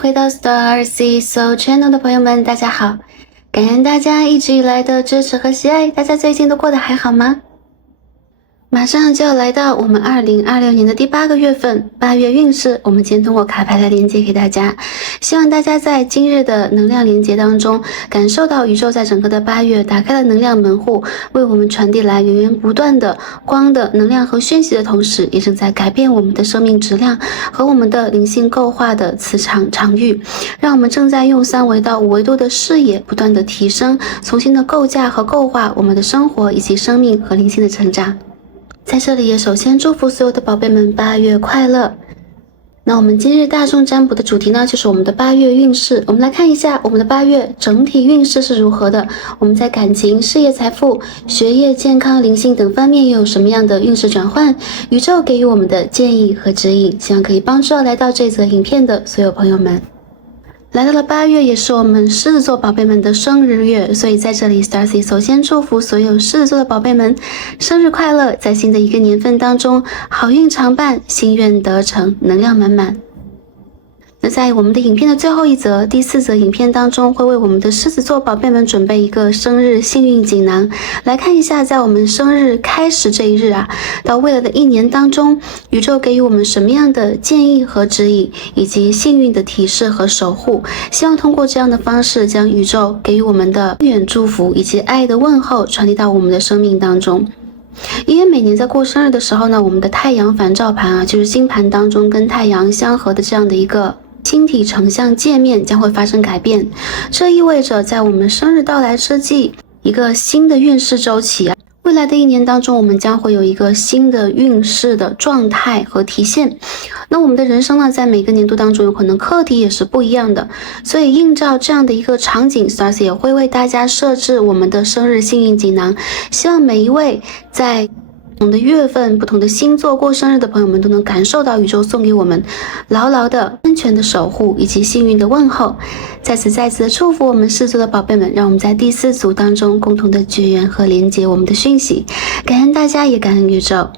回到 Starcy Soul Channel 的朋友们，大家好！感恩大家一直以来的支持和喜爱，大家最近都过得还好吗？马上就要来到我们2026年的第8个月份，8月运势，我们今天通过卡牌来连接给大家，希望大家在今日的能量连接当中，感受到宇宙在整个的8月打开了能量门户，为我们传递来源源不断的光的能量和讯息的同时，也正在改变我们的生命质量和我们的灵性构化的磁场场域，让我们正在用3维到5维度的视野不断的提升，重新的构架和构化我们的生活以及生命和灵性的成长。在这里也首先祝福所有的宝贝们8月快乐。那我们今日大众占卜的主题呢，就是我们的8月运势。我们来看一下我们的8月整体运势是如何的，我们在感情、事业、财富、学业、健康、灵性等方面又有什么样的运势转换，宇宙给予我们的建议和指引，希望可以帮助来到这则影片的所有朋友们。来到了8月，也是我们狮子座宝贝们的生日月，所以在这里 Starcy 首先祝福所有狮子座的宝贝们生日快乐，在新的一个年份当中好运常伴，心愿得成，能量满满。那在我们的影片的最后一则第4则影片当中，会为我们的狮子座宝贝们准备一个生日幸运锦囊，来看一下在我们生日开始这一日到未来的1年当中，宇宙给予我们什么样的建议和指引，以及幸运的提示和守护，希望通过这样的方式将宇宙给予我们的永远祝福以及爱的问候传递到我们的生命当中。因为每年在过生日的时候呢，我们的太阳反照盘就是星盘当中跟太阳相合的这样的一个星体成像界面将会发生改变，这意味着在我们生日到来之际，一个新的运势周期未来的1年当中，我们将会有一个新的运势的状态和体现。那我们的人生呢，在每个年度当中有可能课题也是不一样的，所以映照这样的一个场景， Starcy 也会为大家设置我们的生日幸运锦囊，希望每一位在不同的月份、不同的星座过生日的朋友们都能感受到宇宙送给我们牢牢的安全的守护以及幸运的问候。在此再次的祝福我们狮子座的宝贝们，让我们在第4组当中共同的绝缘和连接我们的讯息，感恩大家也感恩宇宙。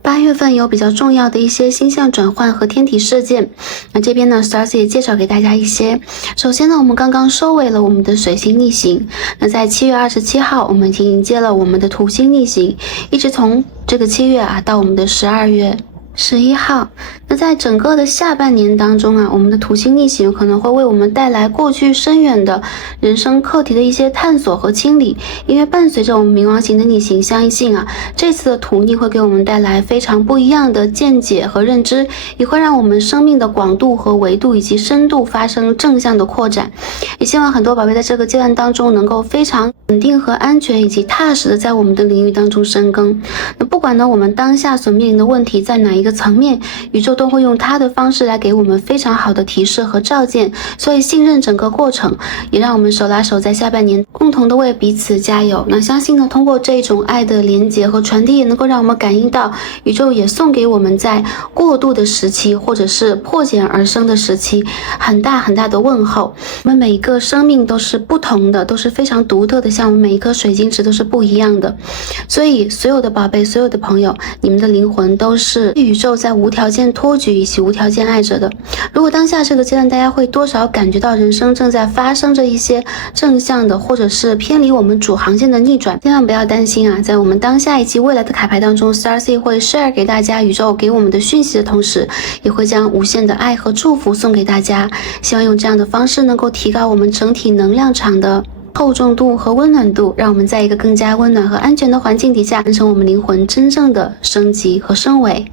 8月份有比较重要的一些星象转换和天体事件，那这边呢 Starcy 也介绍给大家一些。首先呢，我们刚刚收尾了我们的水星逆行，那在7月27号我们已经迎接了我们的土星逆行，一直从这个7月到我们的12月11号。那在整个的下半年当中我们的土星逆行可能会为我们带来过去深远的人生课题的一些探索和清理，因为伴随着我们冥王星的逆行，相信这次的土逆会给我们带来非常不一样的见解和认知，也会让我们生命的广度和维度以及深度发生正向的扩展。也希望很多宝贝在这个阶段当中能够非常稳定和安全以及踏实的在我们的领域当中深耕。那不管呢我们当下所面临的问题在哪一个层面，宇宙都会用它的方式来给我们非常好的提示和照见，所以信任整个过程，也让我们手拉手在下半年共同的为彼此加油。那相信呢，通过这种爱的连结和传递，也能够让我们感应到宇宙也送给我们在过渡的时期或者是破茧而生的时期很大很大的问候。我们每一个生命都是不同的，都是非常独特的，像我们每一颗水晶石都是不一样的，所以所有的宝贝，所有的朋友，你们的灵魂都是宇宙在无条件托举以及无条件爱着的。如果当下这个阶段大家会多少感觉到人生正在发生着一些正向的或者是偏离我们主航线的逆转，千万不要担心在我们当下以及未来的卡牌当中， Starcy 会 share 给大家宇宙给我们的讯息的同时，也会将无限的爱和祝福送给大家，希望用这样的方式能够提高我们整体能量场的厚重度和温暖度，让我们在一个更加温暖和安全的环境底下，完成我们灵魂真正的升级和升维。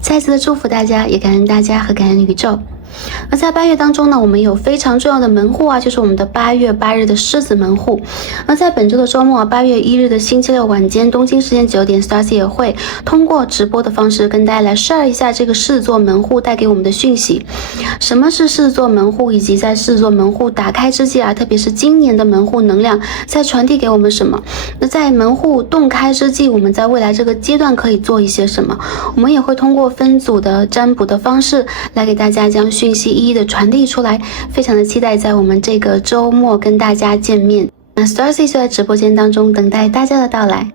再次的祝福大家，也感恩大家和感恩宇宙。而在8月当中呢，我们有非常重要的门户就是我们的8月8日的狮子门户。而在本周的周末8月1日的星期六晚间东京时间9点 Starcy 也会通过直播的方式跟大家来 share 一下这个狮子座门户带给我们的讯息。什么是狮子座门户，以及在狮子座门户打开之际特别是今年的门户能量在传递给我们什么。那在门户洞开之际，我们在未来这个阶段可以做一些什么，我们也会通过分组的占卜的方式来给大家将讯息一一的传递出来，非常的期待在我们这个周末跟大家见面。那 Starcy 就在直播间当中等待大家的到来。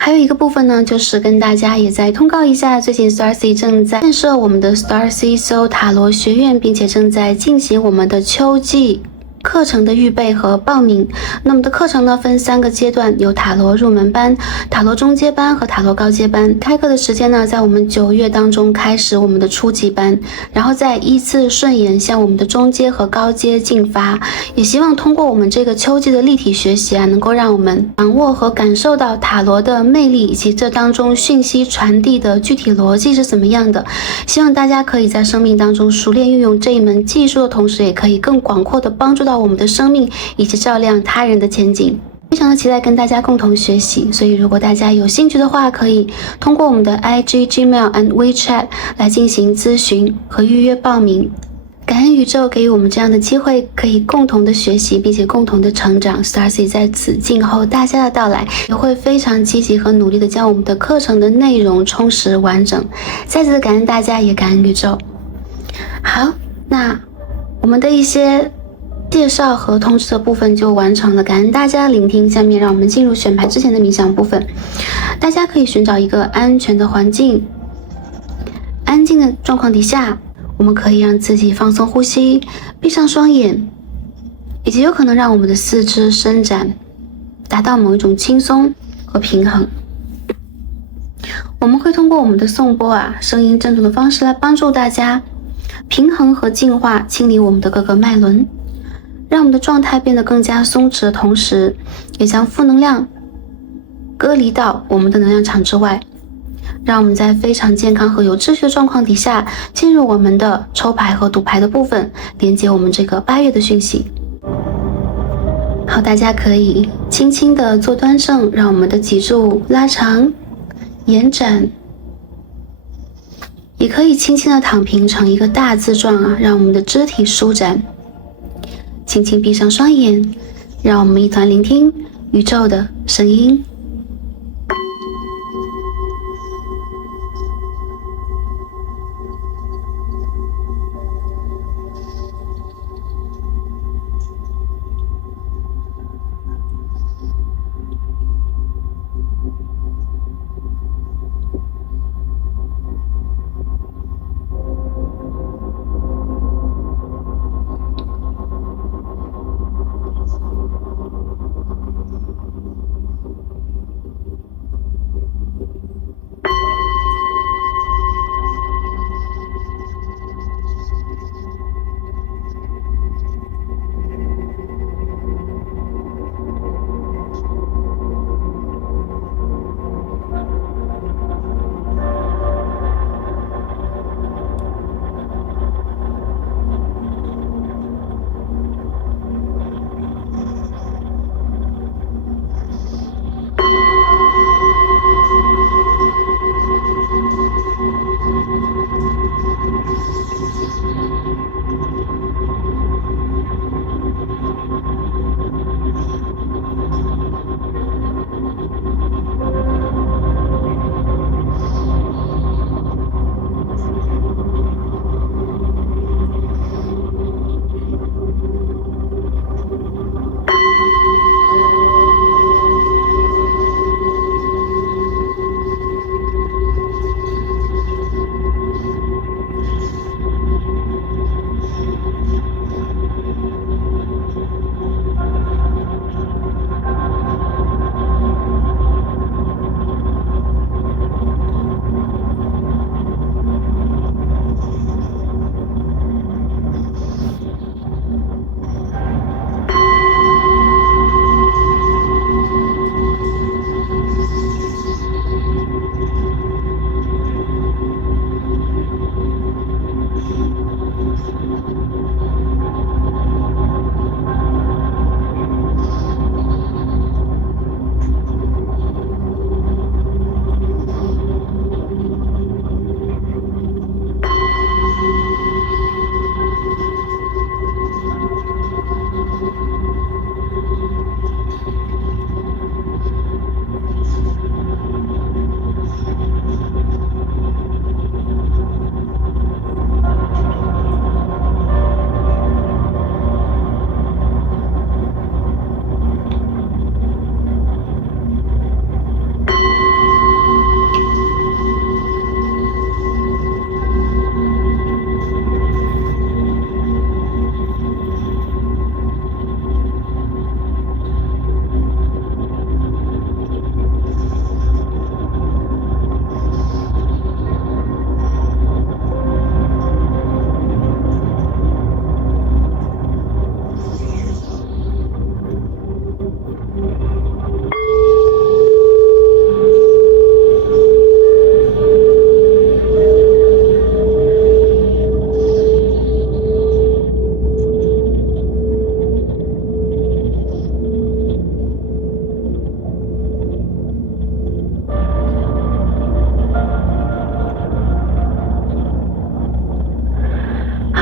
还有一个部分呢，就是跟大家也在通告一下，最近 Starseed 正在建设我们的 Starseed Soul 塔罗学院，并且正在进行我们的秋季课程的预备和报名。那么的课程呢分3个阶段，有塔罗入门班、塔罗中阶班和塔罗高阶班。开课的时间呢在我们9月当中开始我们的初级班，然后再依次顺延向我们的中阶和高阶进发。也希望通过我们这个秋季的立体学习啊，能够让我们掌握和感受到塔罗的魅力，以及这当中讯息传递的具体逻辑是怎么样的。希望大家可以在生命当中熟练运用这一门技术的同时，也可以更广阔的帮助到我们的生命，以及照亮他人的前景。非常的期待跟大家共同学习，所以如果大家有兴趣的话，可以通过我们的 IG、Gmail and WeChat 来进行咨询和预约报名。感恩宇宙给予我们这样的机会，可以共同的学习，并且共同的成长。Starseed 在此静候大家的到来，也会非常积极和努力的将我们的课程的内容充实完整。再次的感恩大家，也感恩宇宙。好，那我们的一些介绍和通知的部分就完成了，感恩大家聆听。下面让我们进入选牌之前的冥想部分。大家可以寻找一个安全的环境，安静的状况底下，我们可以让自己放松呼吸，闭上双眼，以及有可能让我们的四肢伸展，达到某一种轻松和平衡。我们会通过我们的颂钵声音震动的方式来帮助大家平衡和净化，清理我们的各个脉轮，让我们的状态变得更加松弛的同时，也将负能量隔离到我们的能量场之外，让我们在非常健康和有秩序的状况底下，进入我们的抽牌和读牌的部分，连接我们这个8月的讯息。好，大家可以轻轻的坐端正，让我们的脊柱拉长延展，也可以轻轻的躺平成一个大字状让我们的肢体舒展。轻轻闭上双眼，让我们一同聆听宇宙的声音。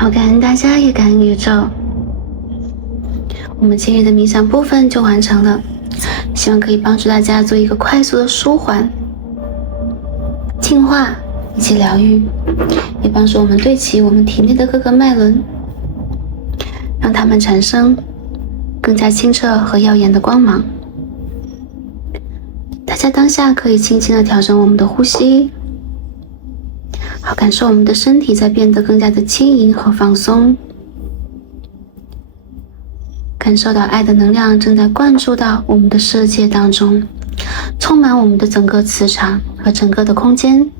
好，感恩大家，也感恩宇宙。我们今日的冥想部分就完成了，希望可以帮助大家做一个快速的舒缓、净化以及疗愈，也帮助我们对齐我们体内的各个脉轮，让它们产生更加清澈和耀眼的光芒。大家当下可以轻轻地调整我们的呼吸，好感受我们的身体在变得更加的轻盈和放松，感受到爱的能量正在灌注到我们的世界当中，充满我们的整个磁场和整个的空间。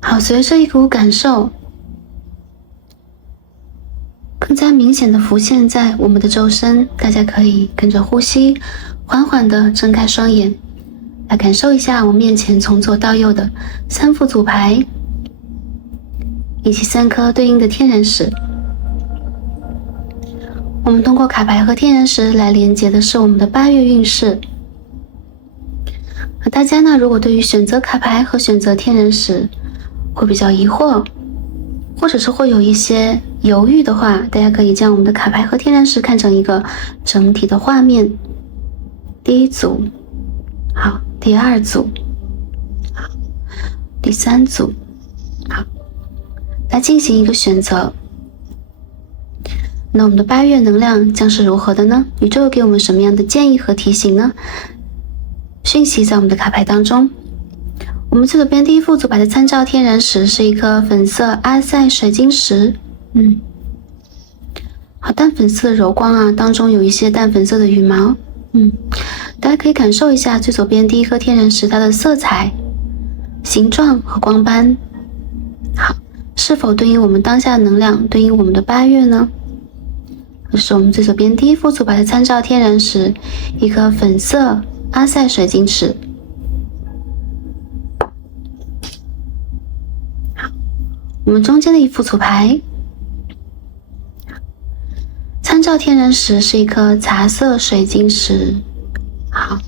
好，随着一股感受更加明显的浮现在我们的周身，大家可以跟着呼吸缓缓地睁开双眼，来感受一下我面前从左到右的3副组牌以及3颗对应的天然石。我们通过卡牌和天然石来连接的是我们的8月运势。大家呢，如果对于选择卡牌和选择天然石会比较疑惑，或者是会有一些犹豫的话，大家可以将我们的卡牌和天然石看成一个整体的画面。第1组，好，第2组，好，第3组，好，来进行一个选择。那我们的8月能量将是如何的呢？宇宙给我们什么样的建议和提醒呢？讯息在我们的卡牌当中。我们最左边第1副组牌的参照天然石是一颗粉色阿塞水晶石，好，淡粉色的柔光啊，当中有一些淡粉色的羽毛，大家可以感受一下最左边第1颗天然石它的色彩、形状和光斑。好，是否对应我们当下的能量，对应我们的8月呢？这是我们最左边第1副组牌的参照天然石，一颗粉色阿塞水晶石。好，我们中间的1副组牌参照天然石是一颗茶色水晶石。好，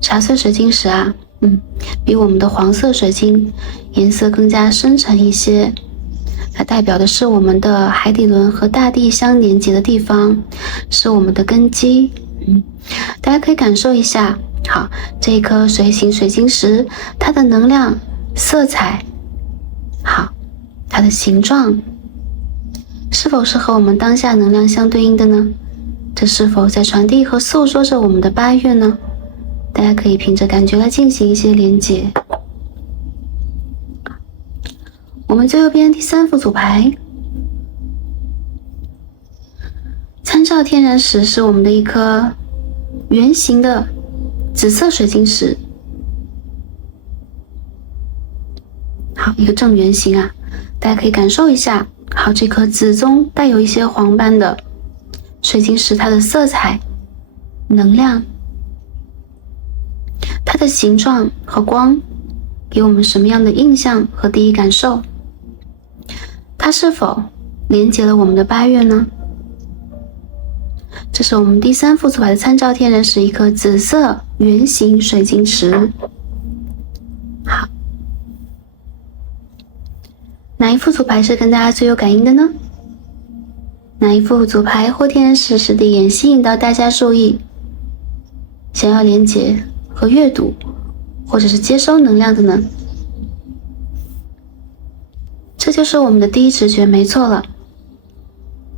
茶色水晶石啊，比我们的黄色水晶颜色更加深沉一些，它代表的是我们的海底轮和大地相连接的地方，是我们的根基。大家可以感受一下，好，这一颗水形水晶石，它的能量、色彩，好，它的形状，是否是和我们当下能量相对应的呢？这是否在传递和诉说着我们的8月呢？大家可以凭着感觉来进行一些连结。我们最右边第3副组牌参照天然石是我们的一颗圆形的紫色水晶石。好，一个正圆形啊，大家可以感受一下。好，这颗紫中带有一些黄斑的水晶石，它的色彩、能量、它的形状和光给我们什么样的印象和第一感受？它是否连接了我们的8月呢？这是我们第3副组牌的参照天然石，一颗紫色圆形水晶石。好，哪一副组牌是跟大家最有感应的呢？哪一副组牌或天然石是第一眼吸引到大家注意，想要连接和阅读或者是接收能量的呢？这就是我们的第一直觉，没错了。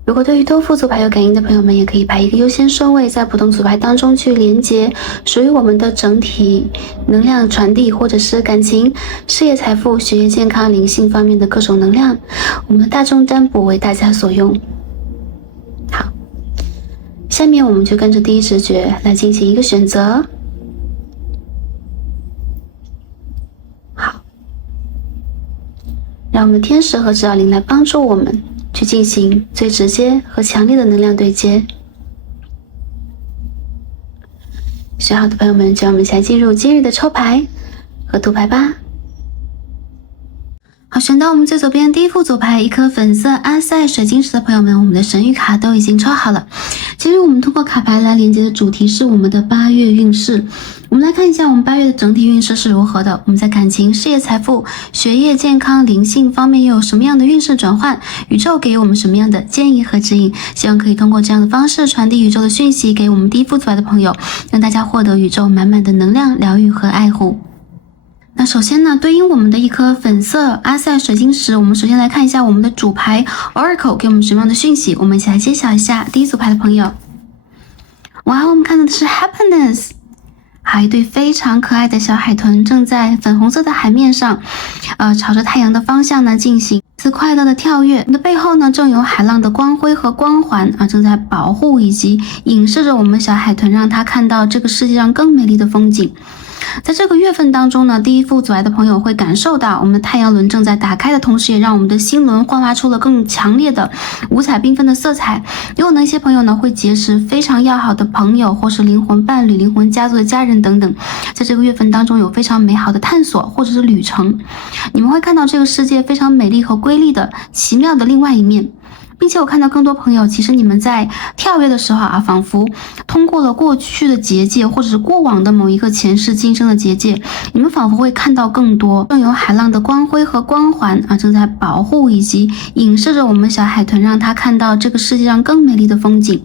如果对于多副组牌有感应的朋友们，也可以排一个优先顺位，在不同组牌当中去连接属于我们的整体能量传递，或者是感情、事业、财富、学业、健康、灵性方面的各种能量，我们的大众占卜为大家所用。好，下面我们就跟着第一直觉来进行一个选择。好，让我们的天使和指导灵来帮助我们去进行最直接和强烈的能量对接。选好的朋友们，就让我们一起来进入今日的抽牌和读牌吧。好，选到我们最左边第一副组牌一颗粉色阿塞水晶石的朋友们，我们的神谕卡都已经抽好了。今日我们通过卡牌来连接的主题是我们的8月运势。我们来看一下我们8月的整体运势是如何的。我们在感情、事业、财富、学业、健康、灵性方面又有什么样的运势转换？宇宙给予我们什么样的建议和指引？希望可以通过这样的方式传递宇宙的讯息给我们第一副组来的朋友，让大家获得宇宙满满的能量、疗愈和爱护。那首先呢，对应我们的一颗粉色阿塞水晶石，我们首先来看一下我们的主牌 Oracle 给我们什么样的讯息，我们一起来揭晓一下第一组牌的朋友。哇，我们看到的是 Happiness， 还有一对非常可爱的小海豚正在粉红色的海面上朝着太阳的方向呢进行快乐的跳跃。你的背后呢正有海浪的光辉和光环正在保护以及影射着我们小海豚，让它看到这个世界上更美丽的风景。在这个月份当中呢，第一副组来的朋友会感受到我们的太阳轮正在打开的同时，也让我们的心轮焕发出了更强烈的五彩缤纷的色彩。有一些朋友呢会结识非常要好的朋友，或是灵魂伴侣、灵魂家族的家人等等。在这个月份当中有非常美好的探索或者是旅程，你们会看到这个世界非常美丽和瑰丽的奇妙的另外一面。并且我看到更多朋友，其实你们在跳跃的时候仿佛通过了过去的结界，或者是过往的某一个前世今生的结界，你们仿佛会看到更多，正有海浪的光辉和光环正在保护以及影射着我们小海豚，让它看到这个世界上更美丽的风景。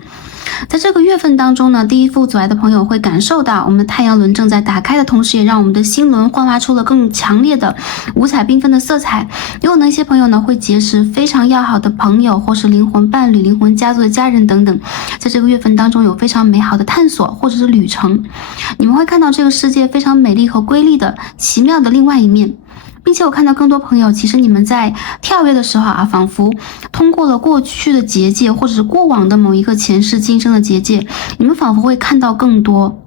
在这个月份当中呢，第一副组来的朋友会感受到我们的太阳轮正在打开的同时，也让我们的心轮焕发出了更强烈的五彩缤纷的色彩。有一些朋友呢会结识非常要好的朋友，或是灵魂伴侣、灵魂家族的家人等等。在这个月份当中有非常美好的探索或者是旅程，你们会看到这个世界非常美丽和瑰丽的奇妙的另外一面。并且我看到更多朋友，其实你们在跳跃的时候仿佛通过了过去的结界，或者是过往的某一个前世今生的结界，你们仿佛会看到更多。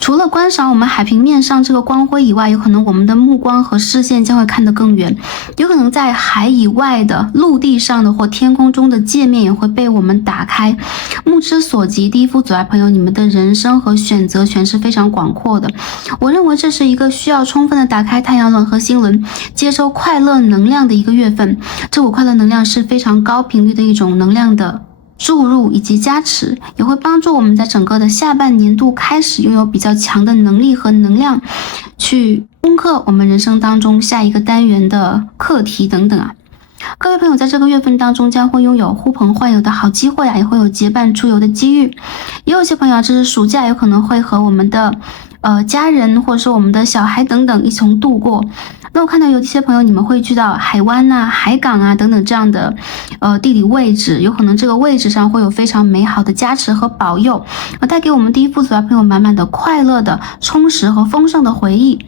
除了观赏我们海平面上这个光辉以外，有可能我们的目光和视线将会看得更远，有可能在海以外的陆地上的或天空中的界面也会被我们打开。目之所及，第一副组来朋友，你们的人生和选择权是非常广阔的。我认为这是一个需要充分的打开太阳轮和心轮，接收快乐能量的一个月份。这股快乐能量是非常高频率的一种能量的注入以及加持，也会帮助我们在整个的下半年度开始拥有比较强的能力和能量，去攻克我们人生当中下一个单元的课题等等各位朋友在这个月份当中将会拥有呼朋唤友的好机会也会有结伴出游的机遇。也有些朋友这是暑假有可能会和我们的家人或者说我们的小孩等等一同度过。那我看到有一些朋友你们会去到海湾海港等等这样的地理位置，有可能这个位置上会有非常美好的加持和保佑，带给我们第一副组来朋友满满的快乐的充实和丰盛的回忆。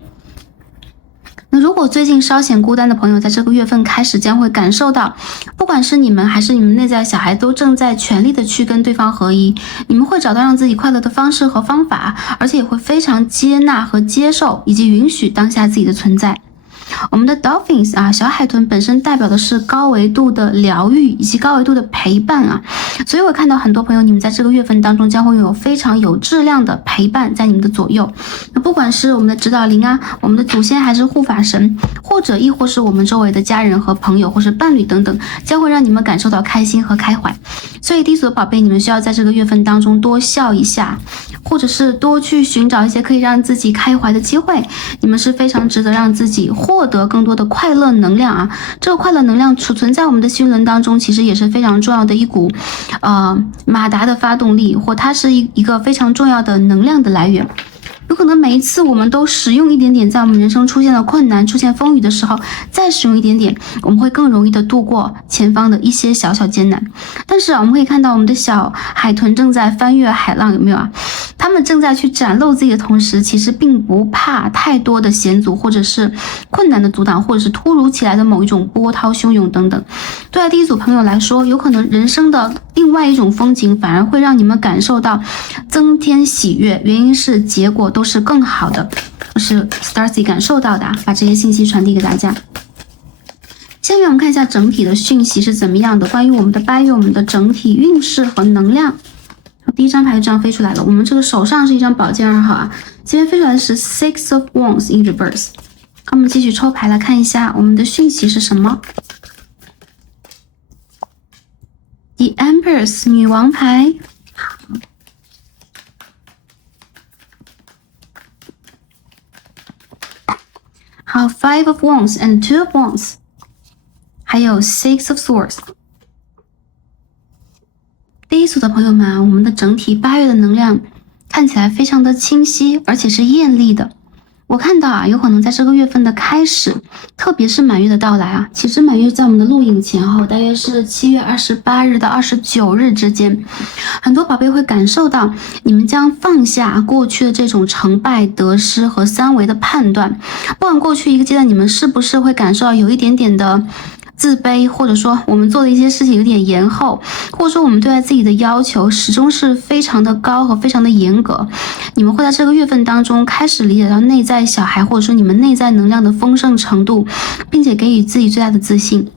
那如果最近稍显孤单的朋友，在这个月份开始将会感受到，不管是你们还是你们内在小孩，都正在全力的去跟对方合一。你们会找到让自己快乐的方式和方法，而且也会非常接纳和接受以及允许当下自己的存在。我们的 Dolphins 小海豚本身代表的是高维度的疗愈以及高维度的陪伴所以我看到很多朋友你们在这个月份当中将会有非常有质量的陪伴在你们的左右。那不管是我们的指导灵我们的祖先还是护法神，亦或是我们周围的家人和朋友或是伴侣等等，将会让你们感受到开心和开怀。所以低组的宝贝，你们需要在这个月份当中多笑一下，或者是多去寻找一些可以让自己开怀的机会。你们是非常值得让自己获得更多的快乐能量这个快乐能量储存在我们的心轮当中，其实也是非常重要的一股马达的发动力，或它是一个非常重要的能量的来源。有可能每一次我们都使用一点点，在我们人生出现了困难、出现风雨的时候，再使用一点点，我们会更容易的度过前方的一些小小艰难。但是我们可以看到我们的小海豚正在翻越海浪，有没有他们正在去展露自己的同时，其实并不怕太多的险阻，或者是困难的阻挡，或者是突如其来的某一种波涛汹涌等等。对第一组朋友来说，有可能人生的另外一种风景反而会让你们感受到增添喜悦，原因是结果都是更好的，是 Starcy 感受到的把这些信息传递给大家。下面我们看一下整体的讯息是怎么样的，关于我们的8月我们的整体运势和能量。第一张牌就这样飞出来了，我们这个手上是一张宝剑2号这边飞出来的是 Six of Wands in Reverse。 我们继续抽牌来看一下我们的讯息是什么。 The Empress 女王牌，好 ，Five of Wands and Two of Wands， 还有 Six of Swords。第一组的朋友们啊，我们的整体8月的能量看起来非常的清晰，而且是艳丽的。我看到啊，有可能在这个月份的开始，特别是满月的到来啊，其实满月在我们的录影前后，大约是7月28日到29日之间，很多宝贝会感受到你们将放下过去的这种成败得失和三维的判断，不管过去一个阶段你们是不是会感受到有一点点的自卑，或者说我们做的一些事情有点延后，或者说我们对待自己的要求始终是非常的高和非常的严格，你们会在这个月份当中开始理解到内在小孩或者说你们内在能量的丰盛程度，并且给予自己最大的自信。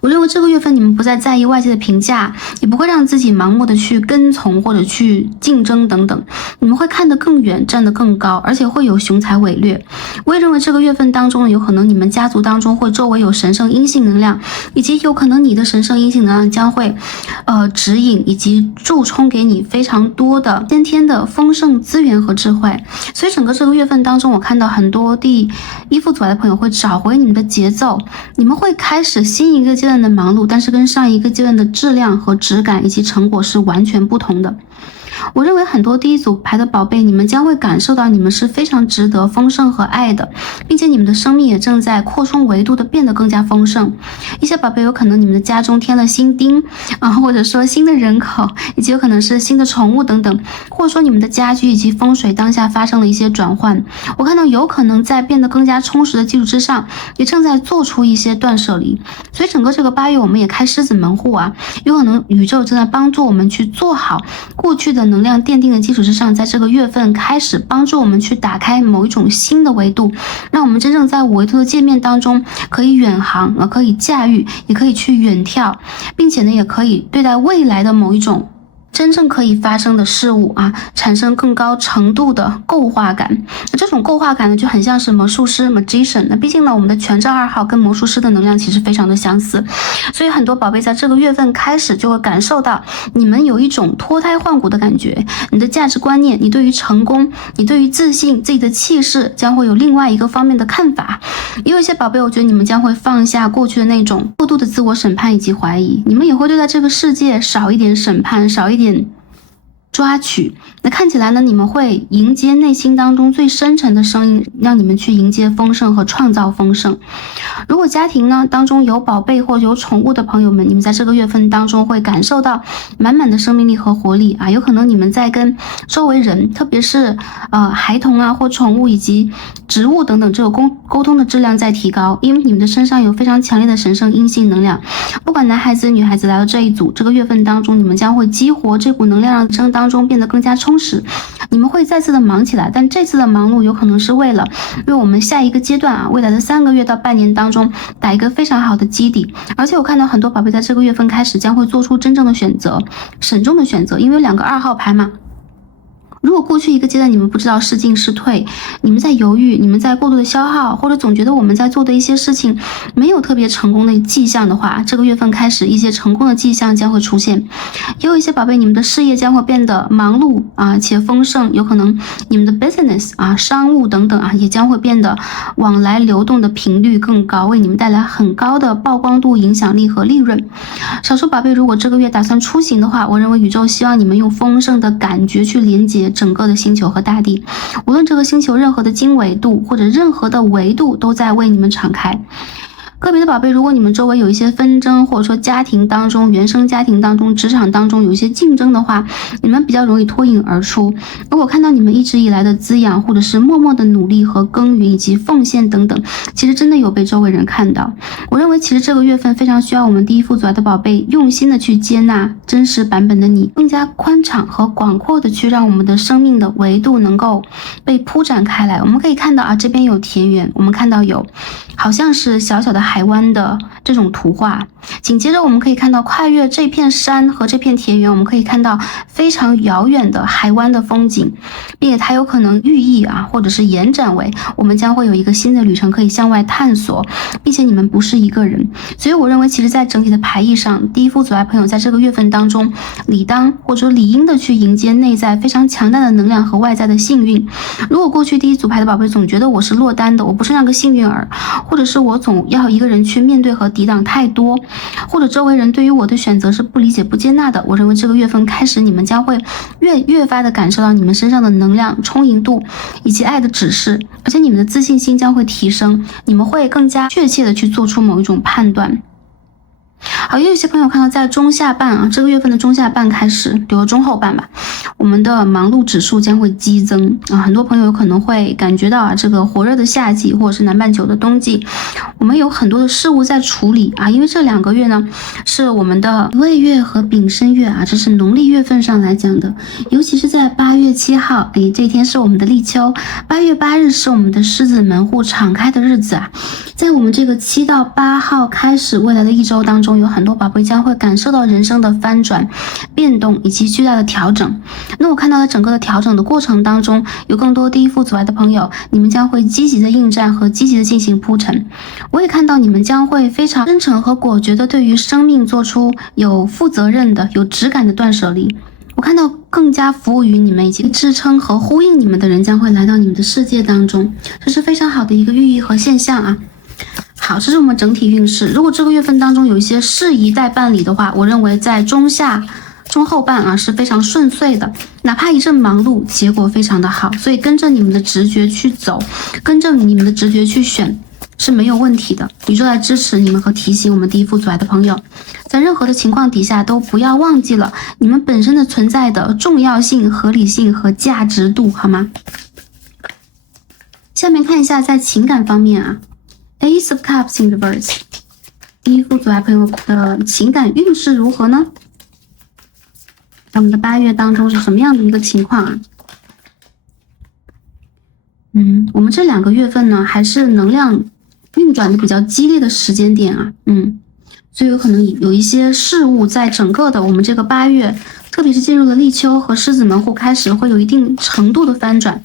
我认为这个月份你们不再在意外界的评价，也不会让自己盲目的去跟从或者去竞争等等，你们会看得更远，站得更高，而且会有雄才伟略。我也认为这个月份当中有可能你们家族当中会周围有神圣阴性能量，以及有可能你的神圣阴性能量将会指引以及助充给你非常多的先天的丰盛资源和智慧。所以整个这个月份当中，我看到很多第一副组来的朋友会找回你们的节奏，你们会开始新一个阶段的忙碌，但是跟上一个阶段的质量和质感以及成果是完全不同的。我认为很多第一组牌的宝贝，你们将会感受到你们是非常值得丰盛和爱的，并且你们的生命也正在扩充维度的变得更加丰盛。一些宝贝有可能你们的家中添了新丁或者说新的人口，以及有可能是新的宠物等等，或者说你们的家居以及风水当下发生了一些转换。我看到有可能在变得更加充实的基础之上，也正在做出一些断舍离。所以整个这个8月我们也开狮子门户啊，有可能宇宙正在帮助我们去做好过去的能量奠定的基础之上，在这个月份开始帮助我们去打开某一种新的维度，让我们真正在5维度的界面当中可以远航，可以驾驭，也可以去远眺，并且呢也可以对待未来的某一种真正可以发生的事物啊，产生更高程度的构化感。这种构化感呢，就很像是魔术师 magician。那毕竟呢，我们的权杖2号跟魔术师的能量其实非常的相似，所以很多宝贝在这个月份开始就会感受到你们有一种脱胎换骨的感觉，你的价值观念，你对于成功，你对于自信，自己的气势将会有另外一个方面的看法。也有一些宝贝，我觉得你们将会放下过去的那种过度的自我审判以及怀疑，你们也会对待这个世界少一点审判，少一点抓取。那看起来呢，你们会迎接内心当中最深沉的声音，让你们去迎接丰盛和创造丰盛。如果家庭呢当中有宝贝或有宠物的朋友们，你们在这个月份当中会感受到满满的生命力和活力啊，有可能你们在跟周围人，特别是孩童啊或宠物以及植物等等这种沟通的质量在提高，因为你们的身上有非常强烈的神圣阴性能量。不管男孩子女孩子来到这一组，这个月份当中，你们将会激活这股能量，让人生当中变得更加充实。你们会再次的忙起来，但这次的忙碌有可能是为了为我们下一个阶段啊，未来的3个月到半年当中打一个非常好的基底。而且我看到很多宝贝在这个月份开始将会做出真正的选择，慎重的选择，因为2个2号牌嘛。如果过去一个阶段你们不知道是进是退，你们在犹豫，你们在过度的消耗，或者总觉得我们在做的一些事情没有特别成功的迹象的话，这个月份开始一些成功的迹象将会出现。也有一些宝贝，你们的事业将会变得忙碌啊且丰盛，有可能你们的 business 啊商务等等啊也将会变得往来流动的频率更高，为你们带来很高的曝光度、影响力和利润。少数宝贝如果这个月打算出行的话，我认为宇宙希望你们用丰盛的感觉去连接整个的星球和大地，无论这个星球任何的经纬度或者任何的维度都在为你们敞开。个别的宝贝，如果你们周围有一些纷争，或者说家庭当中、原生家庭当中、职场当中有一些竞争的话，你们比较容易脱颖而出。如果看到你们一直以来的滋养，或者是默默的努力和耕耘以及奉献等等，其实真的有被周围人看到。我认为其实这个月份非常需要我们第一副组来的宝贝用心的去接纳真实版本的你，更加宽敞和广阔的去让我们的生命的维度能够被铺展开来。我们可以看到啊，这边有田园，我们看到有好像是小小的海湾的这种图画。紧接着我们可以看到跨越这片山和这片田园，我们可以看到非常遥远的海湾的风景，并且它有可能寓意或者是延展为我们将会有一个新的旅程可以向外探索，并且你们不是一个人。所以我认为其实在整体的牌意上，第一副组牌朋友在这个月份当中理当或者理应的去迎接内在非常强大的能量和外在的幸运。如果过去第一组牌的宝贝总觉得我是落单的，我不是那个幸运儿，或者是我总要一个人去面对和抵挡太多，或者周围人对于我的选择是不理解不接纳的，我认为这个月份开始你们将会越发的感受到你们身上的能量充盈度以及爱的指示，而且你们的自信心将会提升，你们会更加确切的去做出某一种判断。好，也有些朋友看到在中下半这个月份的中下半开始，比如中后半吧，我们的忙碌指数将会激增很多朋友有可能会感觉到这个火热的夏季或者是南半球的冬季，我们有很多的事物在处理因为这2个月呢是我们的未月和丙申月这是农历月份上来讲的，尤其是在8月7号，这天是我们的立秋，8月8日是我们的狮子门户敞开的日子在我们这个7到8号开始未来的一周当中，有很多宝贝将会感受到人生的翻转、变动以及巨大的调整。那我看到在整个的调整的过程当中，有更多第一副组牌的朋友，你们将会积极的应战和积极的进行铺陈。我也看到你们将会非常真诚和果决的对于生命做出有负责任的、有质感的断舍离。我看到更加服务于你们以及支撑和呼应你们的人将会来到你们的世界当中，这是非常好的一个寓意和现象好，这是我们整体运势。如果这个月份当中有一些事宜待办理的话，我认为在中后半是非常顺遂的，哪怕一阵忙碌，结果非常的好。所以跟着你们的直觉去走，跟着你们的直觉去选是没有问题的。宇宙来支持你们和提醒我们第一副组牌的朋友，在任何的情况底下都不要忘记了你们本身的存在的重要性、合理性和价值度，好吗？下面看一下在情感方面Ace of Cups in reverse， 第一副组牌朋友的情感运势如何呢？在我们的8月当中是什么样的一个情况我们这2个月份呢，还是能量运转的比较激烈的时间点所以有可能有一些事物在整个的我们这个8月，特别是进入了立秋和狮子门户开始，会有一定程度的翻转。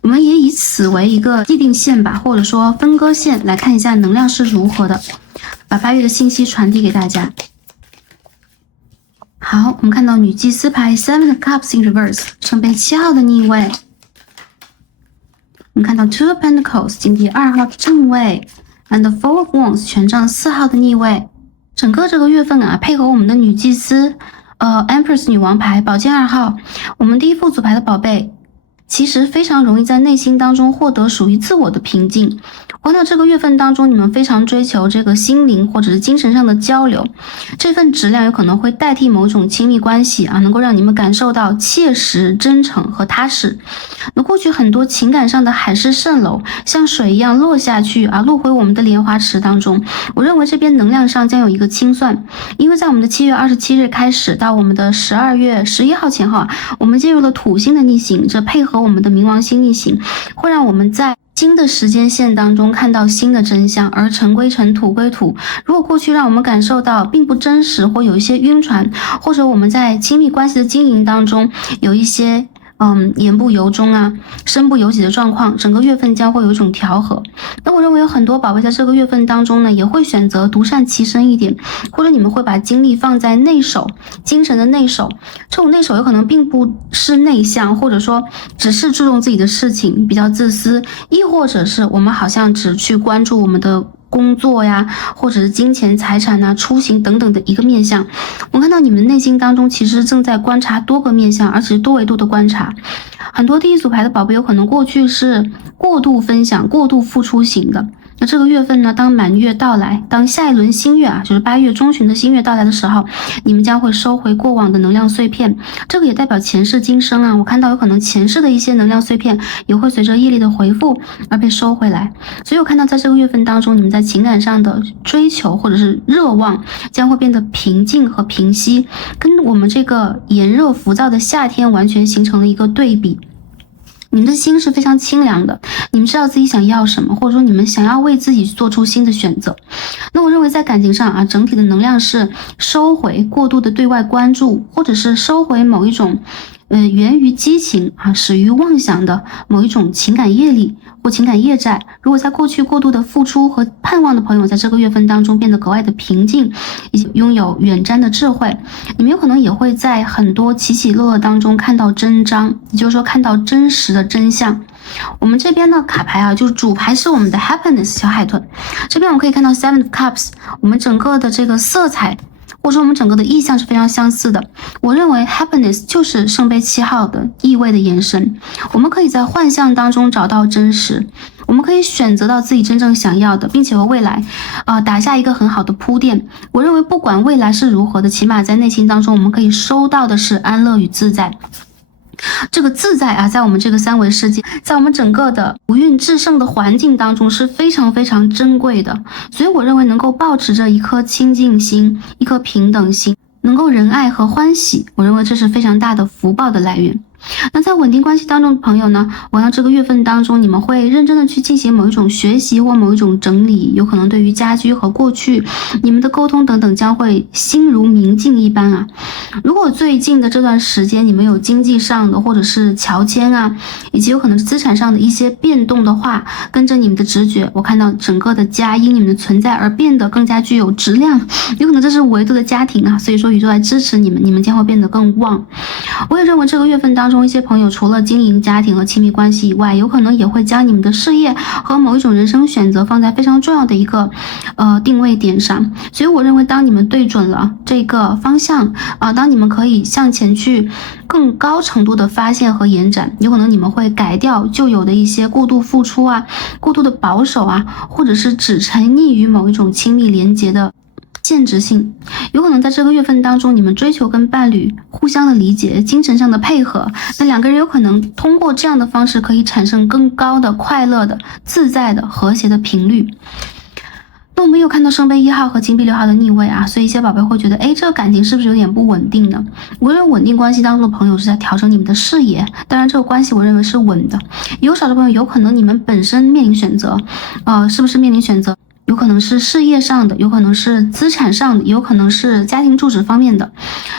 我们也以此为一个既定线吧，或者说分割线，来看一下能量是如何的，把8月的信息传递给大家。好，我们看到女祭司牌 Seven of Cups in reverse， 圣杯7号的逆位。我们看到 Two of Pentacles 金币2号的正位 and the Four of Wands 权杖4号的逆位。整个这个月份配合我们的女祭司Empress 女王牌宝剑2号，我们第一副组牌的宝贝其实非常容易在内心当中获得属于自我的平静。我看到这个月份当中，你们非常追求这个心灵或者是精神上的交流，这份质量有可能会代替某种亲密关系能够让你们感受到切实、真诚和踏实。那过去很多情感上的海市蜃楼，像水一样落下去落回我们的莲花池当中。我认为这边能量上将有一个清算，因为在我们的7月27日开始到我们的12月11号前后我们进入了土星的逆行，这配合我们的冥王星逆行，会让我们在新的时间线当中看到新的真相，而尘归尘，土归土。如果过去让我们感受到并不真实，或有一些晕船，或者我们在亲密关系的经营当中有一些言不由衷身不由己的状况，整个月份将会有一种调和。那我认为有很多宝贝在这个月份当中呢，也会选择独善其身一点，或者你们会把精力放在内守，精神的内守。这种内守有可能并不是内向，或者说只是注重自己的事情，比较自私，亦或者是我们好像只去关注我们的工作或者是金钱财产出行等等的一个面向。我看到你们内心当中其实正在观察多个面向，而且是多维度的观察。很多第一组牌的宝贝有可能过去是过度分享、过度付出型的，那这个月份呢，当满月到来，当下一轮新月就是8月中旬的新月到来的时候，你们将会收回过往的能量碎片，这个也代表前世今生我看到有可能前世的一些能量碎片也会随着业力的回复而被收回来。所以我看到在这个月份当中，你们在情感上的追求或者是热望将会变得平静和平息，跟我们这个炎热浮躁的夏天完全形成了一个对比。你们的心是非常清凉的，你们知道自己想要什么，或者说你们想要为自己做出新的选择。那我认为在感情上啊，整体的能量是收回过度的对外关注，或者是收回某一种源于激情啊，始于妄想的某一种情感业力或情感业债。如果在过去过度的付出和盼望的朋友，在这个月份当中变得格外的平静，以及拥有远瞻的智慧，你们有可能也会在很多起起落落当中看到真章，也就是说看到真实的真相。我们这边的卡牌啊，就是主牌是我们的 Happiness 小海豚，这边我们可以看到 Seven of Cups， 我们整个的这个色彩或者说我们整个的意象是非常相似的。我认为 happiness 就是圣杯7号的意味的延伸，我们可以在幻象当中找到真实，我们可以选择到自己真正想要的，并且为未来打下一个很好的铺垫。我认为不管未来是如何的，起码在内心当中我们可以收到的是安乐与自在。这个自在啊，在我们这个三维世界，在我们整个的五蕴至圣的环境当中是非常非常珍贵的。所以我认为能够保持着一颗清净心，一颗平等心，能够仁爱和欢喜，我认为这是非常大的福报的来源。那在稳定关系当中的朋友呢，我想这个月份当中你们会认真的去进行某一种学习或某一种整理，有可能对于家居和过去你们的沟通等等将会心如明镜一般啊。如果最近的这段时间你们有经济上的或者是乔迁啊，以及有可能是资产上的一些变动的话，跟着你们的直觉，我看到整个的家因你们的存在而变得更加具有质量，有可能这是维度的家庭啊，所以说宇宙来支持你们，你们将会变得更旺。我也认为这个月份当中一些朋友除了经营家庭和亲密关系以外，有可能也会将你们的事业和某一种人生选择放在非常重要的一个定位点上。所以我认为当你们对准了这个方向当你们可以向前去更高程度的发现和延展，有可能你们会改掉旧有的一些过度付出啊，过度的保守啊，或者是只沉溺于某一种亲密连结的限制性。有可能在这个月份当中，你们追求跟伴侣互相的理解，精神上的配合，那两个人有可能通过这样的方式可以产生更高的快乐的自在的和谐的频率。那我们又看到圣杯1号和金币6号的逆位啊，所以一些宝贝会觉得这个感情是不是有点不稳定呢？我认为稳定关系当中的朋友是在调整你们的事业，当然这个关系我认为是稳的。有少数朋友有可能你们本身面临选择是不是面临选择，有可能是事业上的，有可能是资产上的，有可能是家庭住址方面的。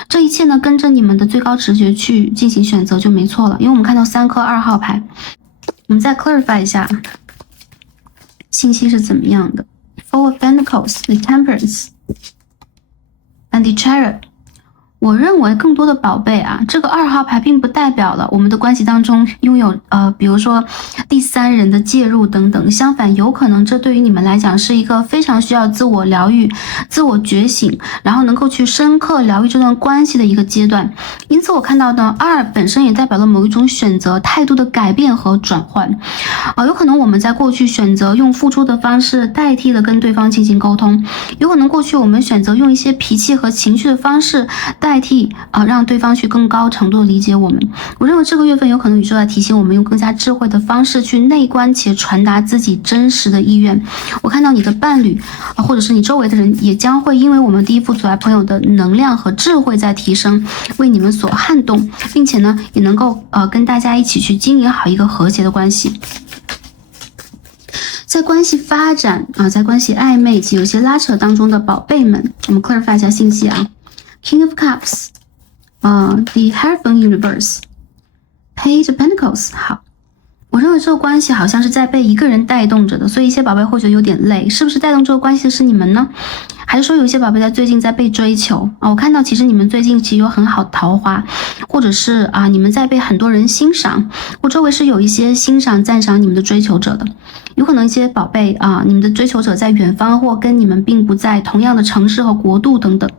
这一切呢，跟着你们的最高直觉去进行选择就没错了。因为我们看到3颗2号牌，我们再 clarify 一下信息是怎么样的。Four of Pentacles, the Temperance, and the Chariot。我认为更多的宝贝啊，这个2号牌并不代表了我们的关系当中拥有比如说第三人的介入等等，相反有可能这对于你们来讲是一个非常需要自我疗愈、自我觉醒，然后能够去深刻疗愈这段关系的一个阶段。因此我看到的2本身也代表了某一种选择态度的改变和转换有可能我们在过去选择用付出的方式代替了跟对方进行沟通，有可能过去我们选择用一些脾气和情绪的方式代替让对方去更高程度的理解我们。我认为这个月份有可能宇宙在提醒我们用更加智慧的方式去内观且传达自己真实的意愿。我看到你的伴侣或者是你周围的人也将会因为我们第一副组合朋友的能量和智慧在提升，为你们所撼动，并且呢也能够跟大家一起去经营好一个和谐的关系。在关系发展在关系暧昧以及有些拉扯当中的宝贝们，我们 clarify 一下信息啊。King of Cups the Hierophant in Reverse, Page of Pentacles。 好，我认为这个关系好像是在被一个人带动着的，所以一些宝贝会觉得有点累，是不是带动这个关系的是你们呢？还是说有一些宝贝在最近在被追求我看到其实你们最近其实有很好的桃花，或者是你们在被很多人欣赏，我周围是有一些欣赏赞赏你们的追求者的。有可能一些宝贝你们的追求者在远方，或跟你们并不在同样的城市和国度等等。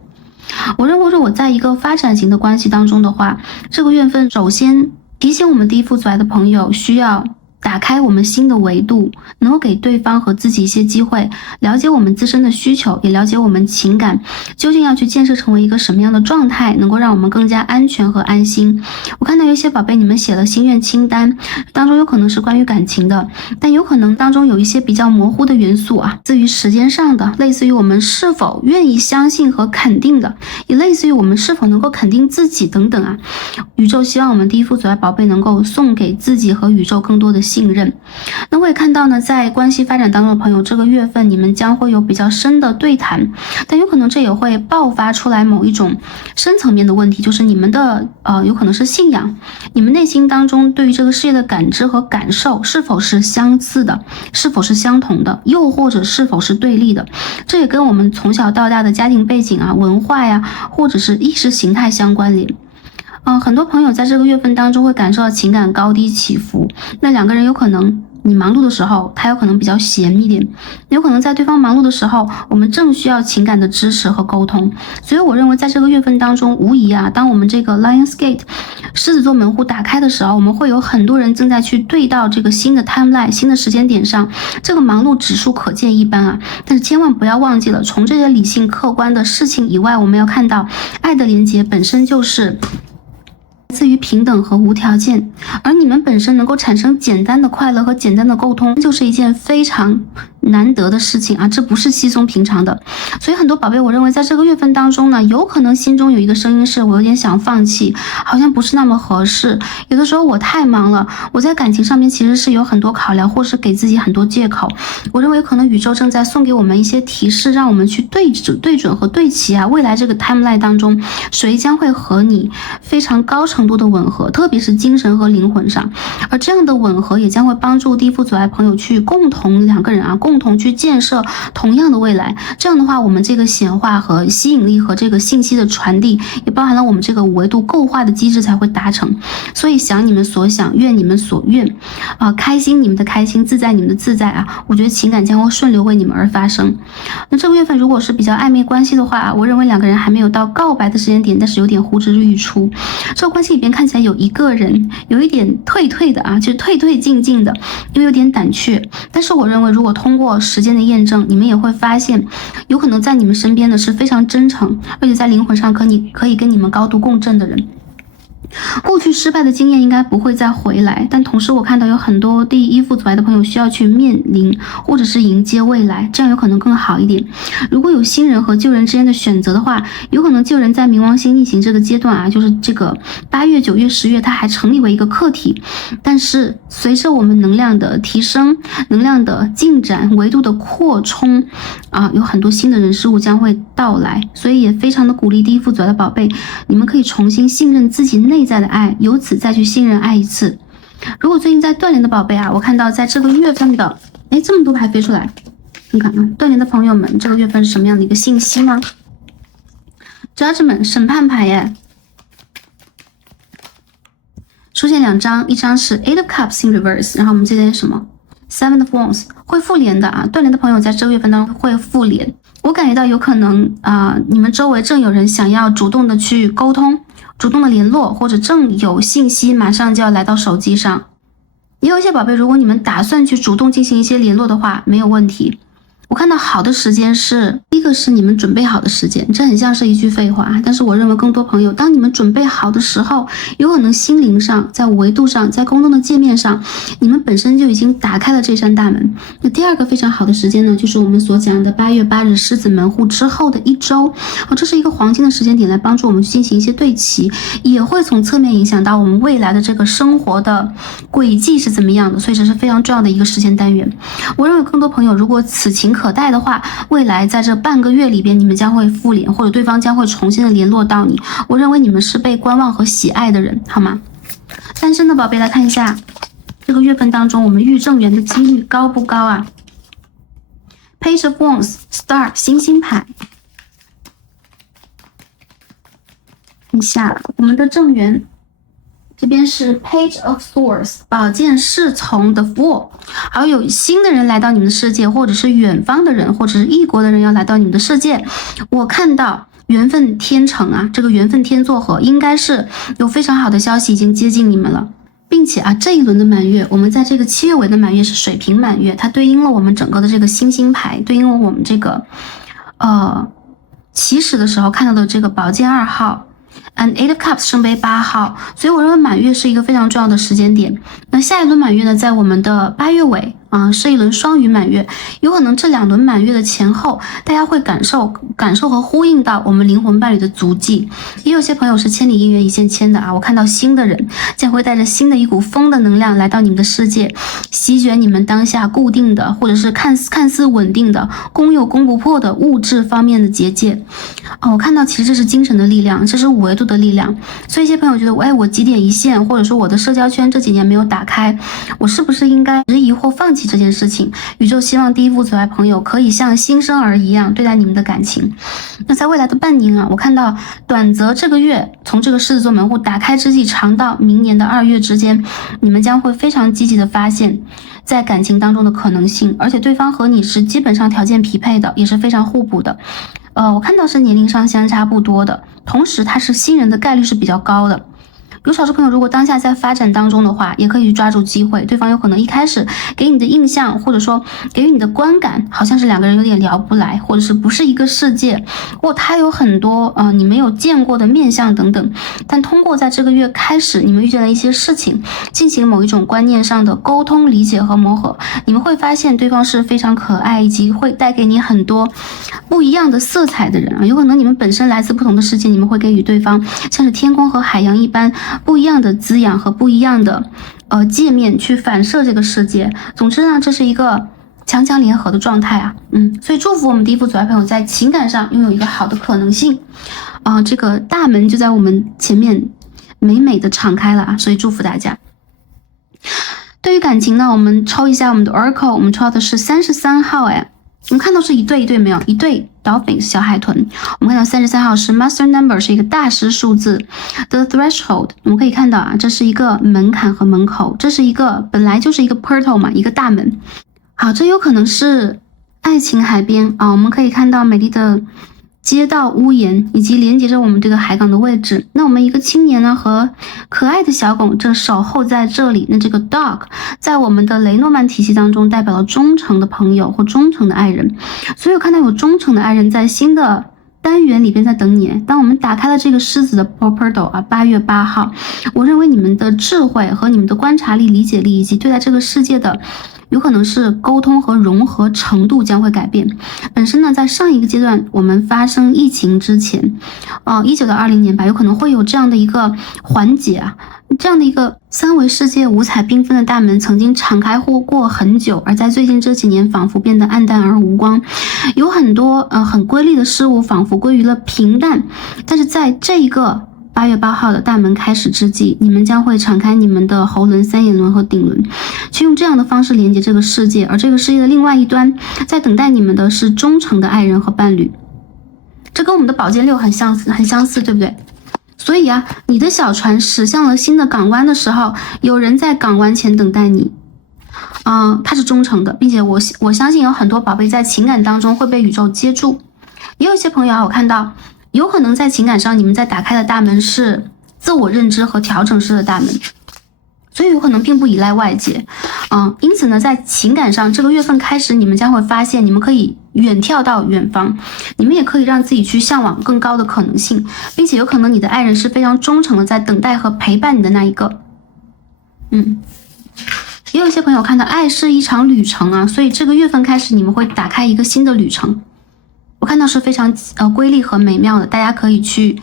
我认为如果在一个发展型的关系当中的话，这个月份首先提醒我们第一副组来的朋友需要打开我们新的维度，能够给对方和自己一些机会，了解我们自身的需求，也了解我们情感究竟要去建设成为一个什么样的状态，能够让我们更加安全和安心。我看到有些宝贝你们写了心愿清单，当中有可能是关于感情的，但有可能当中有一些比较模糊的元素啊，至于时间上的，类似于我们是否愿意相信和肯定的，也类似于我们是否能够肯定自己等等啊。宇宙希望我们第一副组爱宝贝能够送给自己和宇宙更多的信任。那我也看到呢，在关系发展当中的朋友，这个月份你们将会有比较深的对谈，但有可能这也会爆发出来某一种深层面的问题，就是你们的有可能是信仰，你们内心当中对于这个世界的感知和感受是否是相似的，是否是相同的，又或者是否是对立的。这也跟我们从小到大的家庭背景啊、文化呀，或者是意识形态相关联。很多朋友在这个月份当中会感受到情感高低起伏，那两个人有可能你忙碌的时候他有可能比较闲一点，有可能在对方忙碌的时候我们正需要情感的支持和沟通。所以我认为在这个月份当中，无疑啊，当我们这个 Lionsgate 狮子座门户打开的时候，我们会有很多人正在去对到这个新的 timeline 新的时间点上，这个忙碌指数可见一斑啊。但是千万不要忘记了，从这些理性客观的事情以外，我们要看到爱的连结本身就是来自于平等和无条件，而你们本身能够产生简单的快乐和简单的沟通，就是一件非常难得的事情啊，这不是稀松平常的。所以很多宝贝，我认为在这个月份当中呢，有可能心中有一个声音是，我有点想放弃，好像不是那么合适，有的时候我太忙了，我在感情上面其实是有很多考量，或是给自己很多借口。我认为可能宇宙正在送给我们一些提示，让我们去对准和对齐啊，未来这个 timeline 当中谁将会和你非常高程度的吻合，特别是精神和灵魂上。而这样的吻合也将会帮助第一副组爱朋友去两个人啊共同去建设同样的未来。这样的话，我们这个显化和吸引力和这个信息的传递，也包含了我们这个维度构化的机制才会达成。所以想你们所想，愿你们所愿开心你们的开心，自在你们的自在啊，我觉得情感将会顺流为你们而发生。那这个月份如果是比较暧昧关系的话，我认为两个人还没有到告白的时间点，但是有点呼之欲出。这个关系里边看起来有一个人有一点退的啊，就是退进的，因为有点胆怯。但是我认为如果通过时间的验证，你们也会发现有可能在你们身边的是非常真诚，而且在灵魂上可以跟你们高度共振的人。过去失败的经验应该不会再回来，但同时我看到有很多第一副组爱的朋友需要去面临或者是迎接未来，这样有可能更好一点。如果有新人和旧人之间的选择的话，有可能旧人在冥王星逆行这个阶段啊，就是这个8月、9月、10月，它还成立为一个课题。但是随着我们能量的提升、能量的进展、维度的扩充啊，有很多新的人事物将会到来，所以也非常的鼓励第一副组爱的宝贝，你们可以重新信任自己内在的爱，由此再去信任爱一次。如果最近在断联的宝贝啊，我看到在这个月份的这么多牌飞出来，看看啊，断联的朋友们这个月份是什么样的一个信息呢？ Judgment 审判牌耶，出现两张，一张是 Eight of Cups in reverse， 然后我们这边什么 Seven of Wands， 会复联的啊，断联的朋友在这个月份当中会复联。我感觉到有可能你们周围正有人想要主动的去沟通，主动的联络，或者正有信息马上就要来到手机上。也有一些宝贝，如果你们打算去主动进行一些联络的话，没有问题。我看到好的时间是，第一个是你们准备好的时间，这很像是一句废话，但是我认为更多朋友，当你们准备好的时候，有可能心灵上、在维度上、在沟通的界面上，你们本身就已经打开了这扇大门。那第二个非常好的时间呢，就是我们所讲的8月8日狮子门户之后的一周，这是一个黄金的时间点，来帮助我们去进行一些对齐，也会从侧面影响到我们未来的这个生活的轨迹是怎么样的，所以这是非常重要的一个时间单元。我认为更多朋友如果此情可待的话，未来在这半个月里边，你们将会复联，或者对方将会重新的联络到你。我认为你们是被观望和喜爱的人，好吗？单身的宝贝来看一下，这个月份当中我们遇正缘的几率高不高啊？ Page of Wands Star 星星牌，看一下我们的正缘。这边是 Page of Swords 宝剑侍从的 Fool， 还有新的人来到你们的世界，或者是远方的人，或者是异国的人要来到你们的世界。我看到缘分天成啊，这个缘分天作合，应该是有非常好的消息已经接近你们了。并且啊，这一轮的满月，我们在这个7月尾的满月是水瓶满月，它对应了我们整个的这个星星牌，对应了我们这个起始的时候看到的这个宝剑2号。And Eight of Cups 圣杯8号，所以我认为满月是一个非常重要的时间点。那下一轮满月呢，在我们的8月尾是一轮双鱼满月，有可能这2轮满月的前后，大家会感受和呼应到我们灵魂伴侣的足迹。也有些朋友是千里姻缘一线牵的啊，我看到新的人将会带着新的一股风的能量来到你们的世界，席卷你们当下固定的或者是看似稳定的攻又攻不破的物质方面的结界。我看到其实这是精神的力量，这是5维度的力量。所以一些朋友觉得我几点一线，或者说我的社交圈这几年没有打开，我是不是应该质疑或放弃这件事情？宇宙希望第一副阻碍朋友可以像新生儿一样对待你们的感情。那在未来的半年我看到短则这个月从这个狮子座门户打开之际，长到明年的2月之间，你们将会非常积极的发现在感情当中的可能性，而且对方和你是基本上条件匹配的，也是非常互补的。我看到是年龄上相差不多的，同时他是新人的概率是比较高的。有少数朋友如果当下在发展当中的话，也可以去抓住机会，对方有可能一开始给你的印象或者说给予你的观感好像是2个人有点聊不来，或者是不是一个世界，或他有很多你没有见过的面相等等。但通过在这个月开始你们遇见了一些事情，进行某一种观念上的沟通理解和磨合，你们会发现对方是非常可爱，以及会带给你很多不一样的色彩的人有可能你们本身来自不同的世界，你们会给予对方像是天空和海洋一般不一样的滋养和不一样的界面去反射这个世界。总之呢，这是一个强强联合的状态所以祝福我们第一副阻碍朋友在情感上拥有一个好的可能性这个大门就在我们前面美美的敞开了所以祝福大家。对于感情呢，我们抽一下我们的 Oracle， 我们抽到的是33号我们看到是一对没有？一对 Dolphins 小海豚。我们看到33号是 Master Number， 是一个大师数字。The Threshold 我们可以看到这是一个门槛和门口，这是一个本来就是一个 portal 嘛，一个大门。好，这有可能是爱情海边我们可以看到美丽的街道屋檐以及连接着我们这个海港的位置。那我们一个青年呢和可爱的小狗正守候在这里。那这个 dog 在我们的雷诺曼体系当中代表了忠诚的朋友或忠诚的爱人，所以我看到有忠诚的爱人在新的单元里边在等你。当我们打开了这个狮子的 portal 8月8号，我认为你们的智慧和你们的观察力、理解力以及对待这个世界的有可能是沟通和融合程度将会改变。本身呢，在上一个阶段我们发生疫情之前19到20年吧，有可能会有这样的一个环节这样的一个3维世界五彩缤纷的大门曾经敞开过很久，而在最近这几年仿佛变得暗淡而无光，有很多很瑰丽的事物仿佛归于了平淡。但是在这一个8月8号的大门开始之际，你们将会敞开你们的喉轮、三眼轮和顶轮，去用这样的方式连接这个世界。而这个世界的另外一端，在等待你们的是忠诚的爱人和伴侣。这跟我们的宝剑6很相似，对不对？所以你的小船驶向了新的港湾的时候，有人在港湾前等待你。他是忠诚的，并且我相信有很多宝贝在情感当中会被宇宙接住。也有一些朋友我看到有可能在情感上你们在打开的大门是自我认知和调整式的大门，所以有可能并不依赖外界因此呢，在情感上这个月份开始，你们将会发现你们可以远眺到远方，你们也可以让自己去向往更高的可能性，并且有可能你的爱人是非常忠诚的在等待和陪伴你的那一个也有一些朋友看到爱是一场旅程所以这个月份开始你们会打开一个新的旅程，我看到是非常瑰丽和美妙的，大家可以去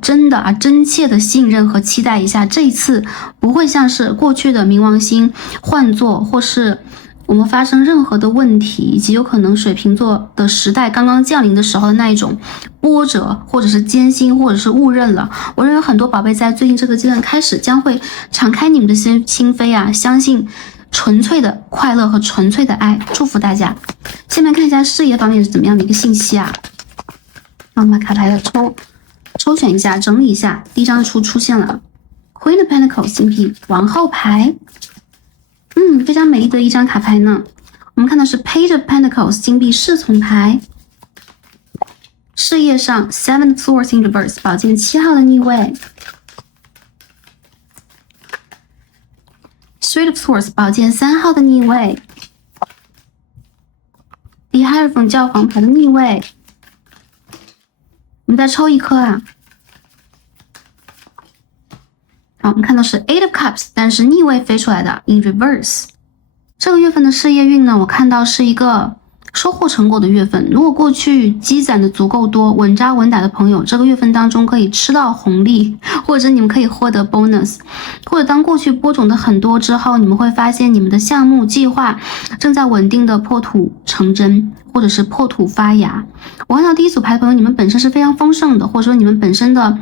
真切的信任和期待一下，这一次不会像是过去的冥王星换座，或是我们发生任何的问题，以及有可能水瓶座的时代刚刚降临的时候的那一种波折，或者是艰辛，或者是误认了。我认为很多宝贝在最近这个阶段开始将会敞开你们的心扉相信纯粹的快乐和纯粹的爱，祝福大家。下面看一下事业方面是怎么样的一个信息让我们把卡牌的抽选一下，整理一下。第一张出现了 Queen of Pentacles 金币王后牌，非常美丽的一张卡牌呢。我们看到是 Page of Pentacles 金币侍从牌，事业上 Seven of Swords in Reverse 宝剑7号的逆位， Three of Swords 宝剑3号的逆位， The Hierophant 教皇牌的逆位，我们再抽一颗啊。好，我们看到是 Eight of Cups， 但是逆位飞出来的 in reverse。这个月份的事业运呢，我看到是一个收获成果的月份。如果过去积攒的足够多，稳扎稳打的朋友，这个月份当中可以吃到红利，或者你们可以获得 bonus， 或者当过去播种的很多之后，你们会发现你们的项目计划正在稳定的破土成真，或者是破土发芽。我看到第一组牌的朋友，你们本身是非常丰盛的，或者说你们本身的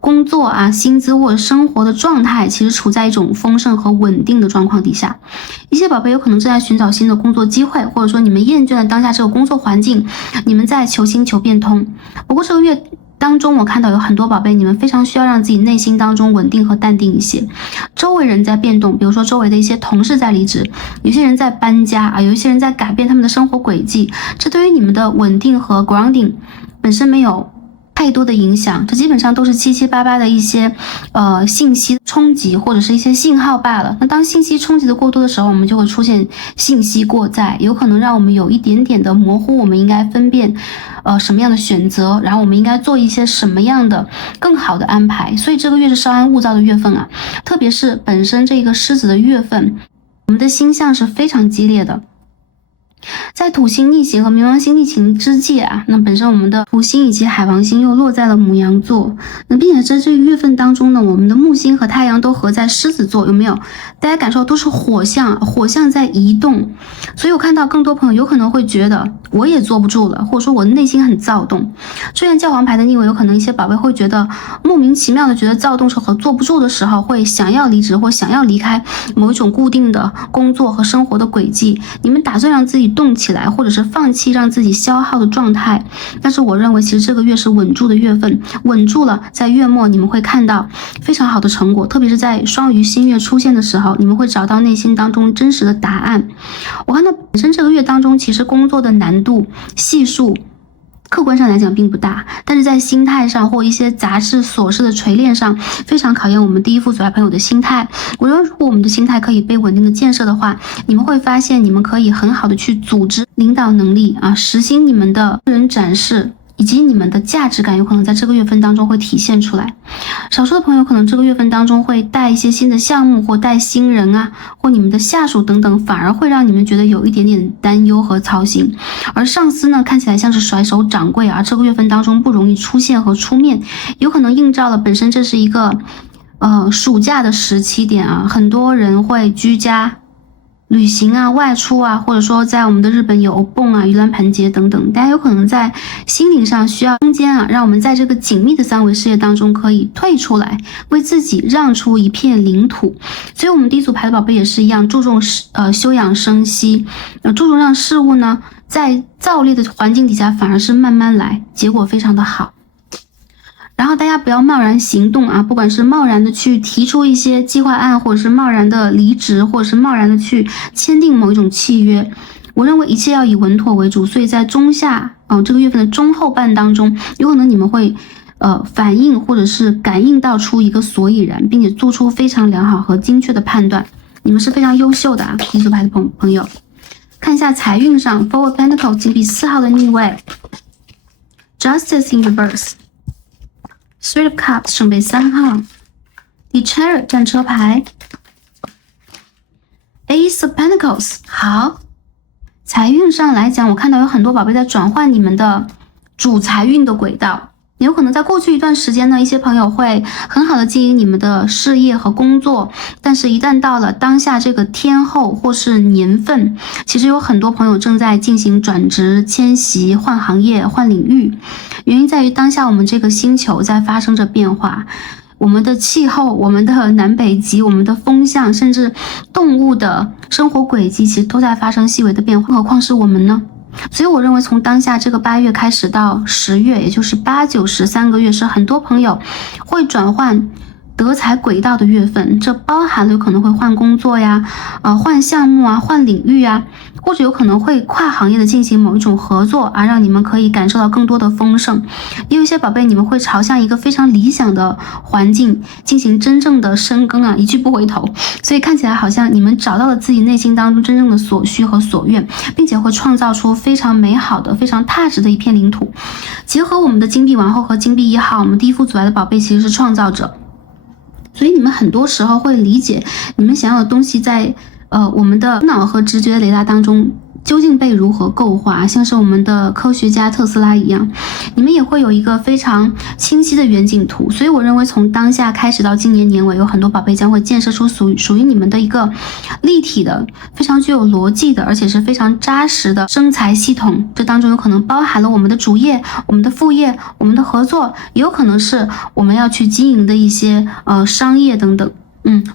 工作啊、薪资或者生活的状态，其实处在一种丰盛和稳定的状况底下。一些宝贝有可能正在寻找新的工作机会，或者说你们厌倦了当下这个工作环境，你们在求新求变通。不过这个月当中，我看到有很多宝贝，你们非常需要让自己内心当中稳定和淡定一些。周围人在变动，比如说周围的一些同事在离职，有些人在搬家啊，有一些人在改变他们的生活轨迹，这对于你们的稳定和 grounding 本身没有太多的影响，这基本上都是七七八八的一些信息冲击或者是一些信号罢了。那当信息冲击的过多的时候，我们就会出现信息过载，有可能让我们有一点点的模糊，我们应该分辨什么样的选择，然后我们应该做一些什么样的更好的安排。所以这个月是稍安勿躁的月份啊，特别是本身这个狮子的月份，我们的星象是非常激烈的。在土星逆行和冥王星逆行之际啊，那本身我们的土星以及海王星又落在了牡羊座，那并且在这个月份当中呢，我们的木星和太阳都合在狮子座，有没有？大家感受都是火象，火象在移动，所以我看到更多朋友有可能会觉得我也坐不住了，或者说我的内心很躁动。出现教皇牌的逆位，有可能一些宝贝会觉得莫名其妙的觉得躁动和坐不住的时候，会想要离职或想要离开某一种固定的工作和生活的轨迹，你们打算让自己动起来，或者是放弃让自己消耗的状态。但是我认为其实这个月是稳住的月份，稳住了，在月末你们会看到非常好的成果，特别是在双鱼新月出现的时候，你们会找到内心当中真实的答案。我看到本身这个月当中其实工作的难度系数客观上来讲并不大，但是在心态上或一些杂事琐事的锤炼上，非常考验我们第一副组牌朋友的心态。我认为如果我们的心态可以被稳定的建设的话，你们会发现你们可以很好的去组织领导能力啊，实行你们的个人展示，以及你们的价值感有可能在这个月份当中会体现出来。少数的朋友可能这个月份当中会带一些新的项目，或带新人啊，或你们的下属等等，反而会让你们觉得有一点点担忧和操心。而上司呢，看起来像是甩手掌柜啊，这个月份当中不容易出现和出面，有可能映照了本身这是一个暑假的时期点啊，很多人会居家旅行啊、外出啊，或者说在我们的日本有蹦啊、盂兰盆节等等，大家有可能在心灵上需要空间啊，让我们在这个紧密的三维事业当中可以退出来，为自己让出一片领土。所以我们第一组牌的宝贝也是一样，注重休养生息，注重让事物呢在躁烈的环境底下反而是慢慢来，结果非常的好。然后大家不要贸然行动啊，不管是贸然的去提出一些计划案，或者是贸然的离职，或者是贸然的去签订某一种契约，我认为一切要以稳妥为主。所以在中下这个月份的中后半当中，有可能你们会反应或者是感应到出一个所以然，并且做出非常良好和精确的判断，你们是非常优秀的啊，第一组牌的朋友。看一下财运上 ，Four of Pentacles 金币4号的逆位 ，Justice in reverse。Three of Cups 圣杯3号 The Chariot 战车牌 Ace of Pentacles 好，财运上来讲，我看到有很多宝贝在转换你们的主财运的轨道。有可能在过去一段时间呢，一些朋友会很好的经营你们的事业和工作，但是一旦到了当下这个天候或是年份，其实有很多朋友正在进行转职、迁徙、换行业、换领域。原因在于当下我们这个星球在发生着变化，我们的气候、我们的南北极、我们的风向，甚至动物的生活轨迹，其实都在发生细微的变化，何况是我们呢？所以我认为从当下这个8月开始到10月，也就是8、9、10 3个月，是很多朋友会转换德才轨道的月份，这包含了有可能会换工作呀，换项目啊，换领域啊，或者有可能会跨行业的进行某一种合作啊，让你们可以感受到更多的丰盛。也有一些宝贝，你们会朝向一个非常理想的环境进行真正的深耕啊，一去不回头。所以看起来好像你们找到了自己内心当中真正的所需和所愿，并且会创造出非常美好的、非常踏实的一片领土。结合我们的金币王后和金币1号，我们第一副组来的宝贝其实是创造者。所以你们很多时候会理解你们想要的东西在我们的脑和直觉雷达当中究竟被如何构画，像是我们的科学家特斯拉一样，你们也会有一个非常清晰的远景图。所以我认为从当下开始到今年年尾，有很多宝贝将会建设出属于你们的一个立体的、非常具有逻辑的，而且是非常扎实的生财系统。这当中有可能包含了我们的主业、我们的副业、我们的合作，也有可能是我们要去经营的一些商业等等。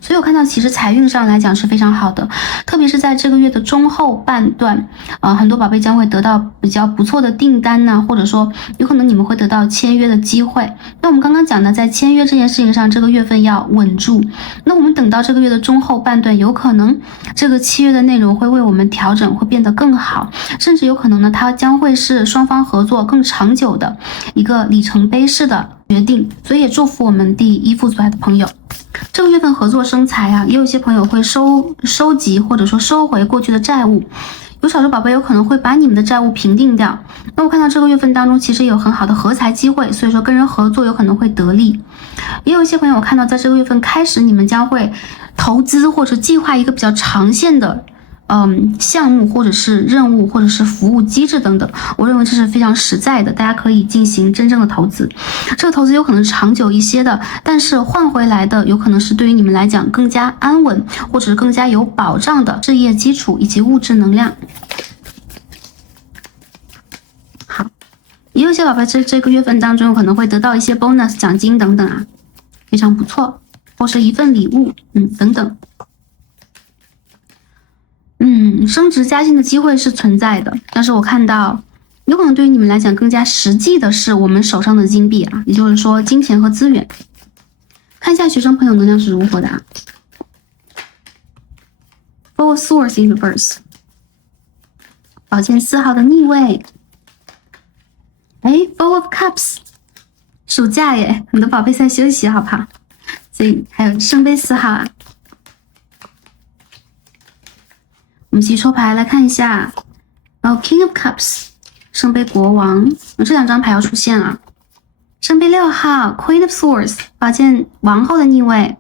所以我看到其实财运上来讲是非常好的，特别是在这个月的中后半段，很多宝贝将会得到比较不错的订单呢，或者说有可能你们会得到签约的机会。那我们刚刚讲的在签约这件事情上，这个月份要稳住。那我们等到这个月的中后半段，有可能这个契约的内容会为我们调整，会变得更好，甚至有可能呢，它将会是双方合作更长久的一个里程碑式的决定。所以也祝福我们第一副组来的朋友。这个月份合作生财啊，也有一些朋友会收集或者说收回过去的债务，有少数宝贝有可能会把你们的债务平定掉。那我看到这个月份当中其实有很好的合财机会，所以说跟人合作有可能会得利。也有一些朋友我看到在这个月份开始，你们将会投资或者计划一个比较长线的项目或者是任务或者是服务机制等等，我认为这是非常实在的，大家可以进行真正的投资。这个投资有可能是长久一些的，但是换回来的有可能是对于你们来讲更加安稳或者是更加有保障的事业基础以及物质能量。好，也有一些宝贝这个月份当中有可能会得到一些 bonus 奖金等等啊，非常不错，或是一份礼物等等。升职加薪的机会是存在的，但是我看到有可能对于你们来讲更加实际的是我们手上的金币啊，也就是说金钱和资源。看一下学生朋友能量是如何的啊。Four of Swords in reverse， 宝剑4号的逆位。Four of Cups， 暑假耶，很多宝贝在休息好不好？所以还有圣杯4号啊。我们继续抽牌来看一下，King of Cups， 圣杯国王，这两张牌要出现了。圣杯6号 Queen of Swords， 宝剑王后的逆位，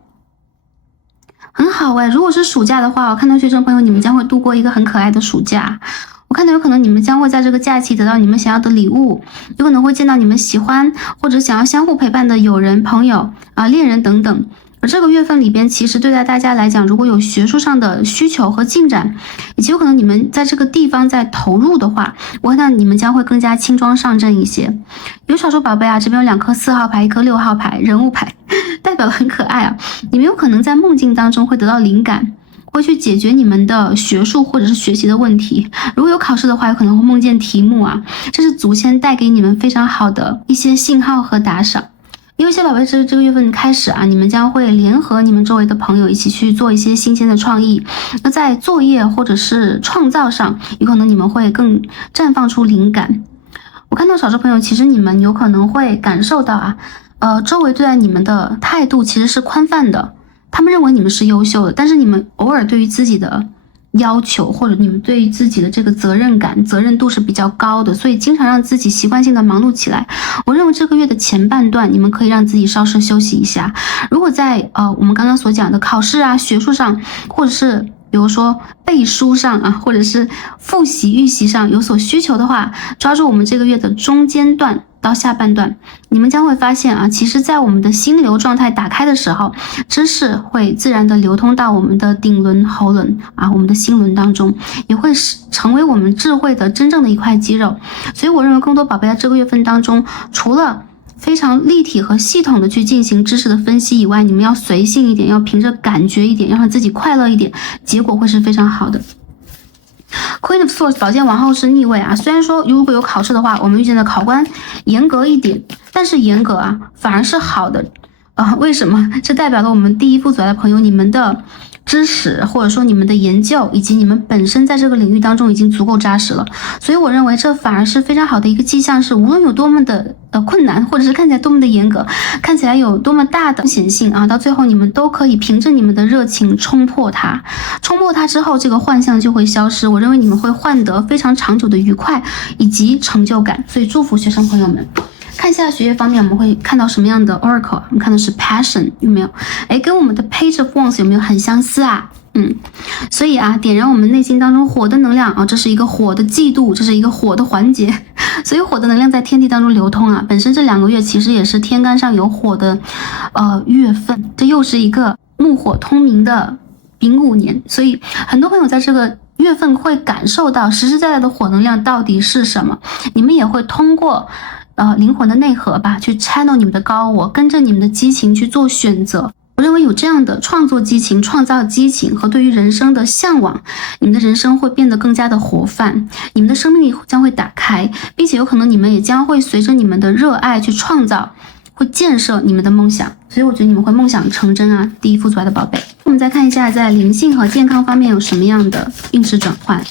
很好如果是暑假的话，我看到学生朋友你们将会度过一个很可爱的暑假。我看到有可能你们将会在这个假期得到你们想要的礼物，有可能会见到你们喜欢或者想要相互陪伴的友人、朋友恋人等等。而这个月份里边，其实对待大家来讲，如果有学术上的需求和进展，以及有可能你们在这个地方在投入的话，我看到你们将会更加轻装上阵一些。有少数宝贝啊，这边有2颗4号牌，1颗6号牌，人物牌，代表的很可爱啊。你们有可能在梦境当中会得到灵感，会去解决你们的学术或者是学习的问题。如果有考试的话，有可能会梦见题目啊，这是祖先带给你们非常好的一些信号和打赏。有一些宝贝这个月份开始啊，你们将会联合你们周围的朋友一起去做一些新鲜的创意。那在作业或者是创造上，有可能你们会更绽放出灵感。我看到少数朋友，其实你们有可能会感受到周围对待你们的态度其实是宽泛的，他们认为你们是优秀的，但是你们偶尔对于自己的要求或者你们对于自己的这个责任感、责任度是比较高的，所以经常让自己习惯性的忙碌起来。我认为这个月的前半段，你们可以让自己稍事休息一下。如果在我们刚刚所讲的考试啊、学术上，或者是比如说背书上或者是复习预习上有所需求的话，抓住我们这个月的中间段到下半段，你们将会发现其实在我们的心流状态打开的时候，知识会自然的流通到我们的顶轮、喉轮我们的心轮当中，也会成为我们智慧的真正的一块肌肉。所以我认为更多宝贝在这个月份当中，除了非常立体和系统的去进行知识的分析以外，你们要随性一点，要凭着感觉一点，要让自己快乐一点，结果会是非常好的。Queen of Swords 宝剑王后是逆位虽然说如果有考试的话，我们遇见的考官严格一点，但是严格反而是好的。为什么？这代表了我们第一副组来的朋友，你们的知识或者说你们的研究以及你们本身在这个领域当中已经足够扎实了，所以我认为这反而是非常好的一个迹象，是无论有多么的困难，或者是看起来多么的严格，看起来有多么大的风险性啊，到最后你们都可以凭着你们的热情冲破它，冲破它之后，这个幻象就会消失。我认为你们会换得非常长久的愉快以及成就感，所以祝福学生朋友们。看一下学业方面，我们会看到什么样的 oracle？ 我们看的是 passion， 有没有？跟我们的 page of wands 有没有很相似啊？所以啊，点燃我们内心当中火的能量啊，这是一个火的季度，这是一个火的环节。所以火的能量在天地当中流通啊，本身这2个月其实也是天干上有火的月份，这又是一个木火通明的丙午年，所以很多朋友在这个月份会感受到实实在在的火能量到底是什么，你们也会通过灵魂的内核吧，去 channel 你们的高我，跟着你们的激情去做选择。我认为有这样的创作激情、创造激情和对于人生的向往，你们的人生会变得更加的活泛，你们的生命力将会打开，并且有可能你们也将会随着你们的热爱去创造，会建设你们的梦想。所以我觉得你们会梦想成真啊，第一副组来的宝贝。我们再看一下在灵性和健康方面有什么样的运势转换。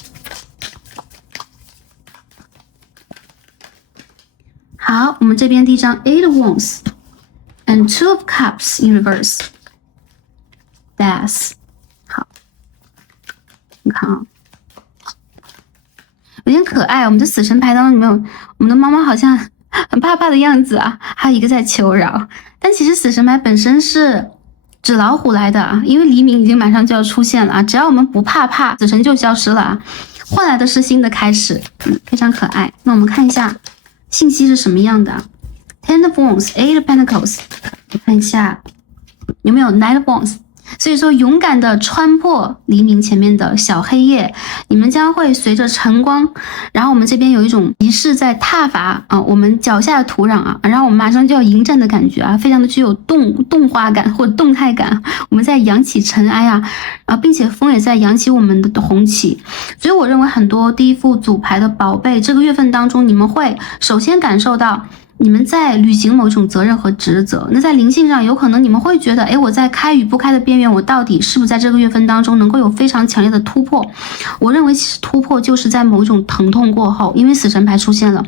好，我们这边第一张 Eight of Wands and Two of Cups in reverse Death。 好，你看啊，有点可爱。我们的死神牌当中有没有我们的猫猫好像很怕怕的样子啊，还有一个在求饶。但其实死神牌本身是纸老虎来的啊，因为黎明已经马上就要出现了啊，只要我们不怕，死神就消失了啊，换来的是新的开始。非常可爱。那我们看一下信息是什么样的。 Ten of Wands, Eight of Pentacles， 我看一下有没有 Nine of Wands。 所以说勇敢的穿破黎明前面的小黑夜，你们将会随着晨光，然后我们这边有一种仪式在踏伐啊，我们脚下的土壤啊，然后我们马上就要迎战的感觉啊，非常的具有动画感或者动态感。我们在扬起尘埃啊，并且风也在扬起我们的红旗。所以我认为很多第一副组牌的宝贝，这个月份当中你们会首先感受到你们在履行某一种责任和职责。那在灵性上，有可能你们会觉得，我在开与不开的边缘，我到底是不是在这个月份当中能够有非常强烈的突破？我认为其实突破就是在某一种疼痛过后，因为死神牌出现了。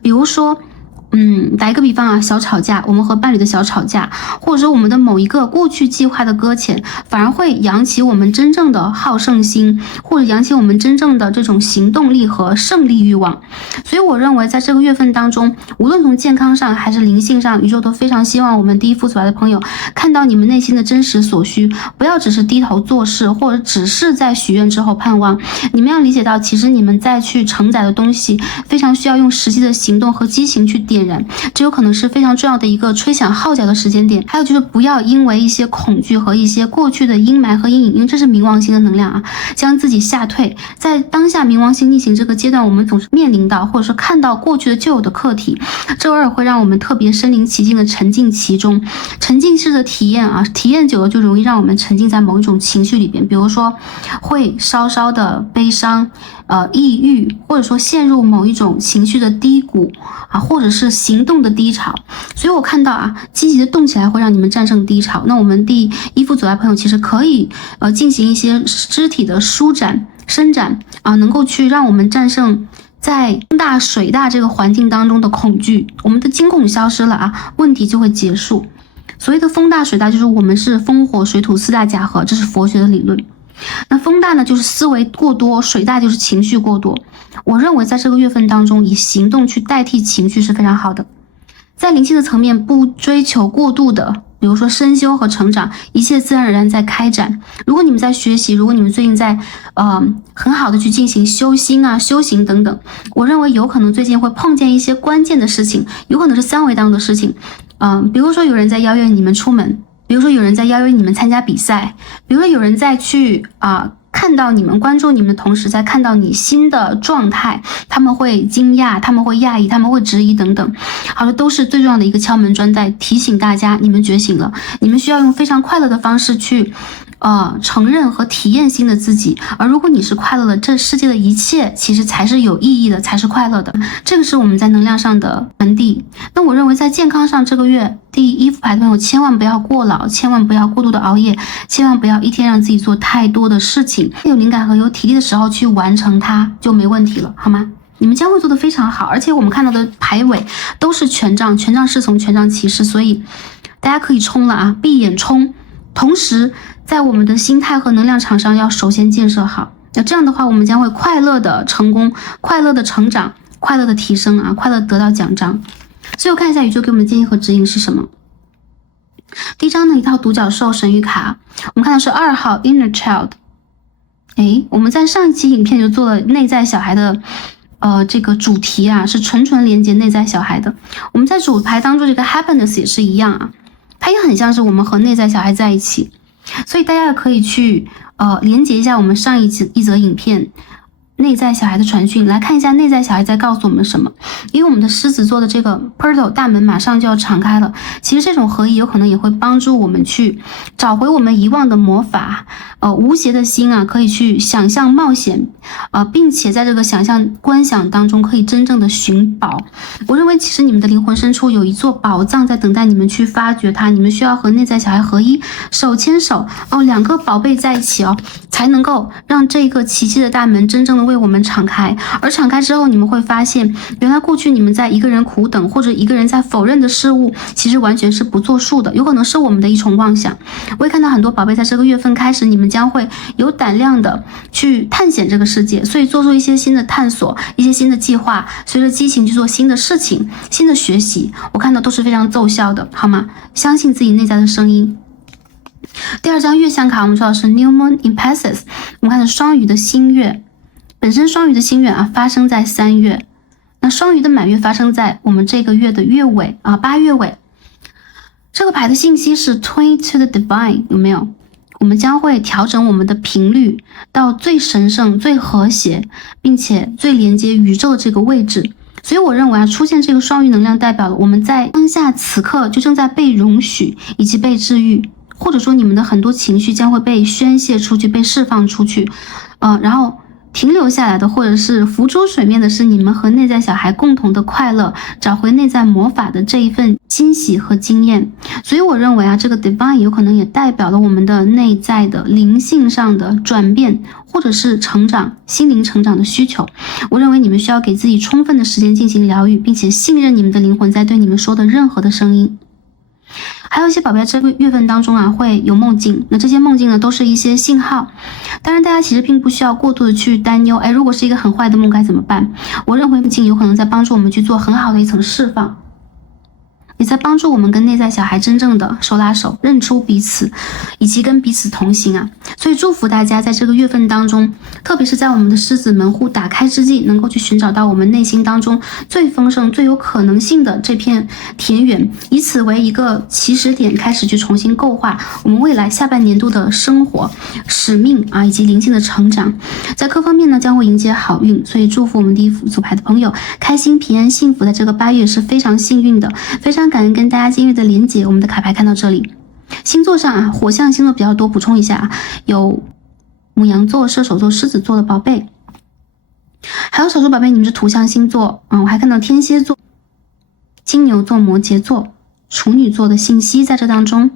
比如说打一个比方啊，小吵架，我们和伴侣的小吵架，或者说我们的某一个过去计划的搁浅，反而会扬起我们真正的好胜心，或者扬起我们真正的这种行动力和胜利欲望。所以我认为在这个月份当中，无论从健康上还是灵性上，宇宙都非常希望我们第一副组来的朋友看到你们内心的真实所需，不要只是低头做事，或者只是在许愿之后盼望。你们要理解到，其实你们再去承载的东西非常需要用实际的行动和激情去点燃，这有可能是非常重要的一个吹响号角的时间点。还有就是不要因为一些恐惧和一些过去的阴霾和阴影，因为这是冥王星的能量啊，将自己吓退。在当下冥王星逆行这个阶段，我们总是面临到或者说看到过去的旧有的课题，这偶尔会让我们特别身临其境的沉浸其中。沉浸式的体验啊，体验久了就容易让我们沉浸在某一种情绪里边，比如说会稍稍的悲伤抑郁，或者说陷入某一种情绪的低谷啊，或者是行动的低潮。所以我看到啊，积极的动起来会让你们战胜低潮。那我们第一副组来朋友其实可以进行一些肢体的舒展伸展啊，能够去让我们战胜在风大水大这个环境当中的恐惧，我们的惊恐消失了啊，问题就会结束。所谓的风大水大，就是我们是风火水土四大假合，这是佛学的理论。那风大呢，就是思维过多；水大就是情绪过多。我认为在这个月份当中，以行动去代替情绪是非常好的。在灵性的层面，不追求过度的，比如说深修和成长，一切自然而然在开展。如果你们在学习，如果你们最近在很好的去进行修心啊、修行等等，我认为有可能最近会碰见一些关键的事情，有可能是三维当中的事情。比如说有人在邀约你们出门，比如说有人在邀约你们参加比赛，比如说有人在去看到你们关注你们的同时，在看到你新的状态，他们会惊讶，他们会讶异，他们会质疑等等。好的，都是最重要的一个敲门砖，在提醒大家你们觉醒了，你们需要用非常快乐的方式去承认和体验新的自己。而如果你是快乐的，这世界的一切其实才是有意义的，才是快乐的。这个是我们在能量上的传递。那我认为在健康上，这个月第一副牌的朋友千万不要过劳，千万不要过度的熬夜，千万不要一天让自己做太多的事情，有灵感和有体力的时候去完成它就没问题了，好吗？你们将会做得非常好。而且我们看到的牌尾都是权杖，权杖侍从，权杖骑士，所以大家可以冲了啊，闭眼冲。同时在我们的心态和能量场上要首先建设好，那这样的话我们将会快乐的成功，快乐的成长，快乐的提升啊，快乐得到奖章。最后看一下宇宙给我们的建议和指引是什么。第一张呢，一套独角兽神谕卡，我们看到是2号 Inner Child。 我们在上一期影片就做了内在小孩的这个主题啊，是纯连接内在小孩的。我们在主牌当中这个 Happiness 也是一样啊，它也很像是我们和内在小孩在一起，所以大家也可以去连接一下我们上一则影片内在小孩的传讯，来看一下内在小孩在告诉我们什么。因为我们的狮子座的这个 portal 大门马上就要敞开了，其实这种合一有可能也会帮助我们去找回我们遗忘的魔法，无邪的心啊，可以去想象冒险，并且在这个想象观想当中可以真正的寻宝。我认为其实你们的灵魂深处有一座宝藏在等待你们去发掘它，你们需要和内在小孩合一，手牵手2个宝贝在一起才能够让这个奇迹的大门真正的为我们敞开。而敞开之后，你们会发现原来过去你们在一个人苦等或者一个人在否认的事物，其实完全是不作数的，有可能是我们的一重妄想。我也看到很多宝贝在这个月份开始，你们将会有胆量的去探险这个世界，所以做出一些新的探索，一些新的计划，随着激情去做新的事情，新的学习，我看到都是非常奏效的，好吗？相信自己内在的声音。第二张月相卡我们说的是 New Moon in Pisces， 我们看到双鱼的新月，本身双鱼的新月发生在3月，那双鱼的满月发生在我们这个月的月尾8月尾。这个牌的信息是 Twin to the Divine， 有没有？我们将会调整我们的频率到最神圣、最和谐，并且最连接宇宙这个位置。所以我认为出现这个双鱼能量代表了我们在当下此刻就正在被容许以及被治愈，或者说你们的很多情绪将会被宣泄出去，被释放出去，然后停留下来的或者是浮出水面的是你们和内在小孩共同的快乐，找回内在魔法的这一份欣喜和经验。所以我认为这个 Divine 有可能也代表了我们的内在的灵性上的转变，或者是成长，心灵成长的需求。我认为你们需要给自己充分的时间进行疗愈，并且信任你们的灵魂在对你们说的任何的声音。还有一些宝贝这个月份当中会有梦境，那这些梦境呢都是一些信号。当然大家其实并不需要过度的去担忧，如果是一个很坏的梦该怎么办？我认为梦境有可能在帮助我们去做很好的一层释放，也在帮助我们跟内在小孩真正的手拉手，认出彼此，以及跟彼此同行所以祝福大家在这个月份当中，特别是在我们的狮子门户打开之际，能够去寻找到我们内心当中最丰盛、最有可能性的这片田园，以此为一个起始点，开始去重新构画我们未来下半年度的生活、使命以及灵性的成长。在各方面呢将会迎接好运，所以祝福我们第一组牌的朋友开心、平安、幸福，在这个8月是非常幸运的，非常感恩跟大家今日的连结。我们的卡牌看到这里，星座上火象星座比较多，补充一下有牡羊座、射手座、狮子座的宝贝，还有少数宝贝你们是土象星座我还看到天蝎座、金牛座、摩羯座、处女座的信息在这当中。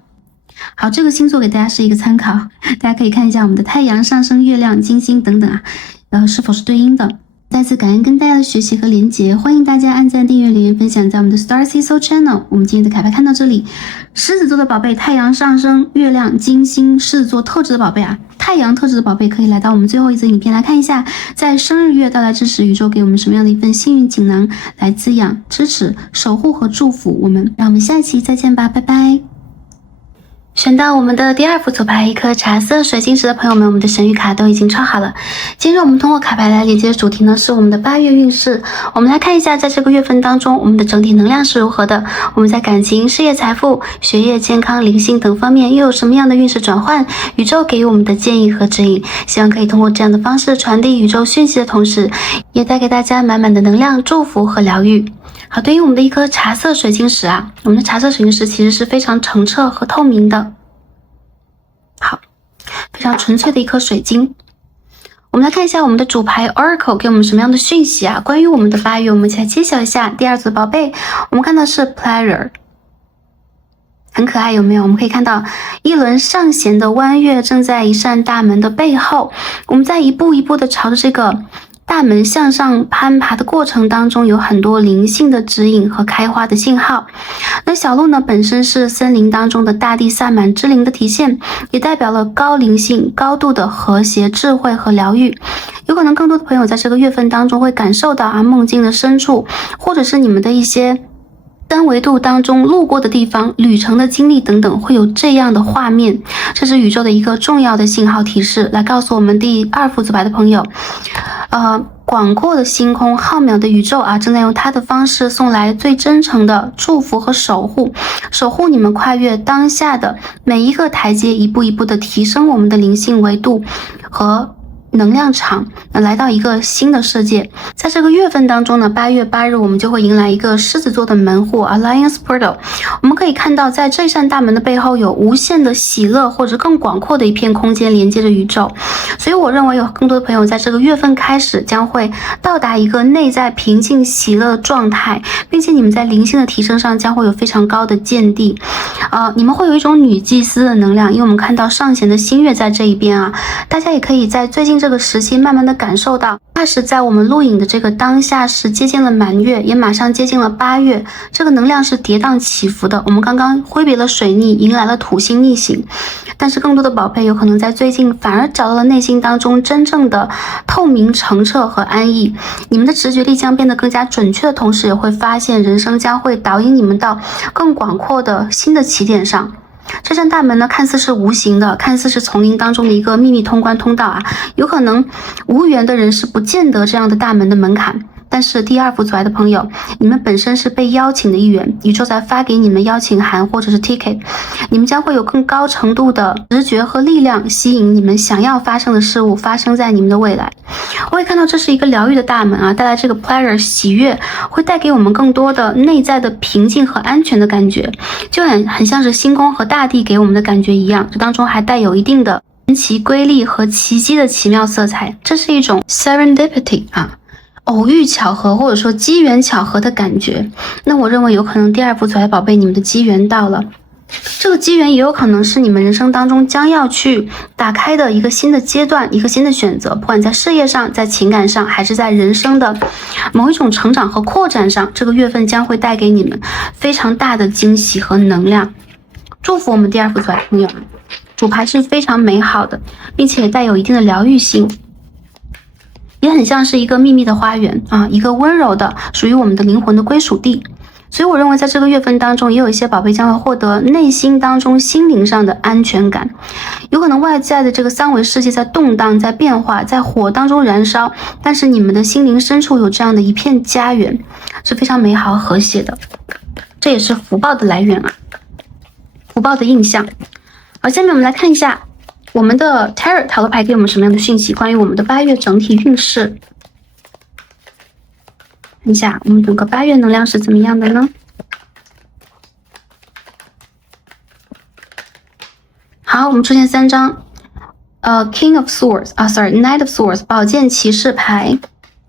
好，这个星座给大家是一个参考，大家可以看一下我们的太阳、上升、月亮、金星等等是否是对应的。再次感恩跟大家的学习和连结，欢迎大家按赞、订阅、留言、分享在我们的 Starseed Soul Channel。 我们今天的卡牌看到这里，狮子座的宝贝，太阳、上升、月亮、金星、狮子座特质的宝贝太阳特质的宝贝可以来到我们最后一则影片来看一下，在生日月到来之时，宇宙给我们什么样的一份幸运锦囊来滋养、支持、守护和祝福我们。让我们下期再见吧，拜拜。选到我们的第2副组牌一颗茶色水晶石的朋友们，我们的神谕卡都已经抽好了。今日我们通过卡牌来连接的主题呢是我们的8月运势。我们来看一下在这个月份当中我们的整体能量是如何的，我们在感情、事业、财富、学业、健康、灵性等方面又有什么样的运势转换，宇宙给予我们的建议和指引。希望可以通过这样的方式传递宇宙讯息的同时，也带给大家满满的能量、祝福和疗愈。好，对于我们的一颗茶色水晶石我们的茶色水晶石其实是非常澄澈和透明的。好，非常纯粹的一颗水晶。我们来看一下我们的主牌 Oracle 给我们什么样的讯息啊？关于我们的8月，我们一起来揭晓一下。第二组的宝贝，我们看到是 Pleasure， 很可爱，有没有？我们可以看到一轮上弦的弯月正在一扇大门的背后，我们在一步一步的朝着这个大门向上攀爬的过程当中，有很多灵性的指引和开花的信号。那小鹿呢，本身是森林当中的大地萨满之灵的体现，也代表了高灵性、高度的和谐、智慧和疗愈。有可能更多的朋友在这个月份当中会感受到梦境的深处，或者是你们的一些三维度当中路过的地方、旅程的经历等等，会有这样的画面。这是宇宙的一个重要的信号提示，来告诉我们第二副组牌的朋友，广阔的星空、浩渺的宇宙啊，正在用它的方式送来最真诚的祝福和守护，守护你们跨越当下的每一个台阶，一步一步的提升我们的灵性维度和能量场，来到一个新的世界。在这个月份当中呢，8月8日我们就会迎来一个狮子座的门户 Alliance Portal。 我们可以看到在这扇大门的背后有无限的喜乐，或者更广阔的一片空间连接着宇宙。所以我认为有更多的朋友在这个月份开始将会到达一个内在平静喜乐状态，并且你们在灵性的提升上将会有非常高的见地。你们会有一种女祭司的能量，因为我们看到上弦的新月在这一边啊，大家也可以在最近这个时期慢慢的感受到，那是在我们录影的这个当下是接近了满月，也马上接近了8月，这个能量是跌宕起伏的。我们刚刚挥别了水逆，迎来了土星逆行，但是更多的宝贝有可能在最近反而找到了内心当中真正的透明、澄澈和安逸。你们的直觉力将变得更加准确的同时，也会发现人生将会导引你们到更广阔的新的起点上。这扇大门呢，看似是无形的，看似是丛林当中的一个秘密通关通道啊，有可能无缘的人是不见得这样的大门的门槛。但是第二副组来的朋友，你们本身是被邀请的一员，宇宙在发给你们邀请函或者是 ticket， 你们将会有更高程度的直觉和力量，吸引你们想要发生的事物发生在你们的未来。我会看到这是一个疗愈的大门啊，带来这个 pleasure 喜悦，会带给我们更多的内在的平静和安全的感觉，就很像是星空和大地给我们的感觉一样，这当中还带有一定的神奇瑰丽和奇迹的奇妙色彩，这是一种 serendipity 啊，偶遇巧合或者说机缘巧合的感觉。那我认为有可能第二副组来宝贝，你们的机缘到了，这个机缘也有可能是你们人生当中将要去打开的一个新的阶段，一个新的选择，不管在事业上、在情感上，还是在人生的某一种成长和扩展上，这个月份将会带给你们非常大的惊喜和能量。祝福我们第二副组来朋友，主牌是非常美好的，并且带有一定的疗愈性，也很像是一个秘密的花园啊，一个温柔的属于我们的灵魂的归属地。所以我认为在这个月份当中，也有一些宝贝将会获得内心当中心灵上的安全感。有可能外在的这个三维世界在动荡，在变化，在火当中燃烧，但是你们的心灵深处有这样的一片家园，是非常美好和谐的，这也是福报的来源啊，福报的印象。好，下面我们来看一下我们的 Tarot 塔罗牌给我们什么样的讯息，关于我们的8月整体运势。看一下我们整个8月能量是怎么样的呢？好，我们出现3张King of Swords Knight of Swords 宝剑骑士牌。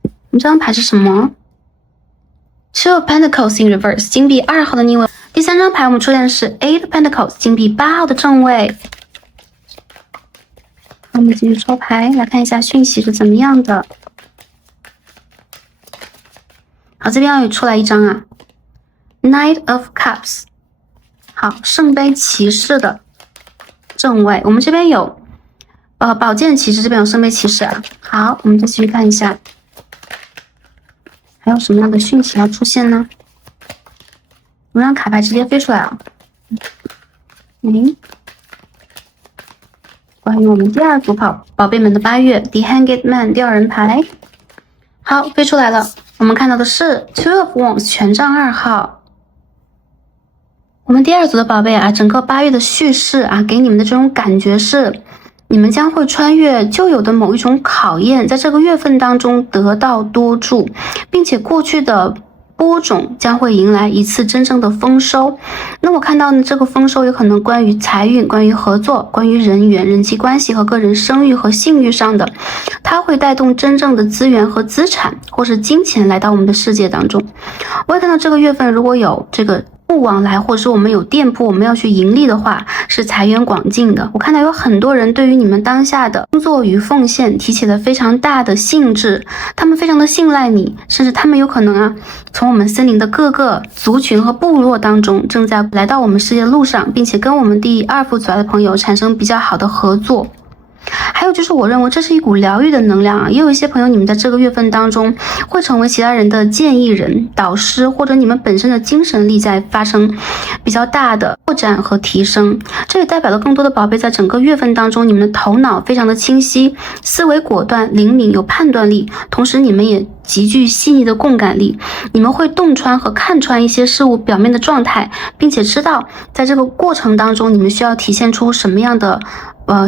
我们这张牌是什么？ Two of Pentacles in reverse 金币2号的逆位。第3张牌我们出现的是 Eight of Pentacles 金币8号的正位。我们继续抽牌来看一下讯息是怎么样的。好，这边又出来一张啊 Knight of Cups。 好，圣杯骑士的正位。我们这边有宝剑骑士，这边有圣杯骑士啊。好，我们再继续看一下还有什么样的讯息要出现呢？我们让卡牌直接飞出来啊。关于我们第二组宝贝们的8月 The Hanged Man 吊人牌。好，飞出来了。我们看到的是 Two of Wands 权杖2号。我们第二组的宝贝啊，整个8月的叙事啊，给你们的这种感觉是，你们将会穿越旧有的某一种考验，在这个月份当中得到多助，并且过去的播种将会迎来一次真正的丰收。那我看到呢，这个丰收有可能关于财运、关于合作、关于人缘、人际关系和个人声誉和信誉上的，它会带动真正的资源和资产或是金钱来到我们的世界当中。我也看到这个月份如果有这个不往来，或者是我们有店铺我们要去盈利的话，是财源广进的。我看到有很多人对于你们当下的工作与奉献提起了非常大的兴致，他们非常的信赖你，甚至他们有可能从我们森林的各个族群和部落当中正在来到我们世界路上，并且跟我们第二副组来的朋友产生比较好的合作。还有就是我认为这是一股疗愈的能量也有一些朋友你们在这个月份当中会成为其他人的建议人、导师，或者你们本身的精神力在发生比较大的扩展和提升。这也代表了更多的宝贝在整个月份当中，你们的头脑非常的清晰，思维果断灵敏，有判断力，同时你们也极具细腻的共感力，你们会洞穿和看穿一些事物表面的状态，并且知道在这个过程当中你们需要体现出什么样的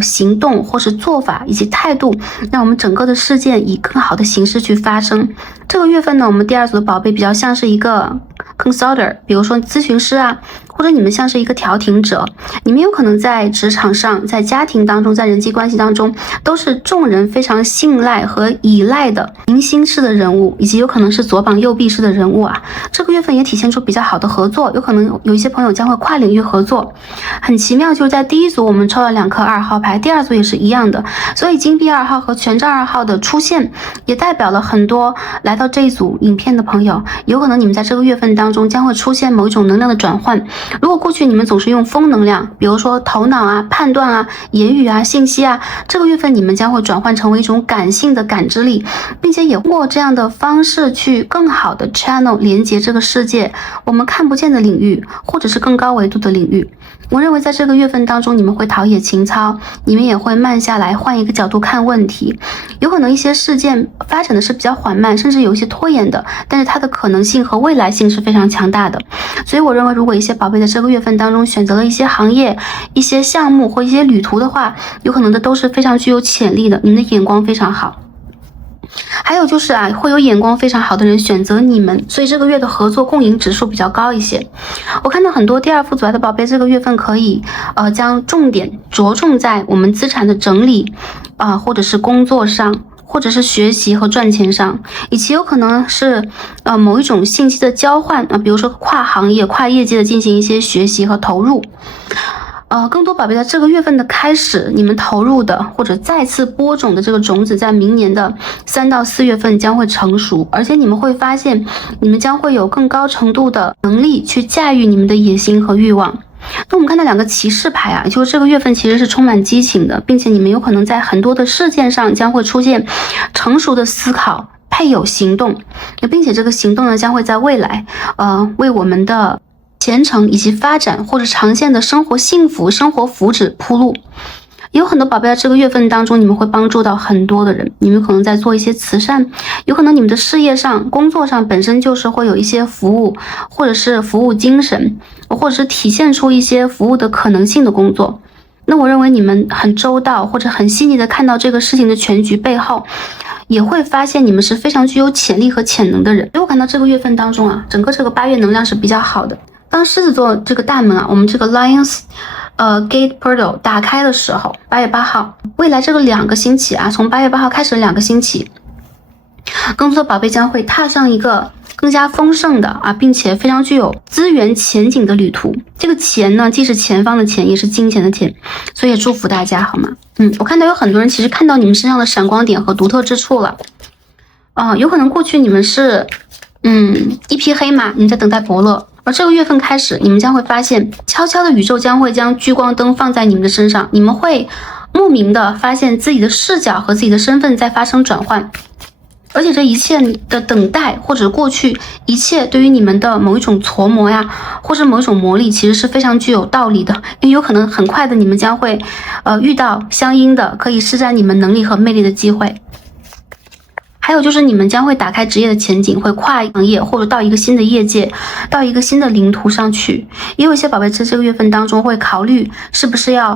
行动或是做法以及态度，让我们整个的事件以更好的形式去发生。这个月份呢，我们第二组的宝贝比较像是一个 consultant， 比如说咨询师或者你们像是一个调停者，你们有可能在职场上、在家庭当中、在人际关系当中都是众人非常信赖和依赖的明星式的人物，以及有可能是左膀右臂式的人物这个月份也体现出比较好的合作，有可能有一些朋友将会跨领域合作。很奇妙，就是在第一组我们抽了2颗2号牌，第二组也是一样的，所以金币2号和权杖2号的出现也代表了很多来到这一组影片的朋友，有可能你们在这个月份当中将会出现某一种能量的转换。如果过去你们总是用风能量，比如说头脑判断言语信息这个月份你们将会转换成为一种感性的感知力，并且也通过这样的方式去更好的 channel 连接这个世界我们看不见的领域，或者是更高维度的领域。我认为在这个月份当中，你们会陶冶情操，你们也会慢下来，换一个角度看问题。有可能一些事件发展的是比较缓慢，甚至有一些拖延的，但是它的可能性和未来性是非常强大的。所以我认为，如果一些宝贝在这个月份当中选择了一些行业、一些项目或一些旅途的话，有可能的都是非常具有潜力的，你们的眼光非常好。还有就是会有眼光非常好的人选择你们，所以这个月的合作共赢指数比较高一些。我看到很多第二副组来的宝贝这个月份可以将重点着重在我们资产的整理或者是工作上，或者是学习和赚钱上，以及有可能是某一种信息的交换比如说跨行业、跨业界的进行一些学习和投入。更多宝贝在这个月份的开始，你们投入的或者再次播种的这个种子，在明年的3到4月份将会成熟，而且你们会发现，你们将会有更高程度的能力去驾驭你们的野心和欲望。那我们看到2个骑士牌也就是这个月份其实是充满激情的，并且你们有可能在很多的事件上将会出现成熟的思考，配有行动，并且这个行动呢将会在未来为我们的前程以及发展或者长线的生活幸福、生活福祉铺路。也有很多宝贝在这个月份当中，你们会帮助到很多的人，你们可能在做一些慈善，有可能你们的事业上、工作上本身就是会有一些服务，或者是服务精神，或者是体现出一些服务的可能性的工作。那我认为你们很周到或者很细腻的看到这个事情的全局背后，也会发现你们是非常具有潜力和潜能的人。所以我看到这个月份当中整个这个8月能量是比较好的。当狮子座这个大门我们这个 Lions Gate Portal 打开的时候，8月8号，未来这个2个星期从8月8号开始的2个星期，更多的宝贝将会踏上一个更加丰盛的并且非常具有资源前景的旅途。这个钱呢，既是前方的钱，也是金钱的钱，所以也祝福大家好吗？我看到有很多人其实看到你们身上的闪光点和独特之处了。有可能过去你们是一匹黑马，你们在等待伯乐。而这个月份开始，你们将会发现，悄悄的宇宙将会将聚光灯放在你们的身上，你们会莫名的发现自己的视角和自己的身份在发生转换，而且这一切的等待或者过去一切对于你们的某一种琢磨或者某一种魔力，其实是非常具有道理的，因为有可能很快的你们将会遇到相应的可以施展你们能力和魅力的机会。还有就是你们将会打开职业的前景，会跨行业或者到一个新的业界，到一个新的领途上去。也有一些宝贝在这个月份当中会考虑是不是要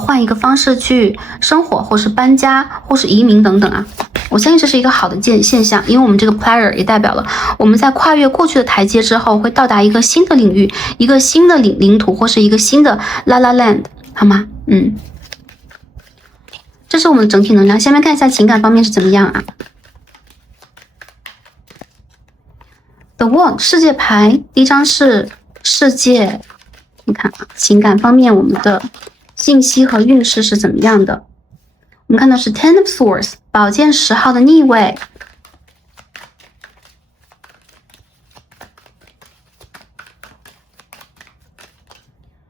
换一个方式去生活，或是搬家，或是移民等等啊。我相信这是一个好的现象，因为我们这个 player 也代表了我们在跨越过去的台阶之后，会到达一个新的领域，一个新的领土，或是一个新的 La La Land， 好吗？这是我们的整体能量。下面看一下情感方面是怎么样啊。The World 世界牌，第一张是世界，你看啊，情感方面我们的信息和运势是怎么样的？我们看到是 Ten of Swords， 宝剑10号的逆位。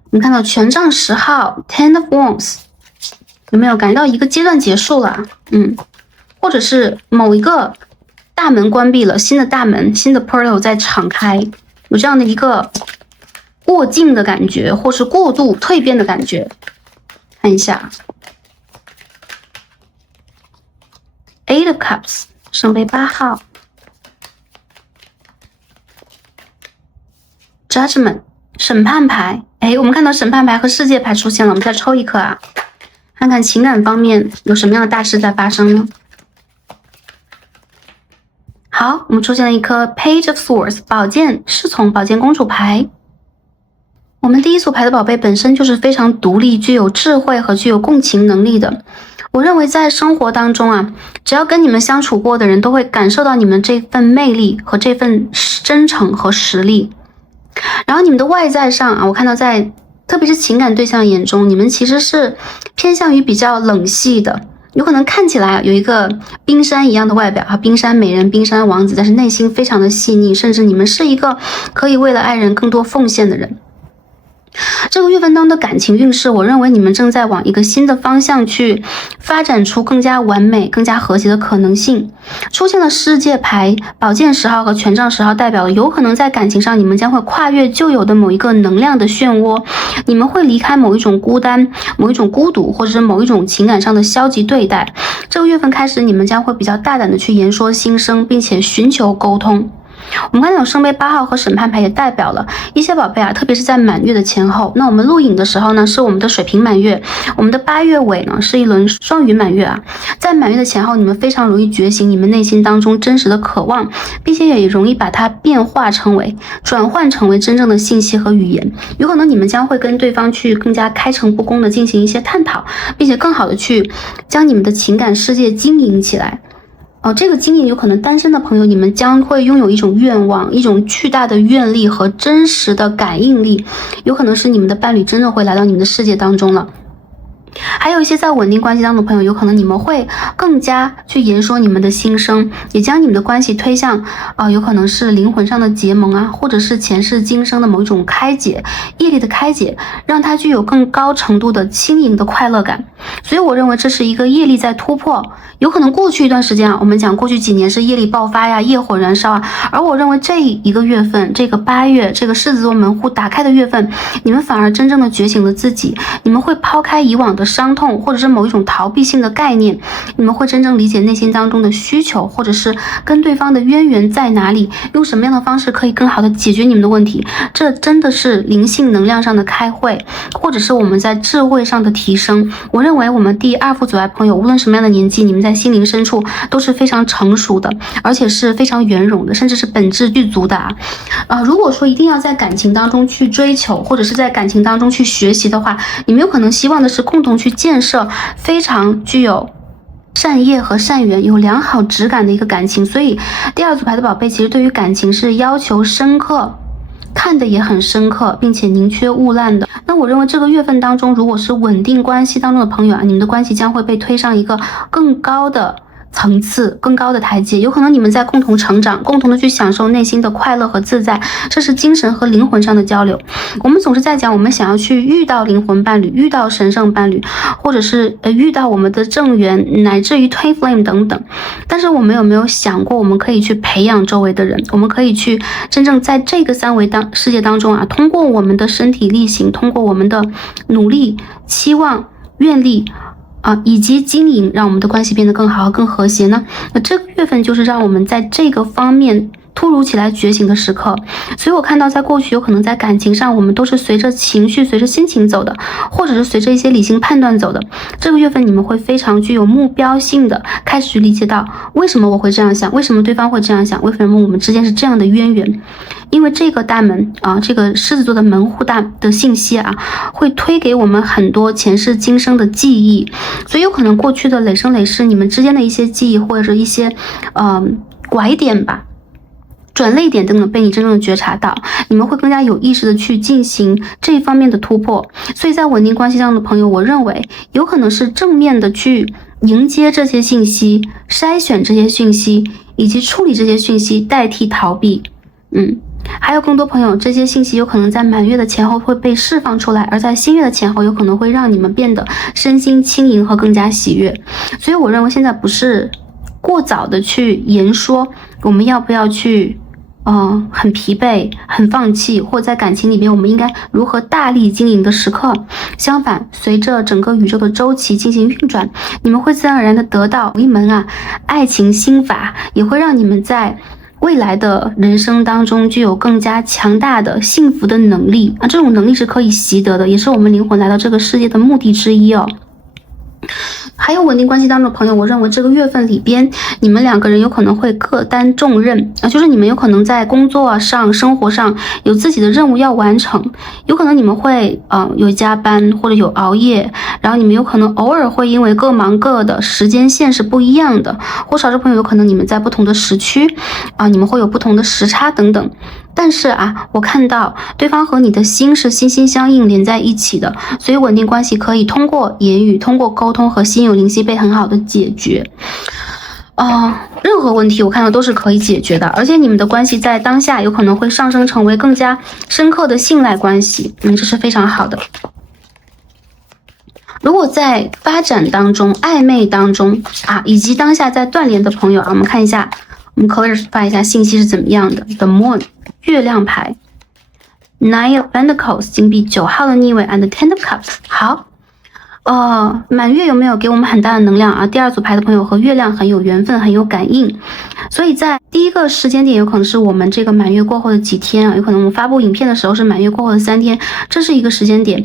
我们看到权杖10号 Ten of Wands， 有没有感觉到一个阶段结束了？或者是某一个大门关闭了，新的大门，新的 portal 在敞开，有这样的一个过境的感觉，或是过度蜕变的感觉。看一下 Eight of Cups， 圣杯8号 Judgment， 审判牌。我们看到审判牌和世界牌出现了，我们再抽一颗啊，看看情感方面有什么样的大事在发生呢？好，我们出现了一颗 Page of Swords， 宝剑侍从，宝剑公主牌。我们第一组牌的宝贝本身就是非常独立、具有智慧和具有共情能力的。我认为在生活当中啊，只要跟你们相处过的人都会感受到你们这份魅力和这份真诚和实力。然后你们的外在上啊，我看到在特别是情感对象眼中，你们其实是偏向于比较冷系的，有可能看起来有一个冰山一样的外表啊，冰山美人、冰山王子，但是内心非常的细腻，甚至你们是一个可以为了爱人更多奉献的人。这个月份当中的感情运势，我认为你们正在往一个新的方向去发展出更加完美、更加和谐的可能性。出现了世界牌、宝剑10号和权杖10号，代表了有可能在感情上你们将会跨越旧有的某一个能量的漩涡，你们会离开某一种孤单、某一种孤独，或者是某一种情感上的消极对待。这个月份开始，你们将会比较大胆的去言说心声，并且寻求沟通。我们看到有圣杯8号和审判牌，也代表了一些宝贝啊，特别是在满月的前后。那我们录影的时候呢，是我们的水瓶满月，我们的8月尾呢是一轮双鱼满月啊。在满月的前后，你们非常容易觉醒你们内心当中真实的渴望，并且也容易把它转换成为真正的信息和语言。有可能你们将会跟对方去更加开诚布公的进行一些探讨，并且更好的去将你们的情感世界经营起来。这个经营有可能单身的朋友，你们将会拥有一种愿望，一种巨大的愿力和真实的感应力，有可能是你们的伴侣真的会来到你们的世界当中了。还有一些在稳定关系当中的朋友，有可能你们会更加去言说你们的心声，也将你们的关系推向有可能是灵魂上的结盟啊，或者是前世今生的某一种开解，业力的开解，让它具有更高程度的轻盈的快乐感。所以我认为这是一个业力在突破。有可能过去一段时间啊，我们讲过去几年是业力爆发呀，业火燃烧啊，而我认为这一个月份，这个8月，这个狮子座门户打开的月份，你们反而真正的觉醒了自己，你们会抛开以往的伤痛，或者是某一种逃避性的概念，你们会真正理解内心当中的需求，或者是跟对方的渊源在哪里，用什么样的方式可以更好的解决你们的问题。这真的是灵性能量上的开会，或者是我们在智慧上的提升。我认为我们第2副组爱朋友，无论什么样的年纪，你们在心灵深处都是非常成熟的，而且是非常圆融的，甚至是本质具足的如果说一定要在感情当中去追求，或者是在感情当中去学习的话，你们有可能希望的是共同去建设非常具有善业和善缘，有良好质感的一个感情。所以第2组牌的宝贝其实对于感情是要求深刻，看得也很深刻，并且宁缺毋滥的。那我认为这个月份当中，如果是稳定关系当中的朋友啊，你们的关系将会被推上一个更高的层次，更高的台阶，有可能你们在共同成长，共同的去享受内心的快乐和自在，这是精神和灵魂上的交流。我们总是在讲我们想要去遇到灵魂伴侣，遇到神圣伴侣，或者是遇到我们的正缘，乃至于 Twin Flame 等等。但是我们有没有想过，我们可以去培养周围的人，我们可以去真正在这个3维世界当中啊，通过我们的身体力行，通过我们的努力、期望、愿力，以及经营，让我们的关系变得更好、更和谐呢？那这个月份就是让我们在这个方面突如其来觉醒的时刻。所以我看到在过去有可能在感情上我们都是随着情绪随着心情走的，或者是随着一些理性判断走的。这个月份你们会非常具有目标性的开始去理解到为什么我会这样想，为什么对方会这样想，为什么我们之间是这样的渊源。因为这个大门这个狮子座的门户大的信息会推给我们很多前世今生的记忆，所以有可能过去的累生累世你们之间的一些记忆或者一些拐点吧，转泪点等等被你真正的觉察到，你们会更加有意识的去进行这一方面的突破。所以在稳定关系上的朋友，我认为有可能是正面的去迎接这些信息，筛选这些讯息，以及处理这些讯息，代替逃避。还有更多朋友，这些信息有可能在满月的前后会被释放出来，而在新月的前后有可能会让你们变得身心轻盈和更加喜悦。所以我认为现在不是过早的去言说我们要不要去很疲惫很放弃，或在感情里面我们应该如何大力经营的时刻。相反，随着整个宇宙的周期进行运转，你们会自然而然的得到一门爱情心法，也会让你们在未来的人生当中具有更加强大的幸福的能力这种能力是可以习得的，也是我们灵魂来到这个世界的目的之一还有稳定关系当中的朋友，我认为这个月份里边你们两个人有可能会各担重任就是你们有可能在工作上生活上有自己的任务要完成，有可能你们会有加班或者有熬夜，然后你们有可能偶尔会因为各忙各的，时间线是不一样的，或少数朋友有可能你们在不同的时区你们会有不同的时差等等。但是我看到对方和你的心是心心相印连在一起的，所以稳定关系可以通过言语通过沟通和心有灵犀被很好的解决任何问题我看到都是可以解决的，而且你们的关系在当下有可能会上升成为更加深刻的信赖关系这是非常好的。如果在发展当中暧昧当中以及当下在断联的朋友我们看一下，我们 clarify 一下信息是怎么样的。 The Moon 月亮牌 Nine of Pentacles 金币9号的逆位 and Ten of Cups。 好满月有没有给我们很大的能量第二组牌的朋友和月亮很有缘分很有感应，所以在第一个时间点有可能是我们这个满月过后的几天有可能我们发布影片的时候是满月过后的3天，这是一个时间点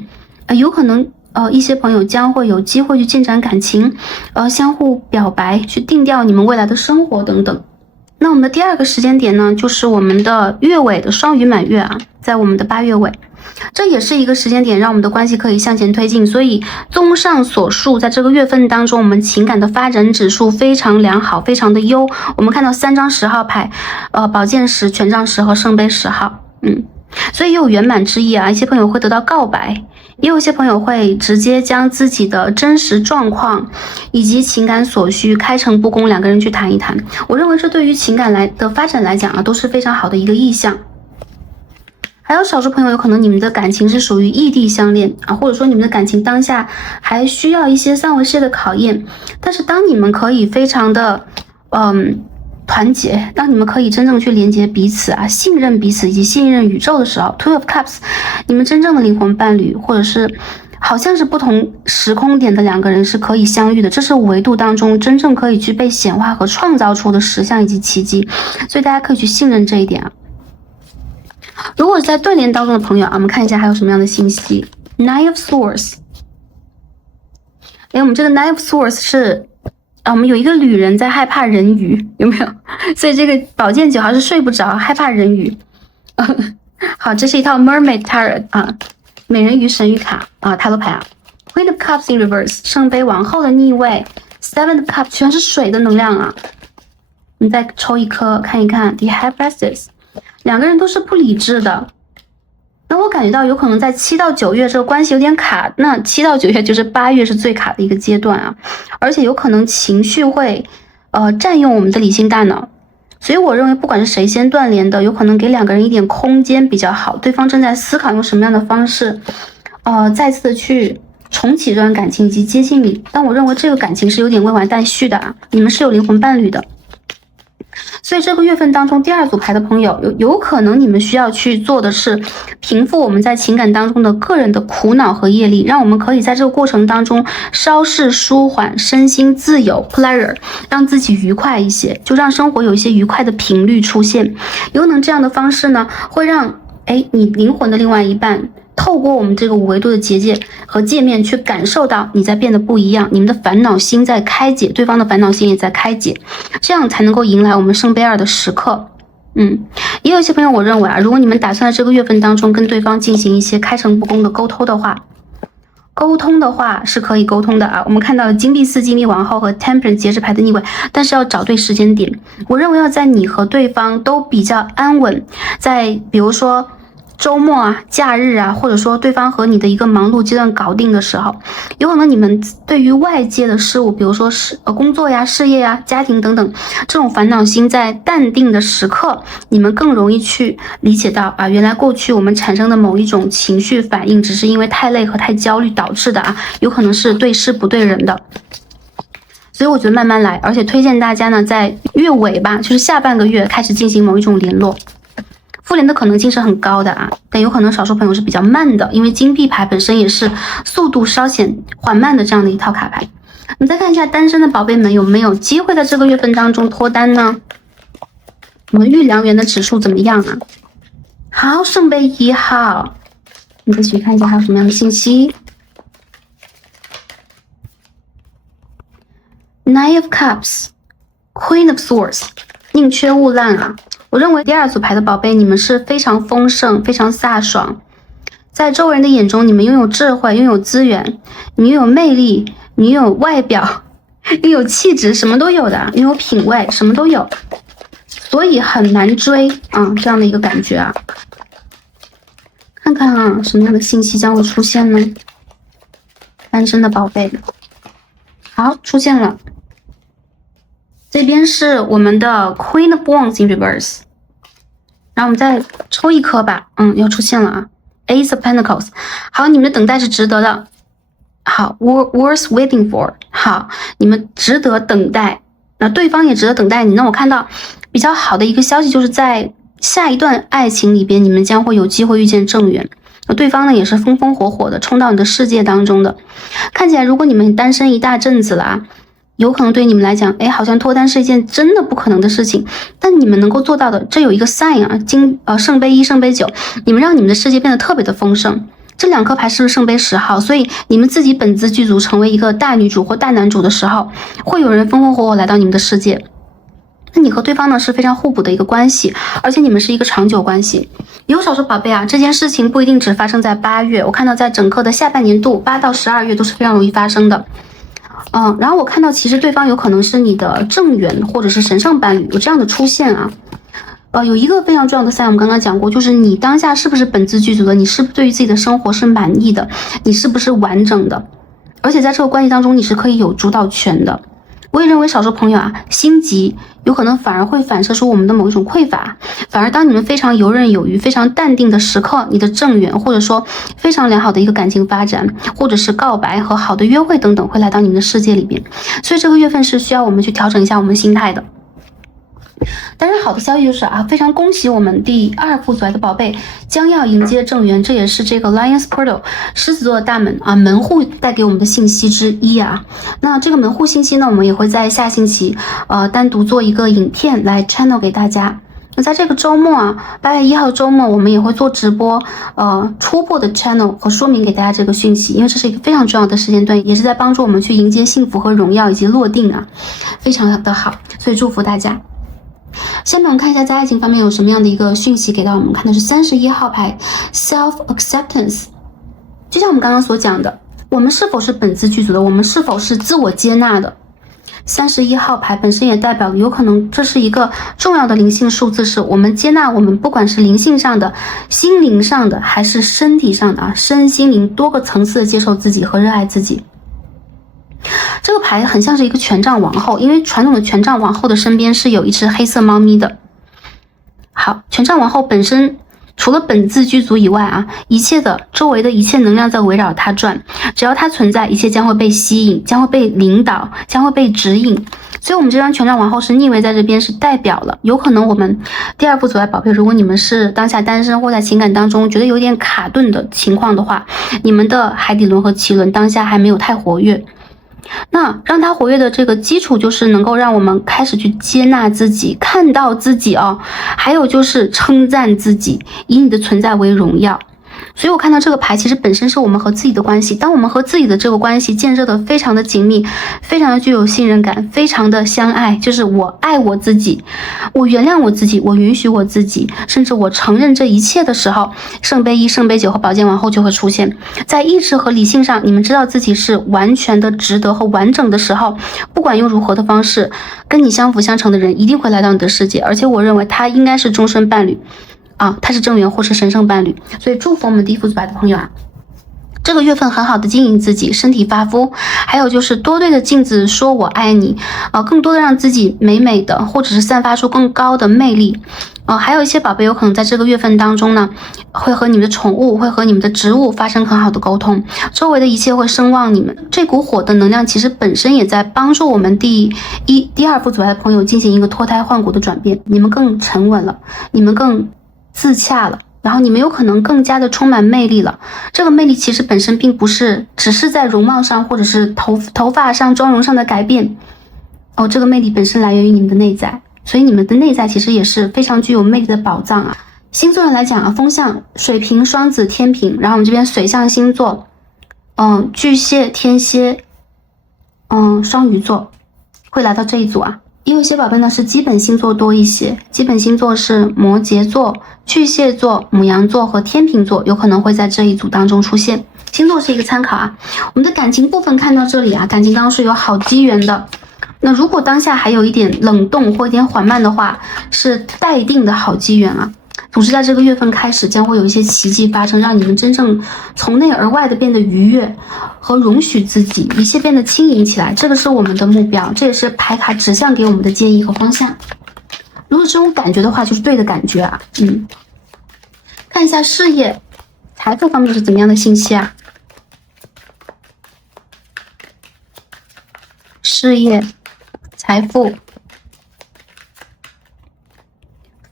有可能一些朋友将会有机会去进展感情相互表白，去定调你们未来的生活等等。那我们的第二个时间点呢，就是我们的月尾的双鱼满月在我们的8月尾，这也是一个时间点让我们的关系可以向前推进。所以综上所述，在这个月份当中我们情感的发展指数非常良好，非常的优。我们看到3张10号牌宝剑10、权杖10和圣杯10号所以也有圆满之意一些朋友会得到告白，也有一些朋友会直接将自己的真实状况以及情感所需开诚布公，两个人去谈一谈。我认为这对于情感的发展来讲都是非常好的一个意向。还有少数朋友有可能你们的感情是属于异地相恋或者说你们的感情当下还需要一些三维世界的考验，但是当你们可以非常的团结，当你们可以真正去连接彼此信任彼此以及信任宇宙的时候， Two of Cups 你们真正的灵魂伴侣或者是好像是不同时空点的两个人是可以相遇的，这是维度当中真正可以去被显化和创造出的实相以及奇迹，所以大家可以去信任这一点如果在断联当中的朋友我们看一下还有什么样的信息。 Nine of Swords 我们这个 Nine of Swords 是我们有一个旅人在害怕人鱼，有没有？所以这个宝剑9号是睡不着，害怕人鱼好，这是一套 Mermaid Tarot 美人鱼神谕卡塔罗牌Queen of Cups in Reverse 圣杯王后的逆位 Seven of Cups 全是水的能量我们再抽一颗看一看 The High Priestess 两个人都是不理智的。那我感觉到有可能在7到9月这个关系有点卡，那7到9月就是8月是最卡的一个阶段而且有可能情绪会占用我们的理性大脑，所以我认为不管是谁先断联的，有可能给两个人一点空间比较好，对方正在思考用什么样的方式再次的去重启这段感情以及接近你，但我认为这个感情是有点未完待续的你们是有灵魂伴侣的。所以这个月份当中，第2组牌的朋友有可能你们需要去做的是平复我们在情感当中的个人的苦恼和业力，让我们可以在这个过程当中稍事舒缓，身心自由 pleasure， 让自己愉快一些，就让生活有一些愉快的频率出现。有可能这样的方式呢，会让你灵魂的另外一半透过我们这个5维度的结界和界面去感受到你在变得不一样，你们的烦恼心在开解，对方的烦恼心也在开解，这样才能够迎来我们圣杯2的时刻。也有一些朋友我认为啊，如果你们打算在这个月份当中跟对方进行一些开诚布公的沟通的话是可以沟通的啊。我们看到了金币4、金币王后和 Temperance 节制牌的逆位，但是要找对时间点。我认为要在你和对方都比较安稳，在比如说周末啊、假日啊，或者说对方和你的一个忙碌阶段搞定的时候，有可能你们对于外界的事物，比如说工作呀、事业呀、家庭等等，这种烦恼心在淡定的时刻，你们更容易去理解到啊，原来过去我们产生的某一种情绪反应，只是因为太累和太焦虑导致的啊，有可能是对事不对人的。所以我觉得慢慢来，而且推荐大家呢，在月尾吧，就是下半个月开始进行某一种联络。复联的可能性是很高的啊，但有可能少数朋友是比较慢的，因为金币牌本身也是速度稍显缓慢的这样的一套卡牌。我们再看一下单身的宝贝们有没有机会在这个月份当中脱单呢？我们玉良缘的指数怎么样啊？好，圣杯1号，你再去看一下还有什么样的信息。Nine of Cups， Queen of Swords， 宁缺毋滥啊。我认为第2组牌的宝贝，你们是非常丰盛、非常飒爽，在周围人的眼中，你们拥有智慧、拥有资源，你拥有魅力，你拥有外表，拥有气质，什么都有的，拥有品味，什么都有，所以很难追啊，这样的一个感觉啊。看看啊，什么样的信息将会出现呢？单身的宝贝，好，出现了。这边是我们的 Queen of Wands in Reverse， 然后我们再抽一颗吧，要出现了啊 ，Ace of Pentacles， 好，你们的等待是值得的，好 ，worth waiting for， 好，你们值得等待，那对方也值得等待你。那我看到比较好的一个消息，就是在下一段爱情里边，你们将会有机会遇见正缘，那对方呢也是风风火火的冲到你的世界当中的。看起来如果你们单身一大阵子了啊，有可能对你们来讲，好像脱单是一件真的不可能的事情，但你们能够做到的，这有一个 sign 啊，圣杯1、圣杯9，你们让你们的世界变得特别的丰盛。这2颗牌是不是圣杯10号？所以你们自己本自具足，成为一个大女主或大男主的时候，会有人风风火火来到你们的世界。那你和对方呢是非常互补的一个关系，而且你们是一个长久关系。有少数宝贝啊，这件事情不一定只发生在8月，我看到在整个的下半年度8到12月都是非常容易发生的。然后我看到其实对方有可能是你的正缘或者是神圣伴侣，有这样的出现啊。有一个非常重要的sign，我们刚刚讲过，就是你当下是不是本自具足的，你是不是对于自己的生活是满意的，你是不是完整的，而且在这个关系当中你是可以有主导权的。我也认为少数朋友啊，心急有可能反而会反射出我们的某一种匮乏，反而当你们非常游刃有余、非常淡定的时刻，你的正缘或者说非常良好的一个感情发展，或者是告白和好的约会等等，会来到你们的世界里边。所以这个月份是需要我们去调整一下我们心态的。当然好的消息就是啊，非常恭喜我们第2副组来的宝贝将要迎接正缘，这也是这个 Lion's Portal 狮子座的大门啊，门户带给我们的信息之一啊。那这个门户信息呢，我们也会在下星期单独做一个影片来 channel 给大家。那在这个周末啊，8月1号周末，我们也会做直播初步的 channel 和说明给大家这个讯息，因为这是一个非常重要的时间段，也是在帮助我们去迎接幸福和荣耀以及落定啊，非常的好，所以祝福大家。下面我们看一下在爱情方面有什么样的一个讯息给到我们，看的是31号牌 Self Acceptance。 就像我们刚刚所讲的，我们是否是本自具足的，我们是否是自我接纳的。31号牌本身也代表有可能这是一个重要的灵性数字，是我们接纳我们不管是灵性上的、心灵上的还是身体上的啊，身心灵多个层次的接受自己和热爱自己。这个牌很像是一个权杖王后，因为传统的权杖王后的身边是有一只黑色猫咪的。好，权杖王后本身除了本自具足以外啊，一切的周围的一切能量在围绕它转，只要它存在，一切将会被吸引，将会被领导，将会被指引。所以我们这张权杖王后是逆位在这边，是代表了有可能我们第二副阻碍宝贝，如果你们是当下单身或在情感当中觉得有点卡顿的情况的话，你们的海底轮和脐轮当下还没有太活跃。那让它活跃的这个基础就是能够让我们开始去接纳自己，看到自己哦，还有就是称赞自己，以你的存在为荣耀。所以我看到这个牌其实本身是我们和自己的关系，当我们和自己的这个关系建设的非常的紧密，非常的具有信任感，非常的相爱，就是我爱我自己，我原谅我自己，我允许我自己，甚至我承认这一切的时候，圣杯1、圣杯9和宝剑王后就会出现。在意志和理性上，你们知道自己是完全的值得和完整的时候，不管用如何的方式，跟你相辅相成的人一定会来到你的世界，而且我认为他应该是终身伴侣他是正缘或是神圣伴侣。所以祝福我们第一副阻牌的朋友啊，这个月份很好的经营自己，身体发肤，还有就是多对着镜子说我爱你，更多的让自己美美的，或者是散发出更高的魅力。还有一些宝贝有可能在这个月份当中呢，会和你们的宠物，会和你们的植物发生很好的沟通，周围的一切会声望你们。这股火的能量其实本身也在帮助我们第二副阻碍的朋友进行一个脱胎换骨的转变，你们更沉稳了，你们更自洽了，然后你们有可能更加的充满魅力了。这个魅力其实本身并不是只是在容貌上或者是头发上妆容上的改变这个魅力本身来源于你们的内在，所以你们的内在其实也是非常具有魅力的宝藏啊。星座上来讲啊，风象水瓶、双子、天平，然后我们这边水象星座巨蟹、天蝎双鱼座会来到这一组啊。也有些宝贝呢是基本星座多一些，基本星座是摩羯座、巨蟹座、牡羊座和天秤座，有可能会在这一组当中出现。星座是一个参考啊。我们的感情部分看到这里啊，感情当中是有好机缘的。那如果当下还有一点冷冻或一点缓慢的话，是待定的好机缘啊。总之在这个月份开始将会有一些奇迹发生，让你们真正从内而外的变得愉悦和容许自己，一切变得轻盈起来，这个是我们的目标，这也是牌卡指向给我们的建议和方向。如果这种感觉的话，就是对的感觉啊。看一下事业财富方面是怎么样的信息啊。事业财富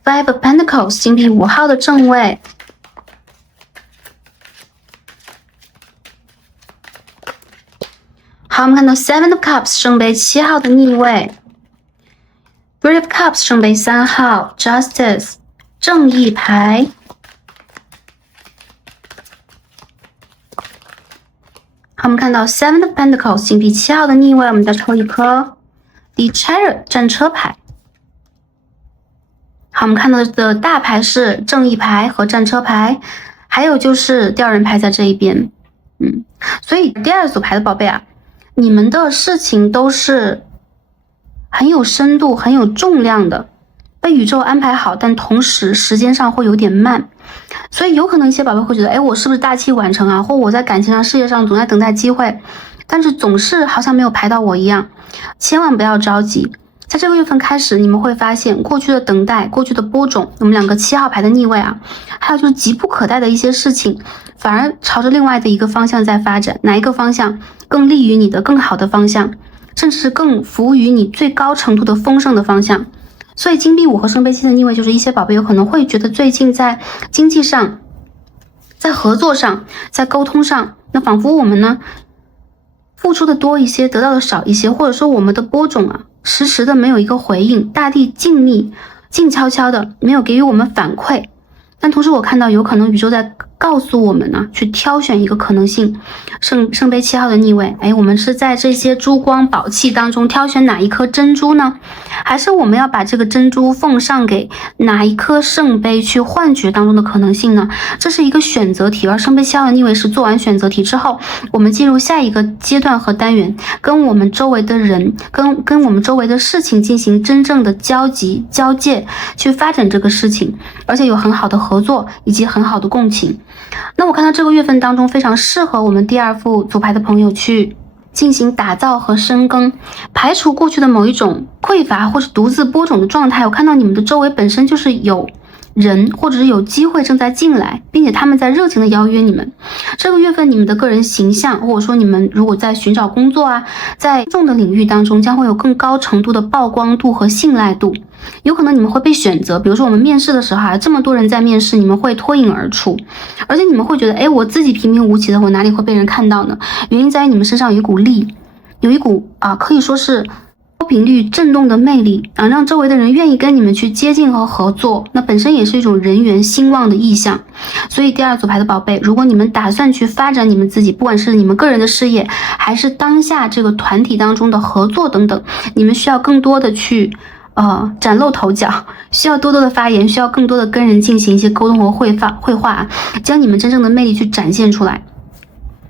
Five of Pentacles 金币5号的正位，好，我们看到 Seven of Cups 圣杯7号的逆位， Three of Cups 圣杯3号 Justice 正义牌，好，我们看到 Seven of Pentacles 金币7号的逆位，我们再抽一颗 The Chariot 战车牌。好，我们看到的大牌是正义牌和战车牌，还有就是吊人牌在这一边。所以第二组牌的宝贝啊，你们的事情都是很有深度、很有重量的，被宇宙安排好，但同时时间上会有点慢。所以有可能一些宝贝会觉得，我是不是大器晚成啊？或我在感情上、事业上总在等待机会，但是总是好像没有排到我一样。千万不要着急。在这个月份开始，你们会发现过去的等待、过去的播种，我们两个7号牌的逆位啊，还有就是急不可待的一些事情，反而朝着另外的一个方向在发展。哪一个方向更利于你的更好的方向，甚至是更服务于你最高程度的丰盛的方向。所以金币5和圣杯7的逆位，就是一些宝贝有可能会觉得最近在经济上、在合作上、在沟通上，那仿佛我们呢付出的多一些，得到的少一些，或者说我们的播种啊迟迟的没有一个回应，大地静谧静悄悄的没有给予我们反馈。但同时我看到有可能宇宙在告诉我们呢，去挑选一个可能性。圣杯7号的逆位，我们是在这些珠光宝气当中挑选哪一颗珍珠呢？还是我们要把这个珍珠奉上给哪一颗圣杯去换取当中的可能性呢？这是一个选择题，而圣杯7号的逆位是做完选择题之后，我们进入下一个阶段和单元，跟我们周围的人跟我们周围的事情进行真正的交集交界，去发展这个事情，而且有很好的合作以及很好的共情。那我看到这个月份当中非常适合我们第二副组牌的朋友去进行打造和深耕，排除过去的某一种匮乏或是独自播种的状态。我看到你们的周围本身就是有人或者是有机会正在进来，并且他们在热情的邀约你们。这个月份你们的个人形象，或者说你们如果在寻找工作啊，在公众的领域当中将会有更高程度的曝光度和信赖度，有可能你们会被选择。比如说我们面试的时候啊，这么多人在面试，你们会脱颖而出，而且你们会觉得，哎，我自己平平无奇的，我哪里会被人看到呢？原因在于你们身上有一股力，有一股可以说是高频率震动的魅力啊，让周围的人愿意跟你们去接近和合作，那本身也是一种人缘兴旺的意象。所以第二组牌的宝贝，如果你们打算去发展你们自己，不管是你们个人的事业，还是当下这个团体当中的合作等等，你们需要更多的去崭露头角，需要多多的发言，需要更多的跟人进行一些沟通和绘画，将你们真正的魅力去展现出来。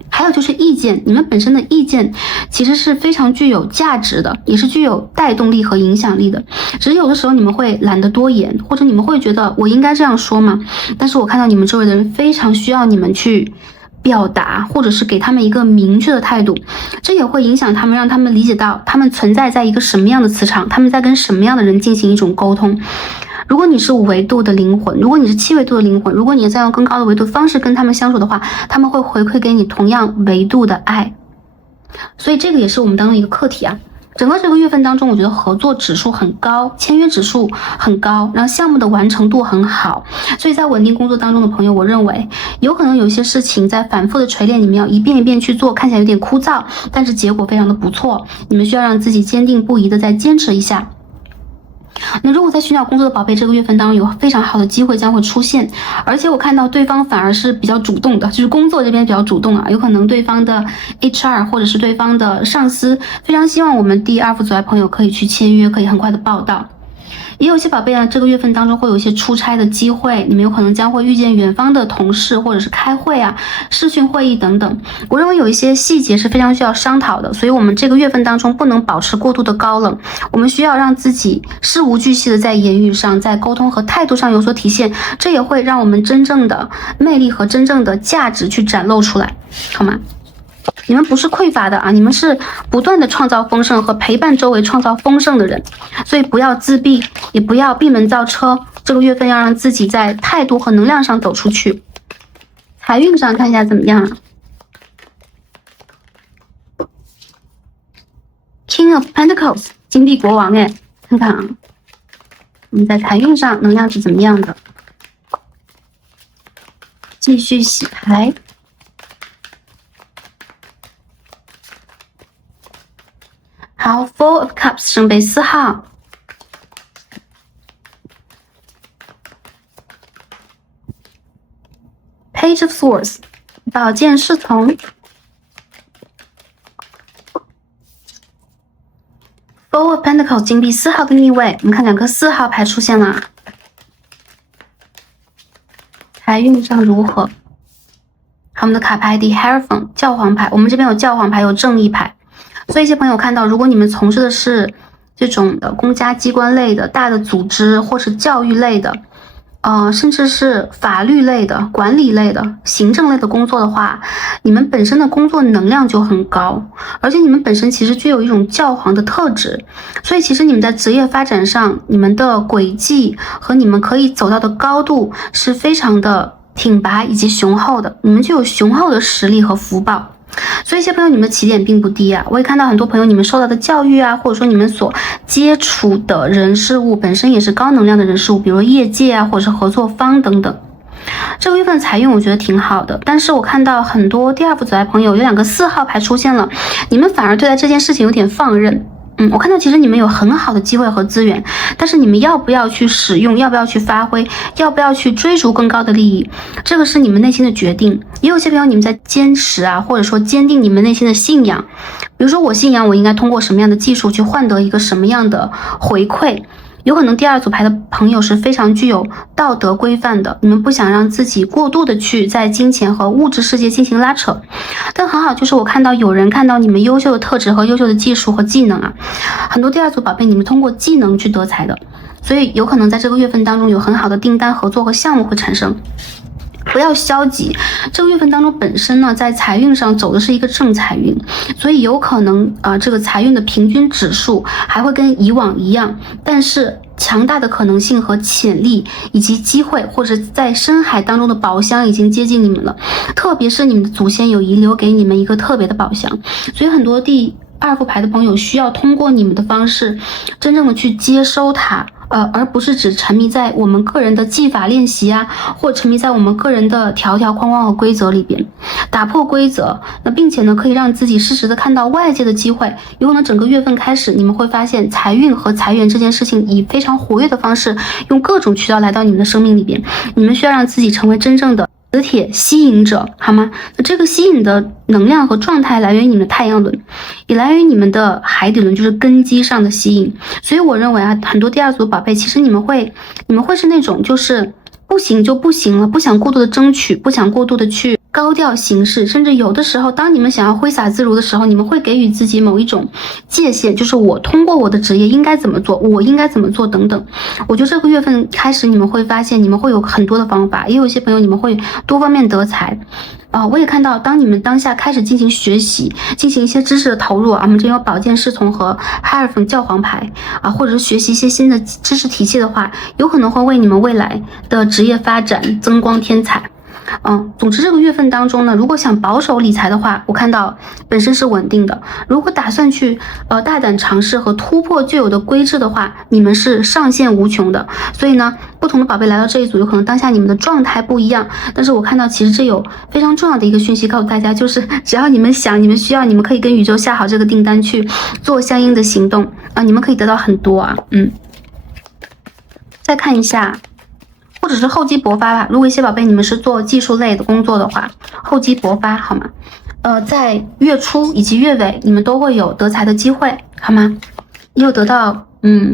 还有就是意见，你们本身的意见其实是非常具有价值的，也是具有带动力和影响力的。只是有的时候你们会懒得多言，或者你们会觉得我应该这样说吗？但是我看到你们周围的人非常需要你们去表达，或者是给他们一个明确的态度，这也会影响他们，让他们理解到他们存在在一个什么样的磁场，他们在跟什么样的人进行一种沟通。如果你是5维度的灵魂，如果你是7维度的灵魂，如果你在用更高的维度方式跟他们相处的话，他们会回馈给你同样维度的爱。所以这个也是我们当中一个课题啊。整个这个月份当中，我觉得合作指数很高，签约指数很高，然后项目的完成度很好。所以在稳定工作当中的朋友，我认为有可能有些事情在反复的锤炼，你们要一遍一遍去做，看起来有点枯燥，但是结果非常的不错。你们需要让自己坚定不移的再坚持一下。那如果在寻找工作的宝贝，这个月份当中有非常好的机会将会出现，而且我看到对方反而是比较主动的，就是工作这边比较主动啊，有可能对方的 HR 或者是对方的上司非常希望我们第二副组爱朋友可以去签约，可以很快的报到。也有些宝贝呢，这个月份当中会有一些出差的机会，你们有可能将会遇见远方的同事，或者是开会啊、视讯会议等等。我认为有一些细节是非常需要商讨的，所以我们这个月份当中不能保持过度的高冷，我们需要让自己事无巨细的在言语上、在沟通和态度上有所体现，这也会让我们真正的魅力和真正的价值去展露出来，好吗？你们不是匮乏的啊，你们是不断的创造丰盛和陪伴周围创造丰盛的人，所以不要自闭，也不要闭门造车。这个月份要让自己在态度和能量上走出去。财运上看一下怎么样啊 ？King of Pentacles， 金币国王哎，看看啊，我们在财运上能量是怎么样的？继续洗牌。好 ，Four of Cups 圣杯4号 ，Page of Swords 宝剑侍从 ，Four of Pentacles 金币4号的逆位，我们看2颗4号牌出现了，财运上如何？好，我们的卡牌 The Hierophant 教皇牌，我们这边有教皇牌，有正义牌。所以一些朋友看到，如果你们从事的是这种的公家机关类的大的组织，或是教育类的，甚至是法律类的、管理类的、行政类的工作的话，你们本身的工作能量就很高，而且你们本身其实具有一种教皇的特质，所以其实你们在职业发展上，你们的轨迹和你们可以走到的高度是非常的挺拔以及雄厚的，你们就有雄厚的实力和福报。所以一些朋友你们的起点并不低啊，我也看到很多朋友你们受到的教育啊，或者说你们所接触的人事物本身也是高能量的人事物，比如业界啊，或者是合作方等等。这个月份财运我觉得挺好的，但是我看到很多第二副组爱朋友有2个4号牌出现了，你们反而对待这件事情有点放任。我看到其实你们有很好的机会和资源，但是你们要不要去使用，要不要去发挥，要不要去追逐更高的利益，这个是你们内心的决定。也有些朋友你们在坚持啊，或者说坚定你们内心的信仰，比如说我信仰我应该通过什么样的技术去换得一个什么样的回馈。有可能第二组牌的朋友是非常具有道德规范的，你们不想让自己过度的去在金钱和物质世界进行拉扯。但很好，就是我看到有人看到你们优秀的特质和优秀的技术和技能啊，很多第二组宝贝你们通过技能去得财的，所以有可能在这个月份当中有很好的订单合作和项目会产生。不要消极，这个月份当中本身呢，在财运上走的是一个正财运，所以有可能这个财运的平均指数还会跟以往一样，但是强大的可能性和潜力，以及机会，或者在深海当中的宝箱已经接近你们了。特别是你们的祖先有遗留给你们一个特别的宝箱，所以很多第2副牌的朋友需要通过你们的方式，真正的去接收它。而不是只沉迷在我们个人的技法练习啊，或沉迷在我们个人的条条框框和规则里边，打破规则，并且呢，可以让自己适时的看到外界的机会。有可能整个月份开始，你们会发现财运和财源这件事情以非常活跃的方式，用各种渠道来到你们的生命里边。你们需要让自己成为真正的磁铁吸引者，好吗？这个吸引的能量和状态来源于你们的太阳轮，也来源于你们的海底轮，就是根基上的吸引。所以我认为啊，很多第2组的宝贝，其实你们会是那种就是不行就不行了，不想过度的争取，不想过度的去高调行事，甚至有的时候当你们想要挥洒自如的时候，你们会给予自己某一种界限，就是我通过我的职业应该怎么做，我应该怎么做等等。我觉得这个月份开始，你们会发现你们会有很多的方法，也有一些朋友你们会多方面得财。我也看到当你们当下开始进行学习，进行一些知识的投入啊，我们这有宝剑侍从和哈尔粉教皇牌啊，或者是学习一些新的知识体系的话，有可能会为你们未来的职业发展增光添彩。总之这个月份当中呢，如果想保守理财的话，我看到本身是稳定的。如果打算去大胆尝试和突破旧有的规制的话，你们是上限无穷的。所以呢，不同的宝贝来到这一组，有可能当下你们的状态不一样，但是我看到其实这有非常重要的一个讯息告诉大家，就是只要你们想，你们需要，你们可以跟宇宙下好这个订单去做相应的行动啊，你们可以得到很多啊。再看一下。或者是厚积薄发吧。如果一些宝贝你们是做技术类的工作的话，厚积薄发好吗？在月初以及月尾，你们都会有得财的机会，好吗？也有得到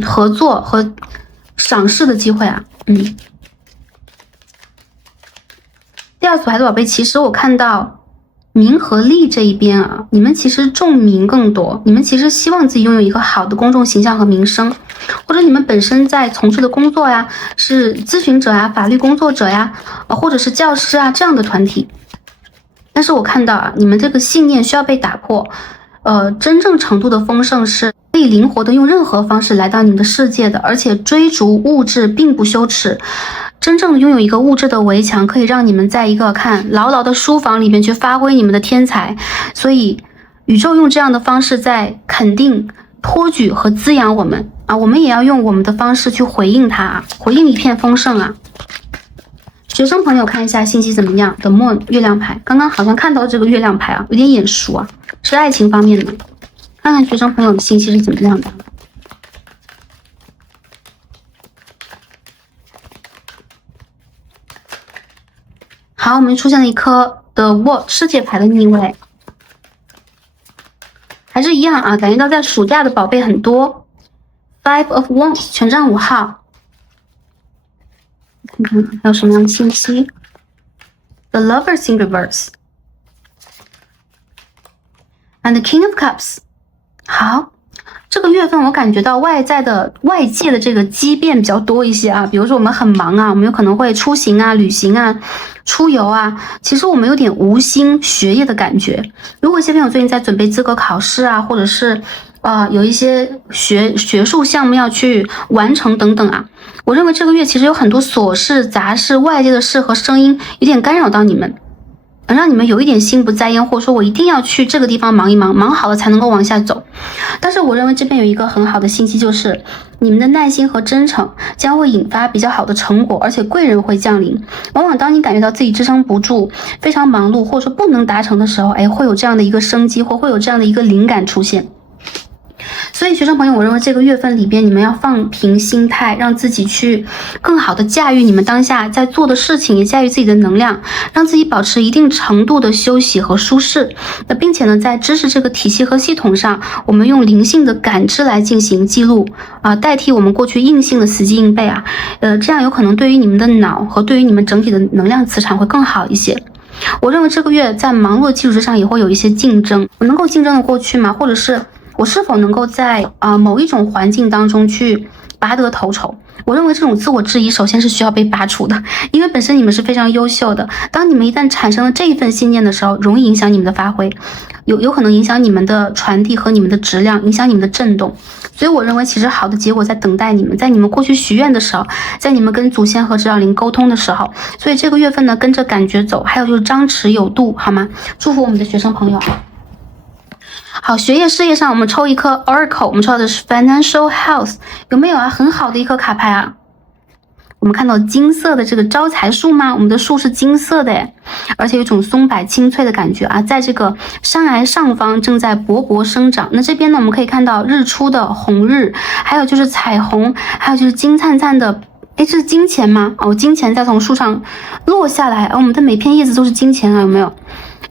合作和赏识的机会啊。第2组牌的宝贝，其实我看到名和利这一边啊，你们其实重名更多，你们其实希望自己拥有一个好的公众形象和名声，或者你们本身在从事的工作呀，是咨询者呀、法律工作者呀，或者是教师啊这样的团体。但是我看到啊，你们这个信念需要被打破。真正程度的丰盛是可以灵活的用任何方式来到你们的世界的，而且追逐物质并不羞耻。真正的拥有一个物质的围墙，可以让你们在一个牢牢的书房里面去发挥你们的天才。所以宇宙用这样的方式在肯定、托举和滋养我们啊，我们也要用我们的方式去回应它，回应一片丰盛啊。学生朋友看一下信息怎么样？ The Moon 月亮牌，刚刚好像看到这个月亮牌啊，有点眼熟啊，是爱情方面的。看看学生朋友的信息是怎么样的。好，我们出现了一颗的 World 世界牌的逆位，还是一样啊，感觉到在暑假的宝贝很多。Five of Wands 权杖5号。看看还有什么样的信息 ？The Lovers in Reverse and the King of Cups。好，这个月份我感觉到外界的这个畸变比较多一些啊。比如说我们很忙啊，我们有可能会出行啊、旅行啊、出游啊。其实我们有点无心学业的感觉。如果一些朋友最近在准备资格考试啊，或者是有一些学术项目要去完成等等啊。我认为这个月其实有很多琐事、杂事、外界的事和声音有点干扰到你们，让你们有一点心不在焉，或者说我一定要去这个地方忙一忙，忙好了才能够往下走。但是我认为这边有一个很好的信息，就是你们的耐心和真诚将会引发比较好的成果，而且贵人会降临。往往当你感觉到自己支撑不住、非常忙碌，或者说不能达成的时候，会有这样的一个生机，或会有这样的一个灵感出现。所以学生朋友，我认为这个月份里边，你们要放平心态，让自己去更好的驾驭你们当下在做的事情，也驾驭自己的能量，让自己保持一定程度的休息和舒适。并且呢，在知识这个体系和系统上，我们用灵性的感知来进行记录代替我们过去硬性的死记硬背啊。这样有可能对于你们的脑和对于你们整体的能量磁场会更好一些。我认为这个月在忙碌的基础之上，也会有一些竞争。我能够竞争的过去吗？或者是我是否能够在某一种环境当中去拔得头筹。我认为这种自我质疑首先是需要被拔除的，因为本身你们是非常优秀的。当你们一旦产生了这一份信念的时候，容易影响你们的发挥，有可能影响你们的传递和你们的质量，影响你们的震动。所以我认为其实好的结果在等待你们，在你们过去许愿的时候，在你们跟祖先和指导灵沟通的时候。所以这个月份呢，跟着感觉走，还有就是张弛有度，好吗？祝福我们的学生朋友。好，学业事业上我们抽一颗 Oracle， 我们抽到的是 Financial Health， 有没有啊？很好的一颗卡牌啊。我们看到金色的这个招财树吗？我们的树是金色的诶，而且有一种松柏青翠的感觉啊，在这个山崖上方正在勃勃生长。那这边呢，我们可以看到日出的红日，还有就是彩虹，还有就是金灿灿的，诶，这是金钱吗？哦，金钱在从树上落下来，我们的每片叶子都是金钱啊，有没有？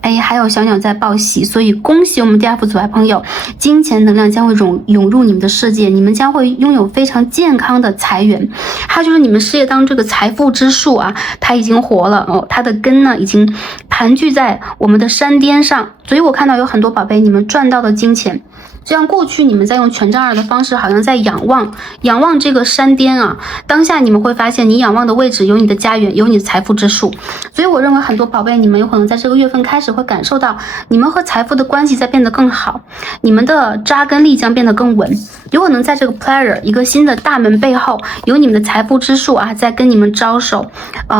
哎，还有小鸟在报喜，所以恭喜我们第二副组爱朋友，金钱能量将会涌入你们的世界，你们将会拥有非常健康的财源。还有就是你们事业当中这个财富之树啊，它已经活了哦，它的根呢已经盘踞在我们的山巅上，所以我看到有很多宝贝，你们赚到的金钱。就像过去你们在用权杖2的方式，好像在仰望这个山巅啊。当下你们会发现，你仰望的位置有你的家园，有你的财富之树。所以我认为很多宝贝，你们有可能在这个月份开始会感受到，你们和财富的关系在变得更好，你们的扎根力将变得更稳。有可能在这个 player 一个新的大门背后，有你们的财富之树啊，在跟你们招手，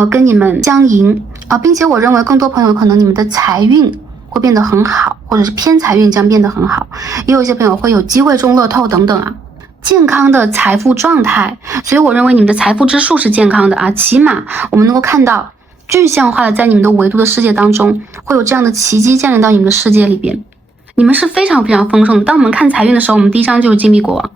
跟你们相迎啊，并且我认为更多朋友可能你们的财运会变得很好，或者是偏财运将变得很好，也有一些朋友会有机会中乐透等等啊。健康的财富状态，所以我认为你们的财富之树是健康的啊，起码我们能够看到具象化的在你们的维度的世界当中，会有这样的奇迹降临到你们的世界里边。你们是非常非常丰盛的。当我们看财运的时候，我们第一张就是金币国王，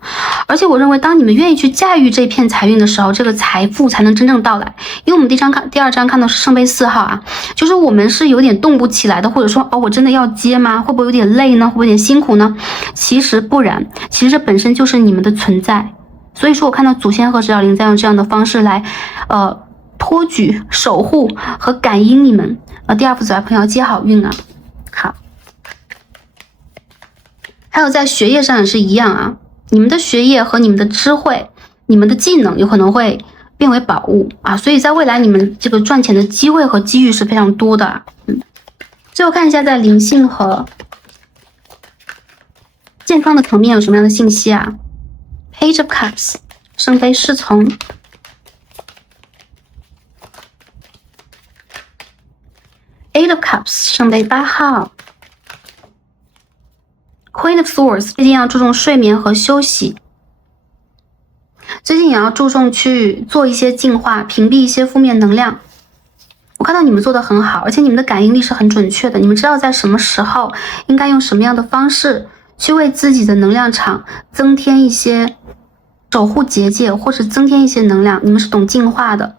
而且我认为当你们愿意去驾驭这片财运的时候，这个财富才能真正到来。因为我们第二张看到是圣杯4号啊，就是我们是有点动不起来的，或者说我真的要接吗？会不会有点累呢？会不会有点辛苦呢？其实不然，其实这本身就是你们的存在。所以说我看到祖先和指导灵在用这样的方式来托举、守护和感应你们。第二副组爱朋友要接好运啊。好，还有在学业上也是一样啊，你们的学业和你们的智慧、你们的技能有可能会变为宝物啊，所以在未来你们这个赚钱的机会和机遇是非常多的啊。最后看一下在灵性和健康的层面有什么样的信息啊 ？Page of Cups， 圣杯侍从。Eight of Cups， 圣杯8号。Queen of Swords， 最近要注重睡眠和休息，最近也要注重去做一些净化，屏蔽一些负面能量。我看到你们做得很好，而且你们的感应力是很准确的，你们知道在什么时候应该用什么样的方式去为自己的能量场增添一些守护结界，或是增添一些能量，你们是懂净化的。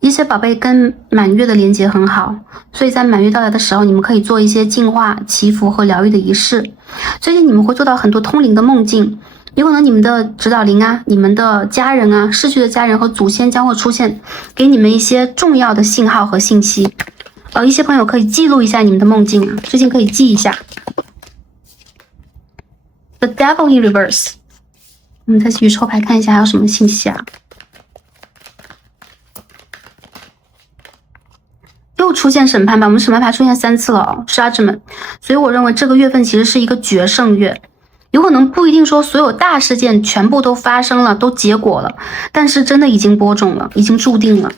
一些宝贝跟满月的连结很好，所以在满月到来的时候，你们可以做一些净化、祈福和疗愈的仪式。最近你们会做到很多通灵的梦境，有可能你们的指导灵啊、你们的家人啊、逝去的家人和祖先将会出现，给你们一些重要的信号和信息。一些朋友可以记录一下你们的梦境啊，最近可以记一下。The Devil in Reverse， 我们再继续抽牌看一下还有什么信息啊。又出现审判吧，我们审判牌出现3次了哦 ，Judgment， 所以我认为这个月份其实是一个决胜月，有可能不一定说所有大事件全部都发生了，都结果了，但是真的已经播种了，已经注定了，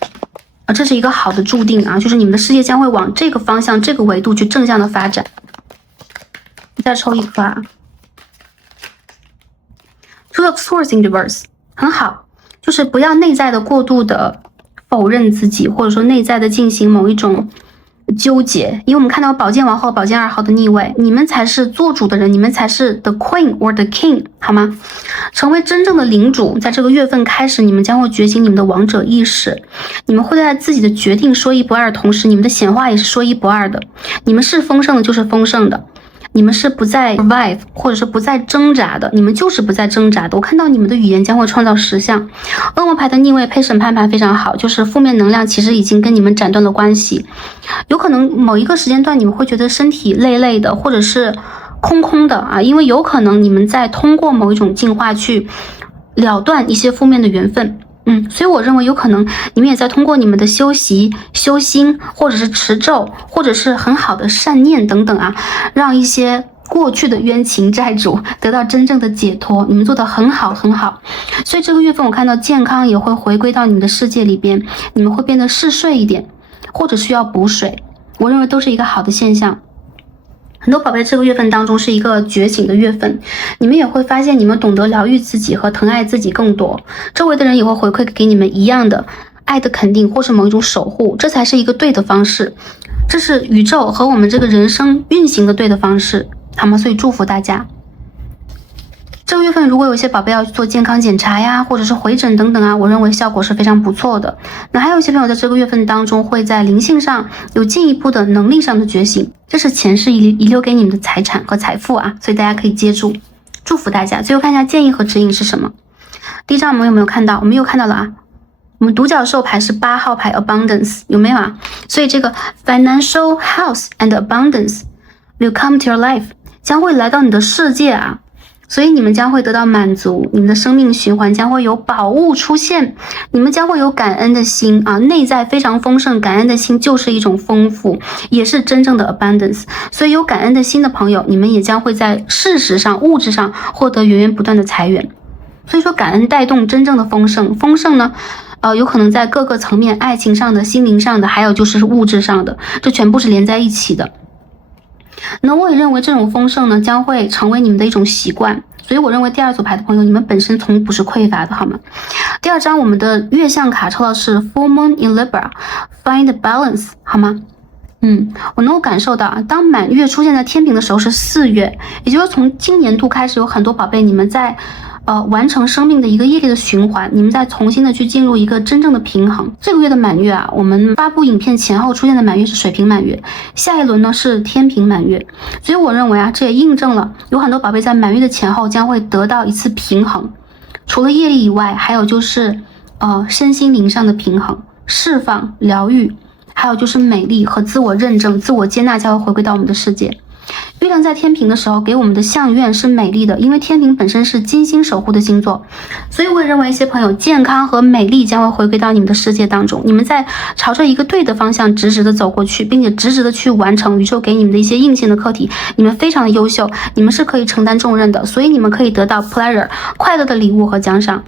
这是一个好的注定啊，就是你们的世界将会往这个方向、这个维度去正向的发展。再抽一颗啊 ，Two of Swords in Reverse， 很好，就是不要内在的过度的否认自己，或者说内在的进行某一种纠结，因为我们看到宝剑王后、宝剑2号的逆位，你们才是做主的人，你们才是 the queen or the king， 好吗？成为真正的领主，在这个月份开始，你们将会觉醒你们的王者意识，你们会在自己的决定说一不二的同时，你们的显化也是说一不二的，你们是丰盛的，就是丰盛的。你们是不再 survive， 或者是不再挣扎的，你们就是不再挣扎的。我看到你们的语言将会创造实相。恶魔牌的逆位配审判牌非常好，就是负面能量其实已经跟你们斩断了关系。有可能某一个时间段你们会觉得身体累累的，或者是空空的啊，因为有可能你们在通过某一种进化去了断一些负面的缘分。所以我认为有可能你们也在通过你们的修习、修心，或者是持咒，或者是很好的善念等等啊，让一些过去的冤情债主得到真正的解脱。你们做得很好很好，所以这个月份我看到健康也会回归到你们的世界里边，你们会变得嗜睡一点，或者需要补水，我认为都是一个好的现象。很多宝贝这个月份当中是一个觉醒的月份，你们也会发现你们懂得疗愈自己和疼爱自己更多，周围的人也会回馈给你们一样的爱的肯定或是某一种守护，这才是一个对的方式，这是宇宙和我们这个人生运行的对的方式，好吗？所以祝福大家。这个月份如果有一些宝贝要做健康检查呀，或者是回诊等等啊，我认为效果是非常不错的。那还有一些朋友在这个月份当中会在灵性上有进一步的能力上的觉醒，这是前世遗留给你们的财产和财富啊，所以大家可以接住，祝福大家。最后看一下建议和指引是什么。第一张我们有没有看到？我们又看到了啊，我们独角兽牌是8号牌 Abundance， 有没有啊？所以这个 Financial Health and Abundance will come to your life， 将会来到你的世界啊，所以你们将会得到满足，你们的生命循环将会有宝物出现，你们将会有感恩的心啊，内在非常丰盛，感恩的心就是一种丰富，也是真正的 abundance。所以有感恩的心的朋友，你们也将会在事实上、物质上获得源源不断的财源。所以说感恩带动真正的丰盛，丰盛呢，有可能在各个层面，爱情上的、心灵上的，还有就是物质上的，这全部是连在一起的。那我也认为这种丰盛呢，将会成为你们的一种习惯，所以我认为第二组牌的朋友，你们本身从不是匮乏的，好吗？第二张我们的月相卡抽到是 Full Moon in Libra Find Balance， 好吗？我能够感受到啊，当满月出现在天平的时候是4月，也就是从今年度开始，有很多宝贝你们在完成生命的一个业力的循环，你们再重新的去进入一个真正的平衡。这个月的满月啊，我们发布影片前后出现的满月是水瓶满月，下一轮呢是天平满月，所以我认为啊，这也印证了有很多宝贝在满月的前后将会得到一次平衡。除了业力以外，还有就是身心灵上的平衡、释放、疗愈，还有就是美丽和自我认证、自我接纳将会回归到我们的世界。月亮在天平的时候给我们的相愿是美丽的，因为天平本身是金星守护的星座，所以我也认为一些朋友健康和美丽将会回归到你们的世界当中，你们在朝着一个对的方向直直的走过去，并且直直的去完成宇宙给你们的一些硬性的课题，你们非常的优秀，你们是可以承担重任的，所以你们可以得到 pleasure 快乐的礼物和奖赏。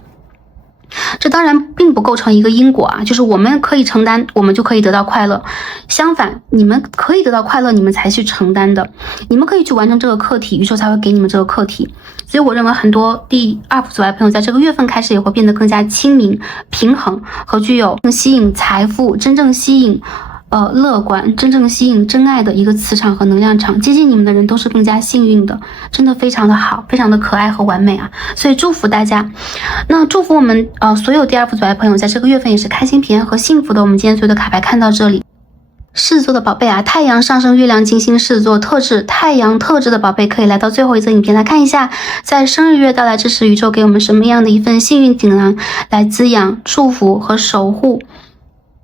这当然并不构成一个因果啊，就是我们可以承担，我们就可以得到快乐。相反，你们可以得到快乐，你们才去承担的。你们可以去完成这个课题，宇宙才会给你们这个课题。所以我认为很多第二组的朋友在这个月份开始也会变得更加亲民、平衡和具有更吸引财富、真正吸引乐观、真正吸引真爱的一个磁场和能量场，接近你们的人都是更加幸运的，真的非常的好，非常的可爱和完美啊！所以祝福大家，那祝福我们所有第二组的朋友在这个月份也是开心、平安和幸福的。我们今天所有的卡牌看到这里。狮子座的宝贝啊，太阳上升月亮金星狮子座特质，太阳特质的宝贝可以来到最后一则影片来看一下，在生日月到来之时，宇宙给我们什么样的一份幸运锦囊来滋养、祝福和守护，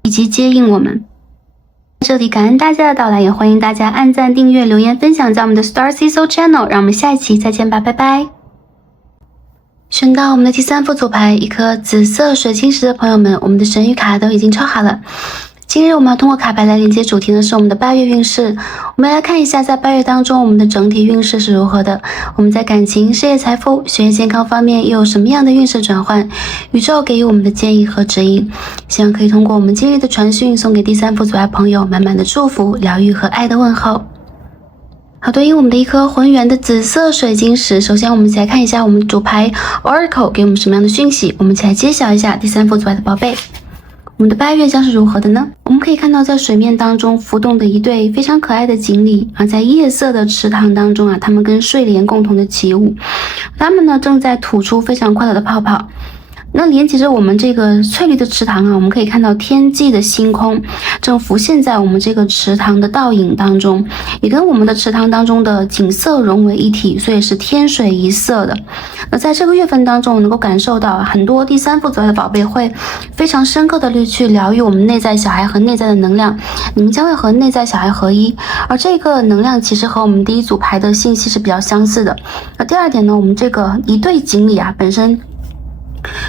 以及接应我们。这里感恩大家的到来，也欢迎大家按赞、订阅、留言、分享在我们的 Star Cecil Channel， 让我们下一期再见吧，拜拜。选到我们的第3副组牌，一颗紫色水晶石的朋友们，我们的神谕卡都已经抽好了。今日我们要通过卡牌来连接主题的是我们的8月运势，我们来看一下在8月当中我们的整体运势是如何的，我们在感情、事业、财富、学业、健康方面又有什么样的运势转换，宇宙给予我们的建议和指引，希望可以通过我们今日的传讯送给第3副组牌朋友满满的祝福、疗愈和爱的问候。好，对应我们的一颗浑圆的紫色水晶石，首先我们一起来看一下我们主牌 Oracle 给我们什么样的讯息，我们一起来揭晓一下第3副组牌的宝贝，我们的8月将是如何的呢？我们可以看到在水面当中浮动的一对非常可爱的锦鲤啊，在夜色的池塘当中啊，它们跟睡莲共同的起舞，它们呢正在吐出非常快乐的泡泡。那连接着我们这个翠绿的池塘啊，我们可以看到天际的星空正浮现在我们这个池塘的倒影当中，也跟我们的池塘当中的景色融为一体，所以是天水一色的。那在这个月份当中，我能够感受到很多第3副组的宝贝会非常深刻的去疗愈我们内在小孩和内在的能量，你们将会和内在小孩合一，而这个能量其实和我们第1组牌的信息是比较相似的。那第二点呢，我们这个一对锦鲤啊，本身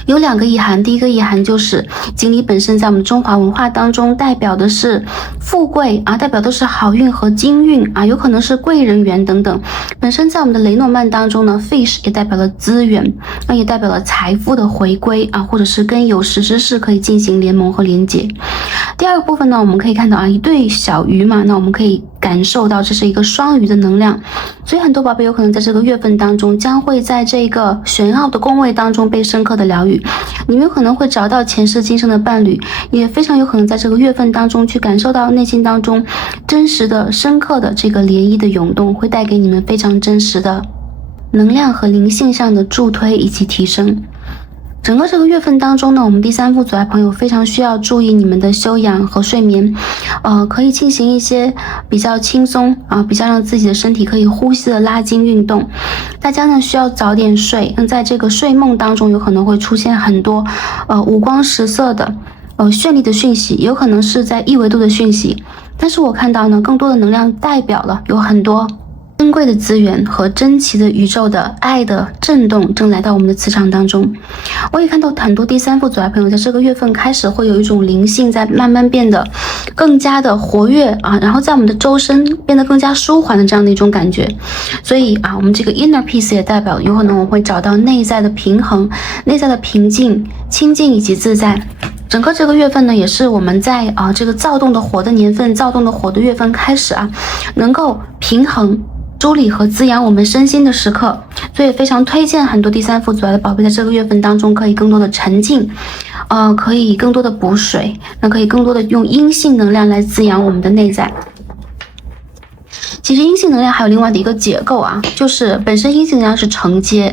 有2个意涵，第一个意涵就是锦鲤本身在我们中华文化当中代表的是富贵啊，代表的是好运和金运啊，有可能是贵人缘等等。本身在我们的雷诺曼当中呢 ，fish 也代表了资源，也代表了财富的回归啊，或者是跟有识之士可以进行联盟和连结。第二个部分呢，我们可以看到啊，一对小鱼嘛，那我们可以感受到这是一个双鱼的能量，所以很多宝贝有可能在这个月份当中将会在这个玄奥的宫位当中被深刻的疗愈，你们有可能会找到前世今生的伴侣，也非常有可能在这个月份当中去感受到内心当中真实的深刻的这个涟漪的涌动，会带给你们非常真实的能量和灵性上的助推以及提升。整个这个月份当中呢，我们第3副阻碍朋友非常需要注意你们的休养和睡眠，可以进行一些比较轻松比较让自己的身体可以呼吸的拉筋运动。大家呢需要早点睡，在这个睡梦当中有可能会出现很多五光十色的绚丽的讯息，有可能是在异维度的讯息，但是我看到呢更多的能量代表了有很多珍贵的资源和珍奇的宇宙的爱的震动正来到我们的磁场当中。我也看到很多第3副阻碍朋友在这个月份开始会有一种灵性在慢慢变得更加的活跃然后在我们的周身变得更加舒缓的这样的一种感觉。所以我们这个 inner peace 也代表有可能我会找到内在的平衡、内在的平静、清静以及自在。整个这个月份呢，也是我们在这个躁动的火的年份、躁动的火的月份开始能够平衡梳理和滋养我们身心的时刻，所以非常推荐很多第3副阻碍的宝贝在这个月份当中可以更多的沉浸，可以更多的补水，那可以更多的用阴性能量来滋养我们的内在。其实阴性能量还有另外的一个结构就是本身阴性能量是承接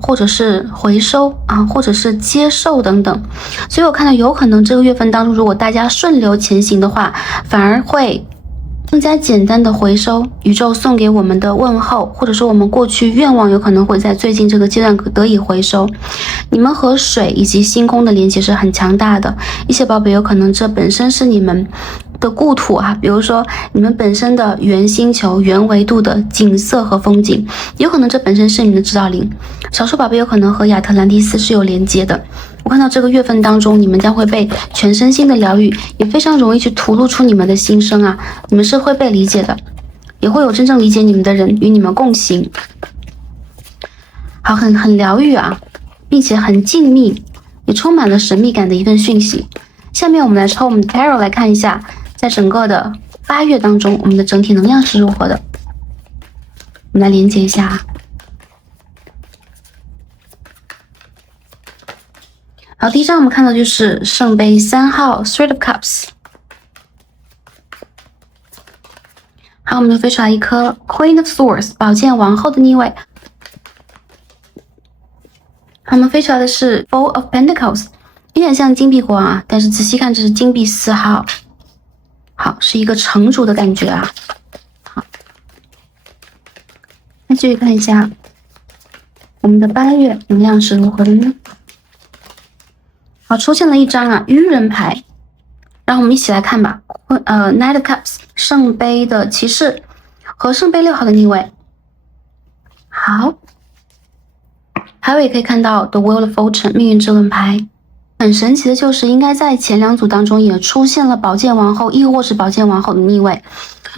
或者是回收或者是接受等等，所以我看到有可能这个月份当中，如果大家顺流前行的话，反而会更加简单的回收宇宙送给我们的问候，或者说我们过去愿望有可能会在最近这个阶段得以回收。你们和水以及星空的连接是很强大的，一些宝贝有可能这本身是你们的故土比如说你们本身的原星球、原维度的景色和风景，有可能这本身是你们的指导灵。少数宝贝有可能和亚特兰蒂斯是有连接的。我看到这个月份当中，你们将会被全身心的疗愈，也非常容易去吐露出你们的心声你们是会被理解的，也会有真正理解你们的人与你们共行。好，很疗愈并且很静谧，也充满了神秘感的一份讯息。下面我们来抽我们的 tarot 来看一下，在整个的8月当中，我们的整体能量是如何的。我们来连接一下好，第一张我们看到就是圣杯3号 Three of Cups。好，我们就飞出来一颗 Queen of Swords 宝剑王后的逆位。好，我们飞出来的是 Four of Pentacles， 有点像金币国但是仔细看这是金币4号。好，是一个城主的感觉好，那继续看一下我们的8月能量是如何的呢？好，出现了一张愚人牌，让我们一起来看吧。Knight of Cups 圣杯的骑士和圣杯6号的逆位。好，还有也可以看到 The Wheel of Fortune 命运之轮牌。很神奇的就是应该在前2组当中也出现了宝剑王后亦或是宝剑王后的逆位，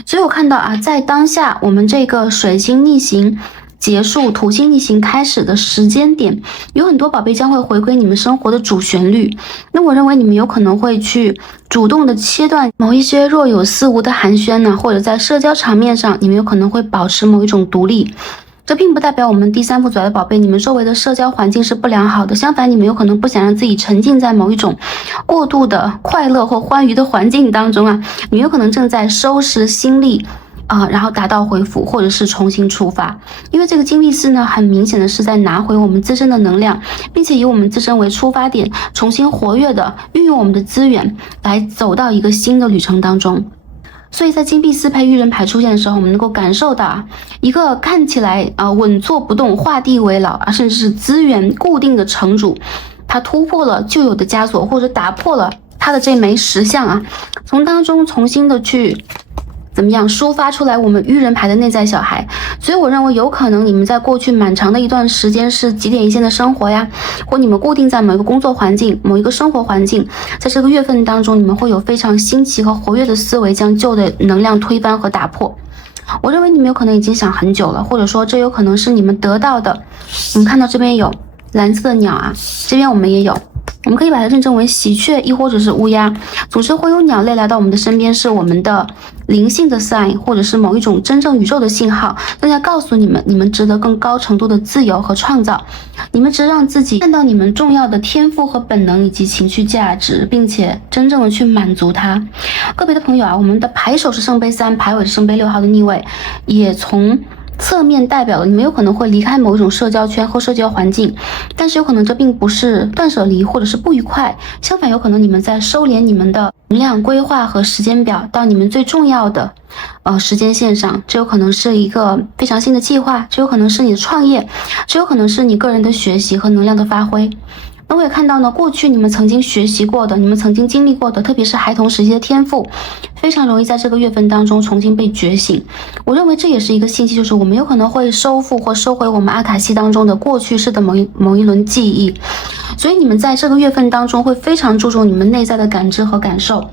所以我看到在当下我们这个水星逆行结束、土星逆行开始的时间点，有很多宝贝将会回归你们生活的主旋律。那我认为你们有可能会去主动的切断某一些若有似无的寒暄或者在社交场面上，你们有可能会保持某一种独立。这并不代表我们第3副阻碍的宝贝，你们周围的社交环境是不良好的，相反，你们有可能不想让自己沉浸在某一种过度的快乐或欢愉的环境当中你们有可能正在收拾心力然后达到恢复或者是重新出发。因为这个金币4呢，很明显的是在拿回我们自身的能量，并且以我们自身为出发点，重新活跃的运用我们的资源来走到一个新的旅程当中。所以在金币4配愚人牌出现的时候，我们能够感受到一个看起来稳坐不动、画地为牢甚至是资源固定的城主，他突破了旧有的枷锁，或者打破了他的这枚石像从当中重新的去怎么样抒发出来我们愚人牌的内在小孩。所以我认为有可能你们在过去蛮长的一段时间是几点一线的生活呀，或你们固定在某一个工作环境、某一个生活环境，在这个月份当中，你们会有非常新奇和活跃的思维，将旧的能量推翻和打破。我认为你们有可能已经想很久了，或者说这有可能是你们得到的。我们看到这边有蓝色的鸟啊，这边我们也有，我们可以把它认证为喜鹊，亦或者是乌鸦。总之会有鸟类来到我们的身边，是我们的灵性的 sign， 或者是某一种真正宇宙的信号，正在告诉你们，你们值得更高程度的自由和创造。你们值得让自己看到你们重要的天赋和本能以及情绪价值，并且真正的去满足它。个别的朋友啊，我们的牌手是圣杯3，牌尾是圣杯6号的逆位，也从侧面代表了你们有可能会离开某一种社交圈或社交环境，但是有可能这并不是断舍离或者是不愉快，相反有可能你们在收敛你们的能量规划和时间表到你们最重要的时间线上。这有可能是一个非常新的计划，这有可能是你的创业，这有可能是你个人的学习和能量的发挥。那我也看到呢，过去你们曾经学习过的，你们曾经经历过的，特别是孩童时期的天赋，非常容易在这个月份当中重新被觉醒。我认为这也是一个信息，就是我们有可能会收复或收回我们阿卡西当中的过去式的某一轮记忆。所以你们在这个月份当中会非常注重你们内在的感知和感受。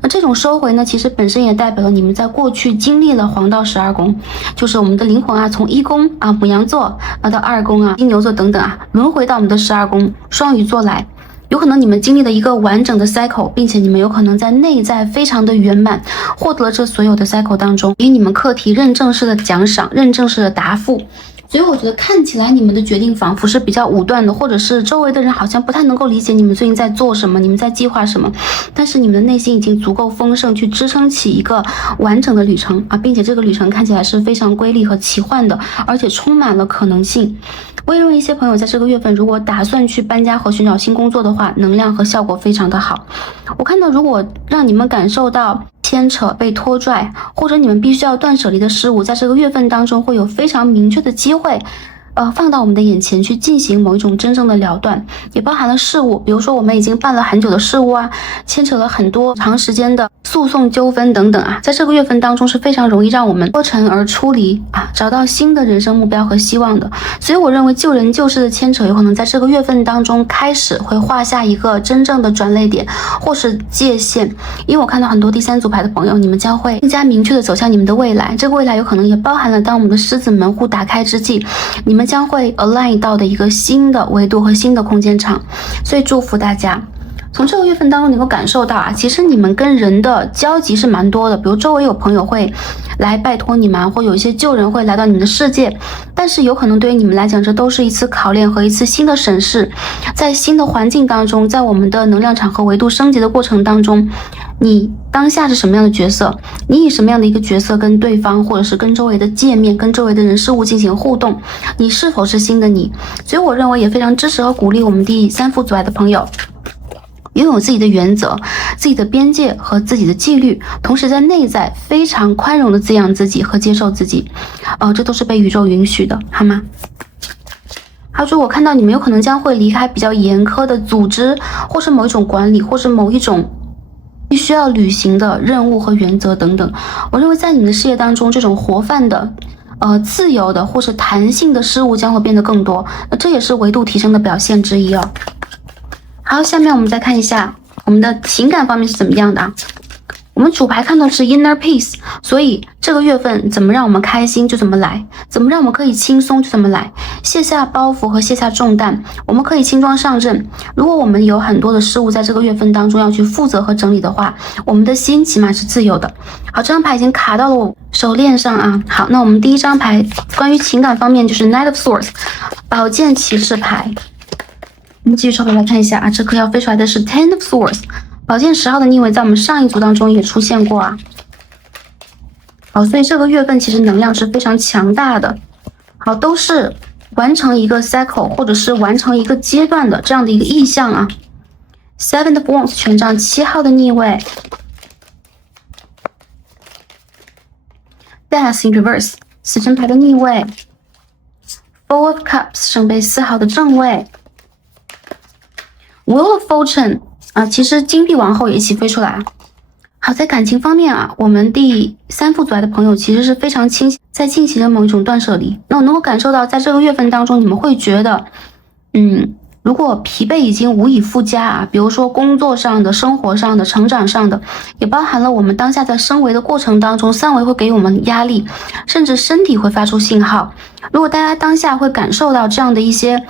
那这种收回呢，其实本身也代表了你们在过去经历了黄道12宫，就是我们的灵魂啊，从1宫啊牡羊座到2宫啊金牛座等等啊，轮回到我们的12宫双鱼座来。有可能你们经历了一个完整的 cycle， 并且你们有可能在内在非常的圆满，获得了这所有的 cycle 当中给你们课题认证式的奖赏，认证式的答复。所以我觉得看起来你们的决定仿佛是比较武断的，或者是周围的人好像不太能够理解你们最近在做什么，你们在计划什么，但是你们的内心已经足够丰盛去支撑起一个完整的旅程啊，并且这个旅程看起来是非常瑰丽和奇幻的，而且充满了可能性。我也认为一些朋友在这个月份如果打算去搬家和寻找新工作的话，能量和效果非常的好。我看到如果让你们感受到牵扯、被拖拽，或者你们必须要断舍离的事物，在这个月份当中会有非常明确的机会放到我们的眼前去进行某一种真正的了断，也包含了事物，比如说我们已经办了很久的事物啊，牵扯了很多长时间的诉讼纠纷等等啊，在这个月份当中是非常容易让我们脱尘而出离啊，找到新的人生目标和希望的。所以我认为旧人旧事的牵扯有可能在这个月份当中开始会画下一个真正的转捩点或是界限。因为我看到很多第3组牌的朋友，你们将会更加明确的走向你们的未来，这个未来有可能也包含了当我们的狮子门户打开之际，你们将会 align 到的一个新的维度和新的空间场。所以祝福大家从这个月份当中能够感受到啊，其实你们跟人的交集是蛮多的，比如周围有朋友会来拜托你们，或有一些旧人会来到你们的世界，但是有可能对于你们来讲，这都是一次考验和一次新的审视。在新的环境当中，在我们的能量场和维度升级的过程当中，你当下是什么样的角色，你以什么样的一个角色跟对方或者是跟周围的界面跟周围的人事物进行互动，你是否是新的你。所以我认为也非常支持和鼓励我们第3副组来的朋友拥有自己的原则、自己的边界和自己的纪律，同时在内在非常宽容的滋养自己和接受自己，这都是被宇宙允许的，好吗？还有说我看到你们有可能将会离开比较严苛的组织，或是某一种管理，或是某一种必须要履行的任务和原则等等。我认为在你们的事业当中，这种活泛的自由的或是弹性的事物将会变得更多，那这也是维度提升的表现之一哦。好，下面我们再看一下我们的情感方面是怎么样的啊。我们主牌看到是 inner peace， 所以这个月份怎么让我们开心就怎么来，怎么让我们可以轻松就怎么来，卸下包袱和卸下重担，我们可以轻装上阵。如果我们有很多的事物在这个月份当中要去负责和整理的话，我们的心起码是自由的。好，这张牌已经卡到了我手链上啊。好，那我们第一张牌关于情感方面就是 Knight of Swords， 宝剑骑士牌。我们继续抽牌来看一下啊，这颗要飞出来的是 Ten of Swords， 宝剑10号的逆位在我们上一组当中也出现过啊。好，所以这个月份其实能量是非常强大的。好，都是完成一个 cycle 或者是完成一个阶段的这样的一个意象啊。Seven of Wands 权杖7号的逆位 ，Death in Reverse 死神牌的逆位 ，Four of Cups 圣杯4号的正位。Wheel of Fortune 啊，其实金币王后也一起飞出来。好，好，在感情方面啊，我们第三副组来的朋友其实是非常清晰，在进行着某一种断舍离。那我能够感受到，在这个月份当中，你们会觉得，如果疲惫已经无以复加啊，比如说工作上的、生活上的、成长上的，也包含了我们当下在升维的过程当中，三维会给我们压力，甚至身体会发出信号。如果大家当下会感受到这样的一些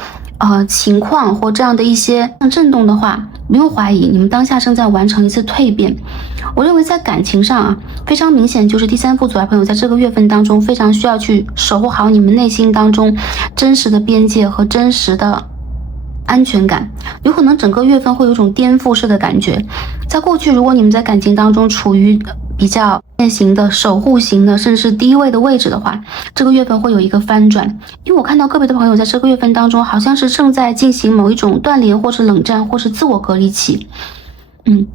情况或这样的一些震动的话，不用怀疑，你们当下正在完成一次蜕变。我认为在感情上啊，非常明显就是第三副组来朋友在这个月份当中非常需要去守护好你们内心当中真实的边界和真实的安全感。有可能整个月份会有一种颠覆式的感觉。在过去，如果你们在感情当中处于比较典型的守护型的甚至是低位的位置的话，这个月份会有一个翻转。因为我看到个别的朋友在这个月份当中好像是正在进行某一种断联或是冷战或是自我隔离期。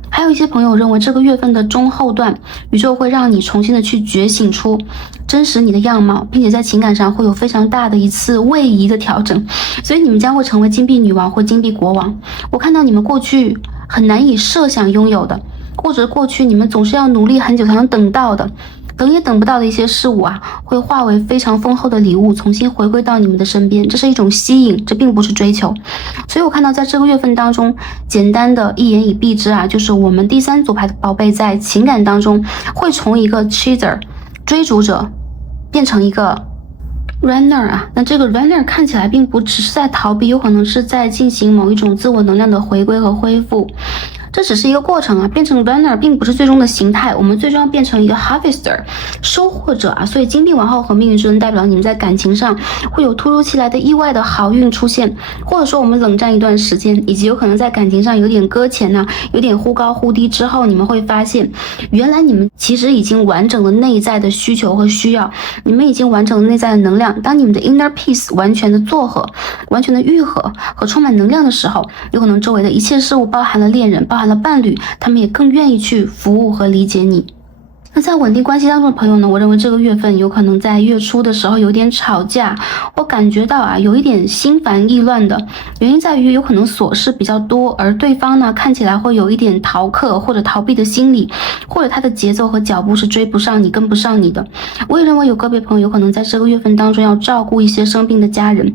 还有一些朋友认为这个月份的中后段，宇宙会让你重新的去觉醒出真实你的样貌，并且在情感上会有非常大的一次位移的调整，所以你们将会成为金币女王或金币国王。我看到你们过去很难以设想拥有的，或者过去你们总是要努力很久才能等到的，等也等不到的一些事物啊，会化为非常丰厚的礼物，重新回归到你们的身边。这是一种吸引，这并不是追求。所以我看到在这个月份当中，简单的一言以蔽之啊，就是我们第三组牌的宝贝在情感当中会从一个 chaser 追逐者变成一个 runner 啊。那这个 runner 看起来并不只是在逃避，有可能是在进行某一种自我能量的回归和恢复。这只是一个过程啊，变成 runner 并不是最终的形态，我们最终要变成一个 harvester 收获者啊。所以金币王后和命运之轮代表你们在感情上会有突如其来的意外的好运出现，或者说我们冷战一段时间，以及有可能在感情上有点搁浅啊，有点忽高忽低之后，你们会发现原来你们其实已经完整的内在的需求和需要，你们已经完整的内在的能量。当你们的 inner peace 完全的做合、完全的愈合和充满能量的时候，有可能周围的一切事物，包含了恋人，包含了伴侣，他们也更愿意去服务和理解你。那在稳定关系当中的朋友呢，我认为这个月份有可能在月初的时候有点吵架，我感觉到啊有一点心烦意乱的，原因在于有可能琐事比较多，而对方呢看起来会有一点逃课或者逃避的心理，或者他的节奏和脚步是追不上你、跟不上你的。我也认为有个别朋友有可能在这个月份当中要照顾一些生病的家人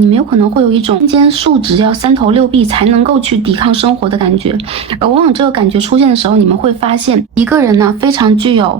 你们有可能会有一种身兼数职要三头六臂才能够去抵抗生活的感觉。而往往这个感觉出现的时候，你们会发现一个人呢非常具有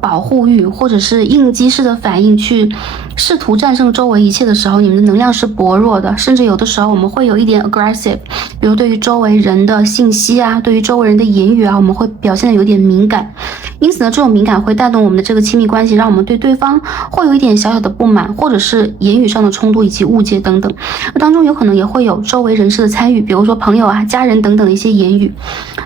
保护欲或者是应激式的反应，去试图战胜周围一切的时候，你们的能量是薄弱的，甚至有的时候我们会有一点 aggressive， 比如对于周围人的信息啊，对于周围人的言语啊，我们会表现的有点敏感。因此呢，这种敏感会带动我们的这个亲密关系，让我们对对方会有一点小小的不满，或者是言语上的冲突以及误解等等。当中有可能也会有周围人士的参与，比如说朋友啊、家人等等的一些言语。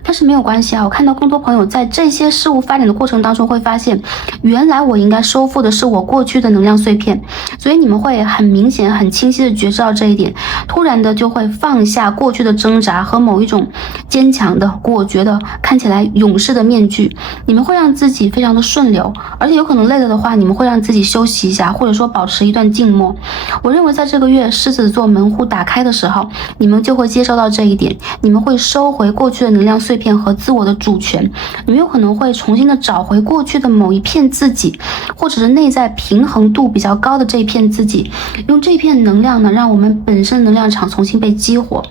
但是没有关系啊，我看到更多朋友在这些事物发展的过程当中会发现，原来我应该收复的是我过去的能量碎片，所以你们会很明显、很清晰的觉知到这一点，突然的就会放下过去的挣扎和某一种坚强的、果决的、看起来勇士的面具，你们会让自己非常的顺流，而且有可能累了的话，你们会让自己休息一下，或者说保持一段静默。我认为在这个月狮子座门户打开的时候，你们就会接受到这一点，你们会收回过去的能量碎片和自我的主权，你们有可能会重新的找回过去的某一片自己，或者是内在平衡度比较高的这一片自己，用这片能量呢，让我们本身能量场重新被激活。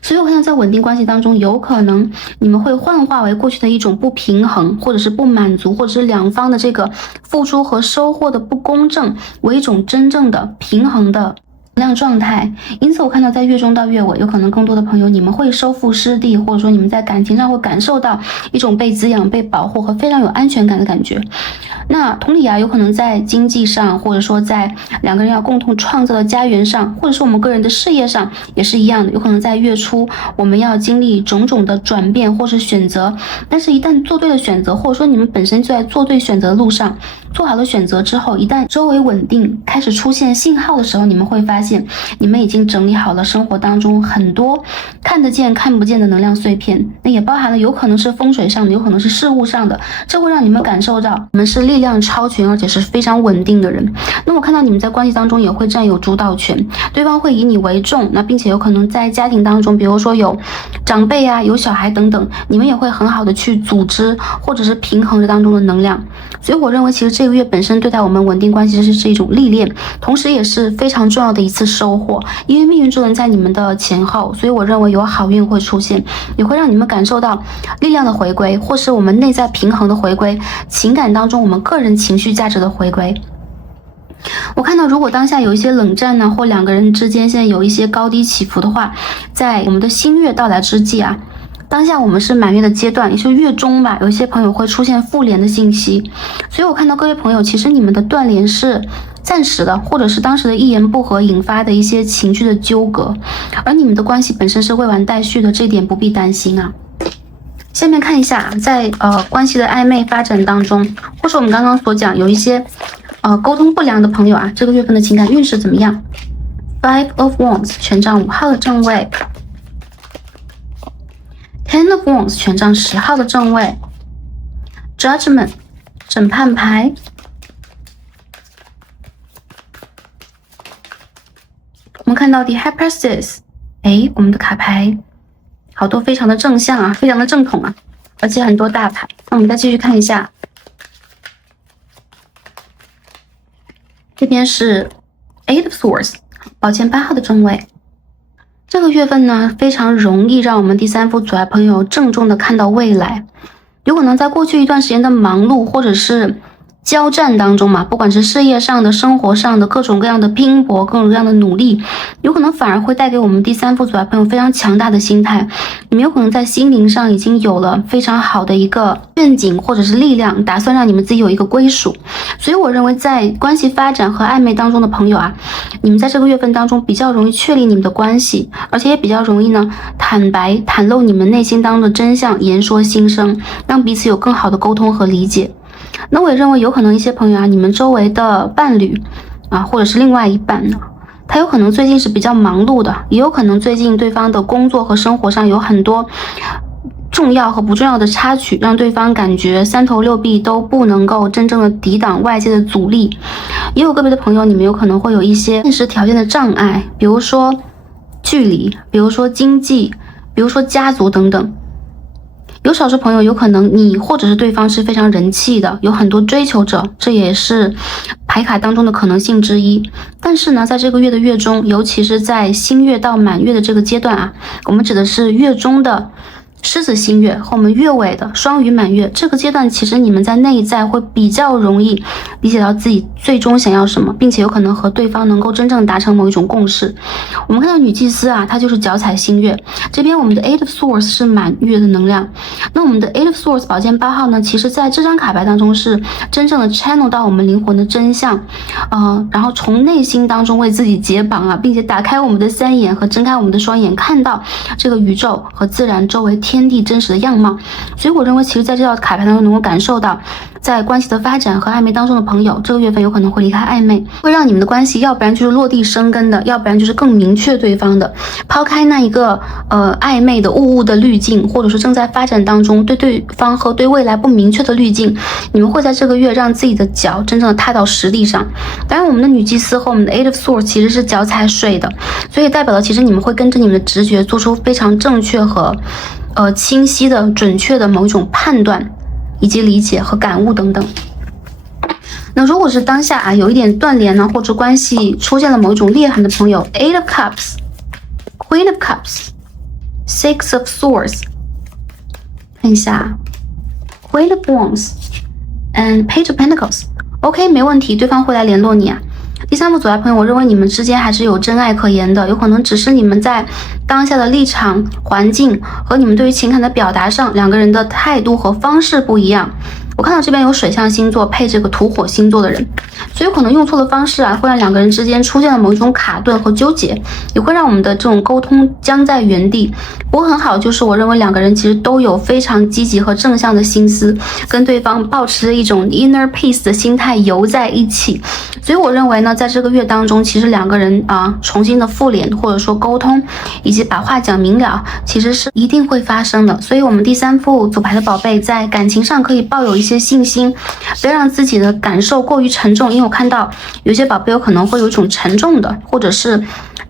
所以我看在稳定关系当中，有可能你们会幻化为过去的一种不平衡，或者是不满足，或者是两方的这个付出和收获的不公正，为一种真正的平衡的能量状态。因此我看到在月中到月尾，有可能更多的朋友你们会收复失地，或者说你们在感情上会感受到一种被滋养、被保护和非常有安全感的感觉。那同理啊，有可能在经济上，或者说在两个人要共同创造的家园上，或者说我们个人的事业上也是一样的，有可能在月初我们要经历种种的转变或是选择，但是一旦做对了选择，或者说你们本身就在做对选择的路上，做好了选择之后，一旦周围稳定开始出现信号的时候，你们会发现现你们已经整理好了生活当中很多看得见看不见的能量碎片，那也包含了有可能是风水上的，有可能是事物上的，这会让你们感受到你们是力量超群而且是非常稳定的人。那我看到你们在关系当中也会占有主导权，对方会以你为重，那并且有可能在家庭当中，比如说有长辈啊，有小孩等等，你们也会很好的去组织或者是平衡这当中的能量。所以我认为其实这个月本身对待我们稳定关系是一种历练，同时也是非常重要的一次收获，因为命运之轮在你们的前后，所以我认为有好运会出现，也会让你们感受到力量的回归，或是我们内在平衡的回归，情感当中我们个人情绪价值的回归。我看到如果当下有一些冷战呢，或两个人之间现在有一些高低起伏的话，在我们的新月到来之际啊，当下我们是满月的阶段，也是月中吧，有一些朋友会出现复联的信息，所以我看到各位朋友其实你们的断联是暂时的，或者是当时的一言不合引发的一些情绪的纠葛，而你们的关系本身是未完待续的，这点不必担心啊。下面看一下在关系的暧昧发展当中，或是我们刚刚所讲有一些沟通不良的朋友啊，这个月份的情感运势怎么样？ Five of Wands 权杖5号的正位， Ten of Wands 权杖10号的正位， Judgment 审判牌，我们看到 The High Priestess， 我们的卡牌好多非常的正向啊，非常的正统啊，而且很多大牌。那我们再继续看一下，这边是 Eight of Swords 宝剑8号的正位。这个月份呢，非常容易让我们第三副阻碍朋友郑重的看到未来，有可能在过去一段时间的忙碌或者是交战当中嘛，不管是事业上的、生活上的各种各样的拼搏、各种各样的努力，有可能反而会带给我们第三副阻碍朋友非常强大的心态。你们有可能在心灵上已经有了非常好的一个愿景或者是力量，打算让你们自己有一个归属。所以我认为在关系发展和暧昧当中的朋友啊，你们在这个月份当中比较容易确立你们的关系，而且也比较容易呢坦白袒露你们内心当中的真相，言说心声，让彼此有更好的沟通和理解。那我也认为有可能一些朋友啊，你们周围的伴侣啊，或者是另外一半呢，他有可能最近是比较忙碌的，也有可能最近对方的工作和生活上有很多重要和不重要的插曲，让对方感觉三头六臂都不能够真正的抵挡外界的阻力。也有个别的朋友，你们有可能会有一些现实条件的障碍，比如说距离，比如说经济，比如说家族等等。有少数朋友有可能你或者是对方是非常人气的，有很多追求者，这也是牌卡当中的可能性之一。但是呢，在这个月的月中，尤其是在新月到满月的这个阶段啊，我们指的是月中的狮子新月和我们月尾的双鱼满月，这个阶段其实你们在内在会比较容易理解到自己最终想要什么，并且有可能和对方能够真正达成某一种共识。我们看到女祭司啊，她就是脚踩新月，这边我们的 Eight of Swords 是满月的能量。那我们的 Eight of Swords 宝剑8号呢，其实在这张卡牌当中是真正的 channel 到我们灵魂的真相，然后从内心当中为自己解绑啊，并且打开我们的三眼和睁开我们的双眼，看到这个宇宙和自然周围天地真实的样貌。所以我认为其实在这道卡牌当中能够感受到，在关系的发展和暧昧当中的朋友，这个月份有可能会离开暧昧，会让你们的关系要不然就是落地生根的，要不然就是更明确对方的，抛开那一个暧昧的雾的滤镜，或者说正在发展当中对对方和对未来不明确的滤镜，你们会在这个月让自己的脚真正的踏到实地上。当然我们的女祭司和我们的 Eight of Swords 其实是脚踩水的，所以代表了其实你们会跟着你们的直觉做出非常正确和清晰的准确的某一种判断以及理解和感悟等等。那如果是当下啊有一点断联呢，或者关系出现了某一种裂痕的朋友， Eight of Cups Queen of Cups Six of Swords， 看一下 Queen of Wands and Page of Pentacles， OK 没问题，对方会来联络你啊。第三副阻碍朋友，我认为你们之间还是有真爱可言的，有可能只是你们在当下的立场、环境和你们对于情感的表达上，两个人的态度和方式不一样。我看到这边有水象星座配这个土火星座的人，所以可能用错的方式啊，会让两个人之间出现了某一种卡顿和纠结，也会让我们的这种沟通僵在原地。不过很好，就是我认为两个人其实都有非常积极和正向的心思，跟对方保持着一种 inner peace 的心态游在一起。所以我认为呢，在这个月当中，其实两个人啊重新的复联或者说沟通，以及把话讲明了，其实是一定会发生的。所以我们第三副组牌的宝贝在感情上可以抱有一些信心，不要让自己的感受过于沉重，因为我看到有些宝贝有可能会有一种沉重的，或者是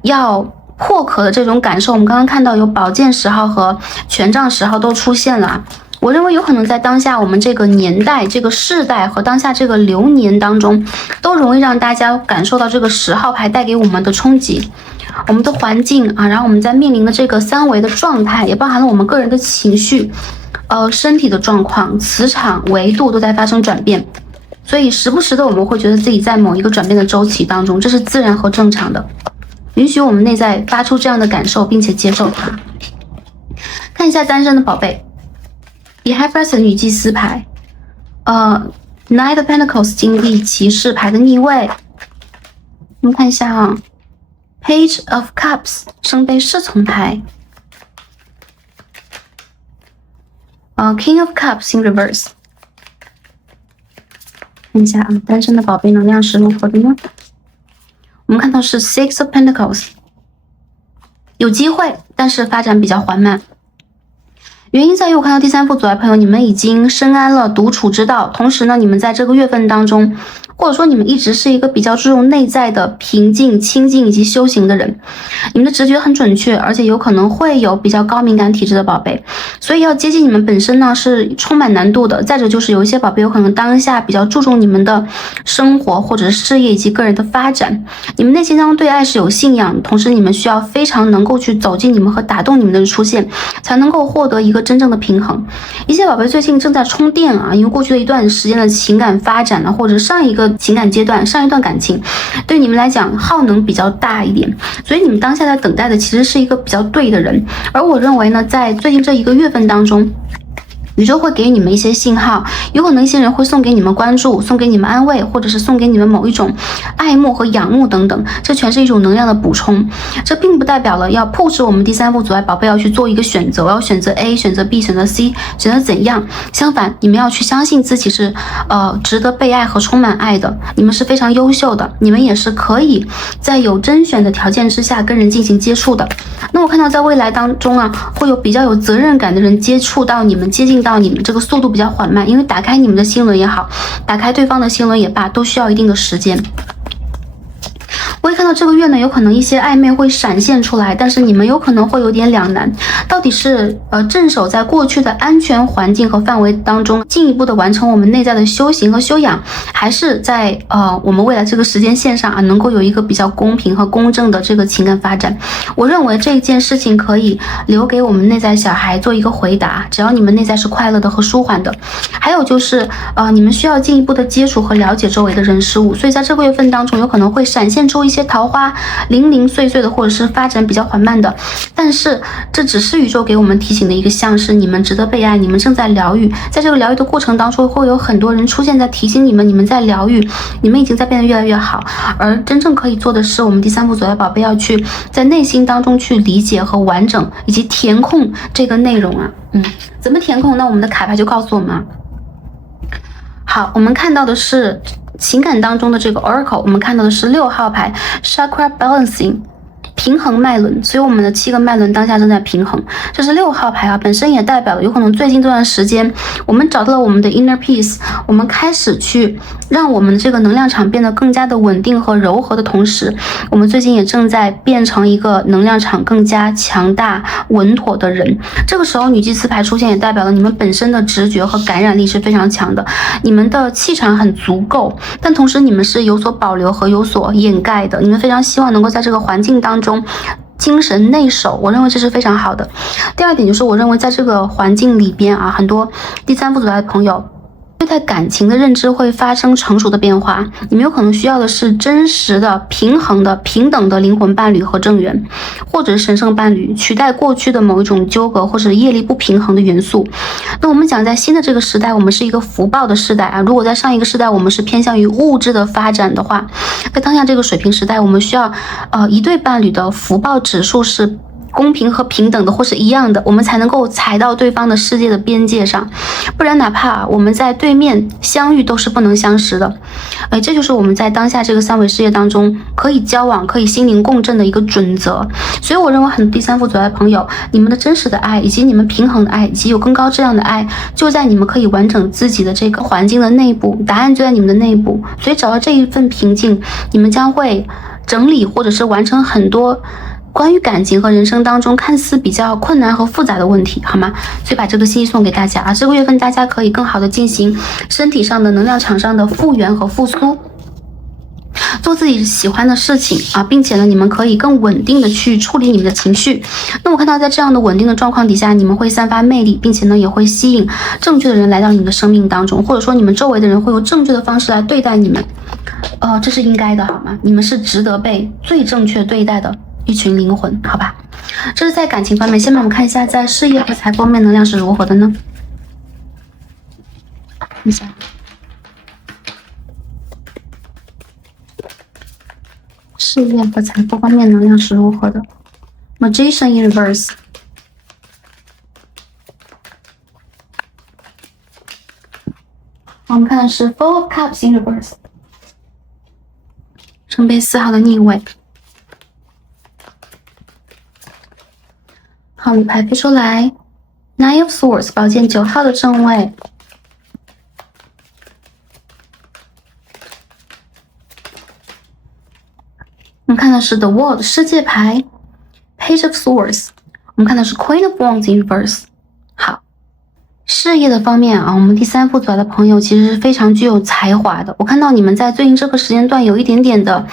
要破壳的这种感受。我们刚刚看到有宝剑10号和权杖10号都出现了，我认为有可能在当下我们这个年代、这个世代和当下这个流年当中，都容易让大家感受到这个10号牌带给我们的冲击。我们的环境啊，然后我们在面临的这个3维的状态，也包含了我们个人的情绪、身体的状况、磁场维度都在发生转变，所以时不时的我们会觉得自己在某一个转变的周期当中，这是自然和正常的。允许我们内在发出这样的感受，并且接受它。看一下单身的宝贝 ，Hierophant 女祭司牌，Knight of Pentacles 金币骑士牌的逆位。我们看一下啊。Page of Cups 圣杯侍从牌，King of Cups in reverse。看一下啊，单身的宝贝能量是如何的呢？我们看到是 Six of Pentacles， 有机会，但是发展比较缓慢。原因在于我看到第三副组牌朋友，你们已经深谙了独处之道，同时呢，你们在这个月份当中，或者说你们一直是一个比较注重内在的平静、清静以及修行的人，你们的直觉很准确，而且有可能会有比较高敏感体质的宝贝，所以要接近你们本身呢是充满难度的。再者就是有一些宝贝有可能当下比较注重你们的生活或者是事业以及个人的发展，你们内心当中对爱是有信仰，同时你们需要非常能够去走进你们和打动你们的人出现，才能够获得一个真正的平衡。一些宝贝最近正在充电啊，因为过去的一段时间的情感发展呢，或者上一个情感阶段、上一段感情对你们来讲耗能比较大一点，所以你们当下在等待的其实是一个比较对的人。而我认为呢，在最近这一个月份当中，宇宙会给你们一些信号，有可能一些人会送给你们关注，送给你们安慰，或者是送给你们某一种爱慕和仰慕等等，这全是一种能量的补充。这并不代表了要迫使我们第三副阻碍宝贝要去做一个选择，我要选择 A， 选择 B， 选择 C， 选择怎样。相反，你们要去相信自己是值得被爱和充满爱的，你们是非常优秀的，你们也是可以在有甄选的条件之下跟人进行接触的。那我看到在未来当中啊，会有比较有责任感的人接触到你们，接近到你们，这个速度比较缓慢，因为打开你们的心轮也好，打开对方的心轮也罢，都需要一定的时间。我也看到这个月呢，有可能一些暧昧会闪现出来，但是你们有可能会有点两难，到底是镇守在过去的安全环境和范围当中，进一步的完成我们内在的修行和修养，还是在我们未来这个时间线上啊，能够有一个比较公平和公正的这个情感发展。我认为这件事情可以留给我们内在小孩做一个回答，只要你们内在是快乐的和舒缓的。还有就是你们需要进一步的接触和了解周围的人事物，所以在这个月份当中有可能会闪现出一些桃花零零碎碎的，或者是发展比较缓慢的，但是这只是宇宙给我们提醒的一个像是你们值得被爱，你们正在疗愈，在这个疗愈的过程当中会有很多人出现在提醒你们，你们在疗愈，你们已经在变得越来越好。而真正可以做的是我们第三步左右宝贝要去在内心当中去理解和完整以及填空这个内容啊。怎么填空？那我们的卡牌就告诉我们。好，我们看到的是情感当中的这个 Oracle， 我们看到的是6号牌 Chakra Balancing， 平衡脉轮，所以我们的7个脉轮当下正在平衡。这是6号牌啊，本身也代表了有可能最近这段时间我们找到了我们的 inner peace， 我们开始去让我们的这个能量场变得更加的稳定和柔和的同时，我们最近也正在变成一个能量场更加强大稳妥的人。这个时候女祭司牌出现也代表了你们本身的直觉和感染力是非常强的，你们的气场很足够，但同时你们是有所保留和有所掩盖的，你们非常希望能够在这个环境当中精神内守，我认为这是非常好的。第二点就是我认为在这个环境里边啊，很多第三副组的朋友对在感情的认知会发生成熟的变化，你们有可能需要的是真实的、平衡的、平等的灵魂伴侣和正缘，或者是神圣伴侣，取代过去的某一种纠葛或者业力不平衡的元素。那我们讲在新的这个时代，我们是一个福报的时代啊。如果在上一个时代我们是偏向于物质的发展的话，在当下这个水平时代，我们需要一对伴侣的福报指数是公平和平等的或是一样的，我们才能够踩到对方的世界的边界上，不然哪怕我们在对面相遇都是不能相识的。这就是我们在当下这个三维世界当中可以交往、可以心灵共振的一个准则。所以我认为很多第三副左爱的朋友，你们的真实的爱以及你们平衡的爱以及有更高质量的爱，就在你们可以完整自己的这个环境的内部，答案就在你们的内部。所以找到这一份平静，你们将会整理或者是完成很多关于感情和人生当中看似比较困难和复杂的问题，好吗？所以把这个信息送给大家啊！这个月份大家可以更好的进行身体上的、能量场上的复原和复苏，做自己喜欢的事情啊，并且呢，你们可以更稳定的去处理你们的情绪。那我看到在这样的稳定的状况底下，你们会散发魅力，并且呢，也会吸引正确的人来到你们的生命当中，或者说你们周围的人会用正确的方式来对待你们。这是应该的，好吗？你们是值得被最正确对待的一群灵魂，好吧？这是在感情方面。下面我们看一下在事业和财富方面能量是如何的呢？看一下事业和财富方面能量是如何的。 Magician in reverse， 我们看的是 Four of Cups in reverse， 圣杯4号的逆位。好，你牌飞出来 Nine of Swords， 宝剑9号的正位。我们看的是 The World 世界牌 Page of Swords， 我们看的是 Queen of Wands in reverse。 好，事业的方面啊，我们第三副左的朋友其实是非常具有才华的。我看到你们在最近这个时间段有一点点的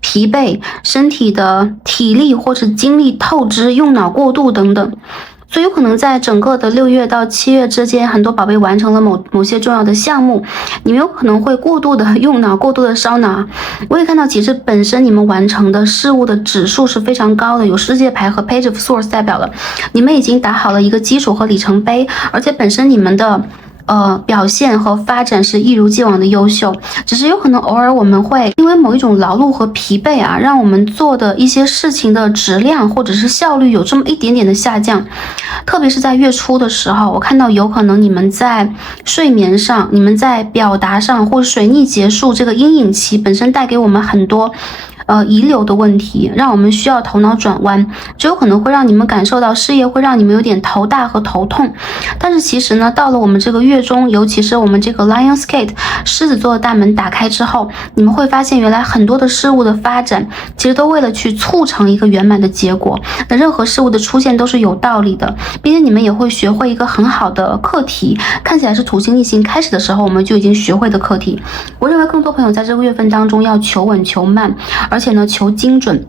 疲惫，身体的体力或者精力透支，用脑过度等等。所以有可能在整个的6月到7月之间，很多宝贝完成了某些重要的项目，你们有可能会过度的用脑，过度的烧脑。我也看到其实本身你们完成的事物的指数是非常高的，有世界牌和 Page of Swords 代表了你们已经打好了一个基础和里程碑，而且本身你们的表现和发展是一如既往的优秀，只是有可能偶尔我们会因为某一种劳碌和疲惫啊，让我们做的一些事情的质量或者是效率有这么一点点的下降。特别是在月初的时候，我看到有可能你们在睡眠上，你们在表达上，或者水逆结束这个阴影期本身带给我们很多遗留的问题，让我们需要头脑转弯，就有可能会让你们感受到事业会让你们有点头大和头痛。但是其实呢，到了我们这个月中，尤其是我们这个 Lionsgate 狮子座的大门打开之后，你们会发现原来很多的事物的发展其实都为了去促成一个圆满的结果。那任何事物的出现都是有道理的，并且你们也会学会一个很好的课题，看起来是土星逆行开始的时候我们就已经学会的课题。我认为更多朋友在这个月份当中要求稳求慢，而且呢求精准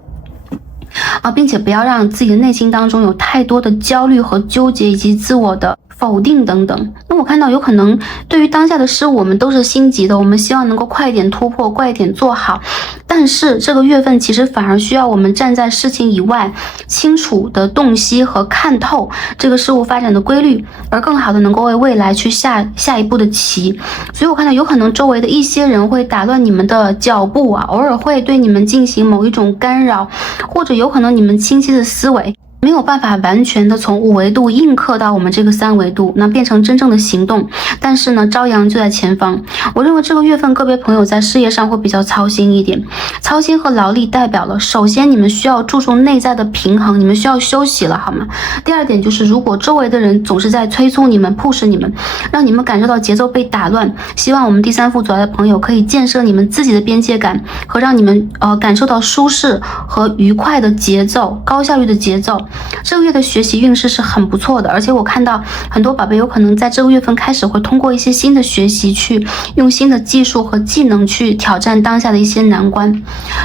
并且不要让自己的内心当中有太多的焦虑和纠结以及自我的否定等等。那我看到有可能对于当下的事物我们都是心急的，我们希望能够快一点突破，快一点做好，但是这个月份其实反而需要我们站在事情以外，清楚的洞悉和看透这个事物发展的规律，而更好的能够为未来去下一步的棋。所以我看到有可能周围的一些人会打乱你们的脚步啊，偶尔会对你们进行某一种干扰，或者有可能你们清晰的思维没有办法完全的从5维度映刻到我们这个3维度，那变成真正的行动。但是呢，朝阳就在前方。我认为这个月份个别朋友在事业上会比较操心一点，操心和劳力代表了，首先你们需要注重内在的平衡，你们需要休息了，好吗？第二点就是，如果周围的人总是在催促你们、push 你们，让你们感受到节奏被打乱，希望我们第三副左的朋友可以建设你们自己的边界感，和让你们感受到舒适和愉快的节奏、高效率的节奏。这个月的学习运势是很不错的，而且我看到很多宝贝有可能在这个月份开始会通过一些新的学习，去用新的技术和技能去挑战当下的一些难关。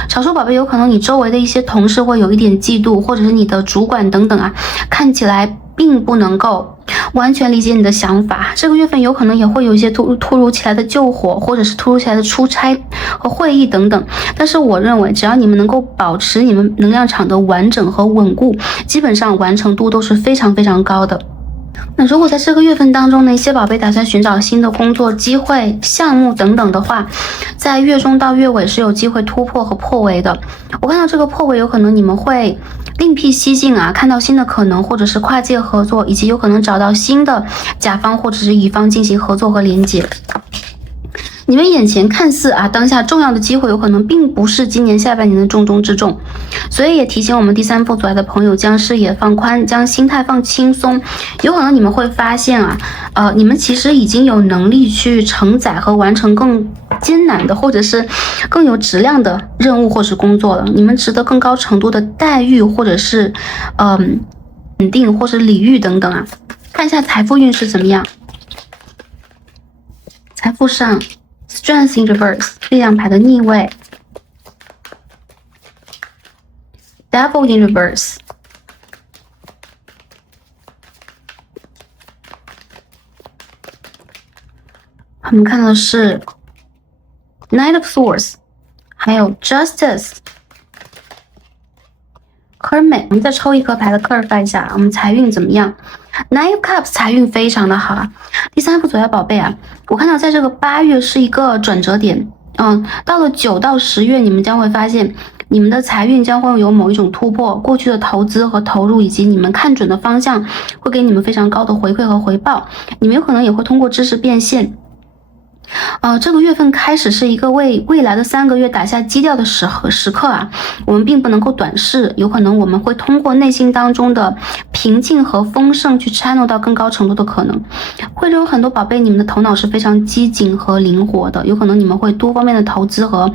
少数宝贝有可能你周围的一些同事会有一点嫉妒，或者是你的主管等等啊，看起来并不能够完全理解你的想法。这个月份有可能也会有一些突如其来的救火，或者是突如其来的出差和会议等等。但是我认为，只要你们能够保持你们能量场的完整和稳固，基本上完成度都是非常非常高的。那如果在这个月份当中呢，一些宝贝打算寻找新的工作机会、项目等等的话，在月中到月尾是有机会突破和破围的。我看到这个破围有可能你们会另辟蹊径啊，看到新的可能，或者是跨界合作，以及有可能找到新的甲方或者是乙方进行合作和连接。你们眼前看似当下重要的机会，有可能并不是今年下半年的重中之重，所以也提醒我们第三副组来的朋友，将视野放宽，将心态放轻松。有可能你们会发现你们其实已经有能力去承载和完成更艰难的，或者是更有质量的任务或是工作了。你们值得更高程度的待遇，或者是肯定或是礼遇等等看一下财富运势怎么样？财富上。Strength in reverse， 力量牌的逆位 Devil in reverse， 我们看到的是 Knight of Swords， 还有 Justice Hermit。 我们再抽一颗牌的 clarify 一下，我们财运怎么样？ Nine of Cups 财运非常的好第三副左右宝贝我看到在这个8月是一个转折点，到了9到10月，你们将会发现你们的财运将会有某一种突破，过去的投资和投入以及你们看准的方向会给你们非常高的回馈和回报，你们有可能也会通过知识变现。这个月份开始是一个为未来的3个月打下基调的时刻我们并不能够短视，有可能我们会通过内心当中的平静和丰盛去 channel 到更高程度的可能。会有很多宝贝，你们的头脑是非常机警和灵活的，有可能你们会多方面的投资和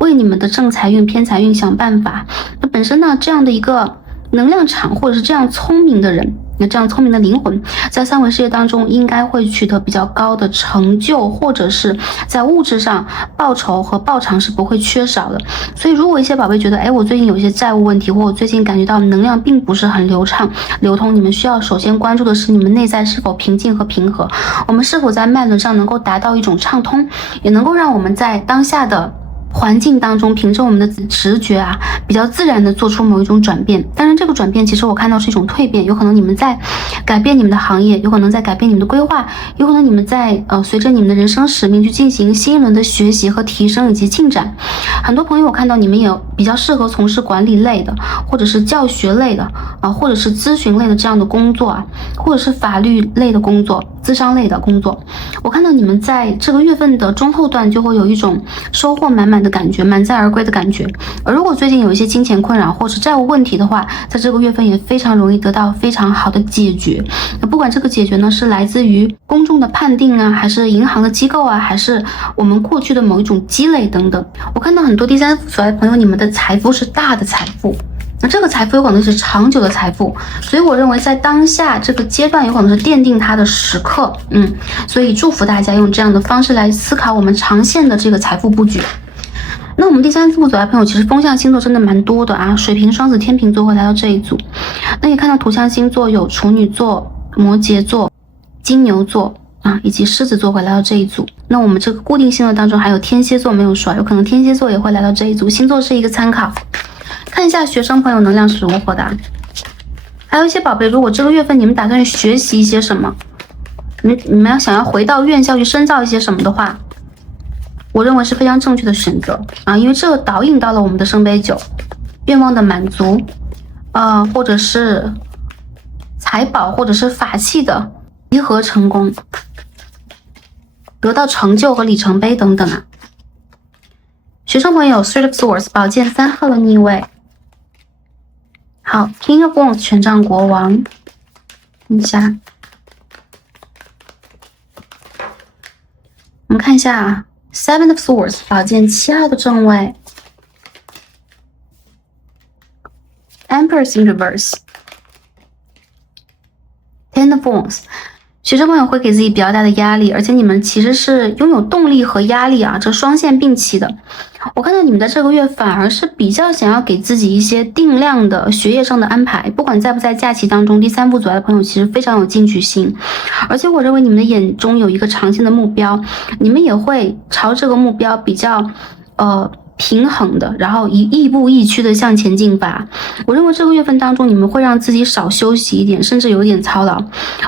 为你们的正财运、偏财运想办法。那本身呢，这样的一个能量场或者是这样聪明的人，这样聪明的灵魂，在三维世界当中应该会取得比较高的成就，或者是在物质上报酬和报偿是不会缺少的。所以如果一些宝贝觉得我最近有一些债务问题，或我最近感觉到能量并不是很流畅流通，你们需要首先关注的是你们内在是否平静和平和，我们是否在脉轮上能够达到一种畅通，也能够让我们在当下的环境当中凭着我们的直觉比较自然的做出某一种转变。当然这个转变其实我看到是一种蜕变，有可能你们在改变你们的行业，有可能在改变你们的规划，有可能你们在随着你们的人生使命去进行新一轮的学习和提升以及进展。很多朋友我看到你们也比较适合从事管理类的，或者是教学类的或者是咨询类的这样的工作或者是法律类的工作、咨商类的工作。我看到你们在这个月份的中后段就会有一种收获满满的感觉，满载而归的感觉。而如果最近有一些金钱困扰或是债务问题的话，在这个月份也非常容易得到非常好的解决。那不管这个解决呢是来自于公众的判定还是银行的机构还是我们过去的某一种积累等等。我看到很多第三副所爱朋友，你们的财富是大的财富，那这个财富有可能是长久的财富，所以我认为在当下这个阶段有可能是奠定它的时刻。所以祝福大家用这样的方式来思考我们长线的这个财富布局。那我们第三副左爱朋友其实风象星座真的蛮多的水瓶、双子、天秤座会来到这一组。那也看到土象星座有处女座、摩羯座、金牛座以及狮子座会来到这一组。那我们这个固定星座当中还有天蝎座没有说，有可能天蝎座也会来到这一组。星座是一个参考，看一下学生朋友能量是如何的。还有一些宝贝，如果这个月份你们打算学习一些什么，你们要想要回到院校去深造一些什么的话，我认为是非常正确的选择因为这个导引到了我们的圣杯9，愿望的满足或者是财宝或者是法器的集合成功，得到成就和里程碑等等学生朋友 Three of Swords 宝剑3号的逆位。好 King of Wands 权杖国王，看一下，我们看一下Seven of Swords 宝剑7号的正位， Empress in reverse， Ten of Wands 学生朋友会给自己比较大的压力，而且你们其实是拥有动力和压力啊，这双线并齐的。我看到你们在这个月反而是比较想要给自己一些定量的学业上的安排，不管在不在假期当中，第三副组的朋友其实非常有进取心，而且我认为你们的眼中有一个长线的目标，你们也会朝这个目标比较平衡的，然后亦步亦趋的向前进发。我认为这个月份当中，你们会让自己少休息一点，甚至有点操劳，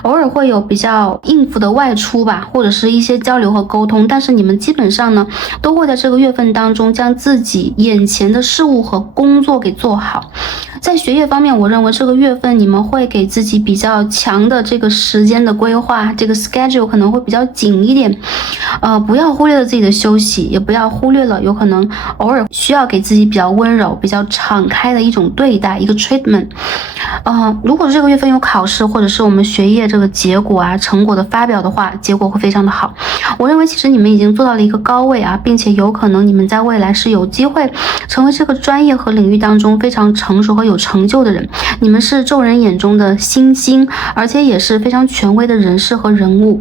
偶尔会有比较应付的外出吧，或者是一些交流和沟通，但是你们基本上呢，都会在这个月份当中将自己眼前的事物和工作给做好。在学业方面，我认为这个月份你们会给自己比较强的这个时间的规划，这个 schedule 可能会比较紧一点，不要忽略了自己的休息，也不要忽略了有可能偶尔需要给自己比较温柔、比较敞开的一种对待，一个 treatment。如果这个月份有考试，或者是我们学业这个结果啊、成果的发表的话，结果会非常的好。我认为其实你们已经做到了一个高位啊，并且有可能你们在未来是有机会成为这个专业和领域当中非常成熟和有成就的人。你们是众人眼中的新星，而且也是非常权威的人士和人物。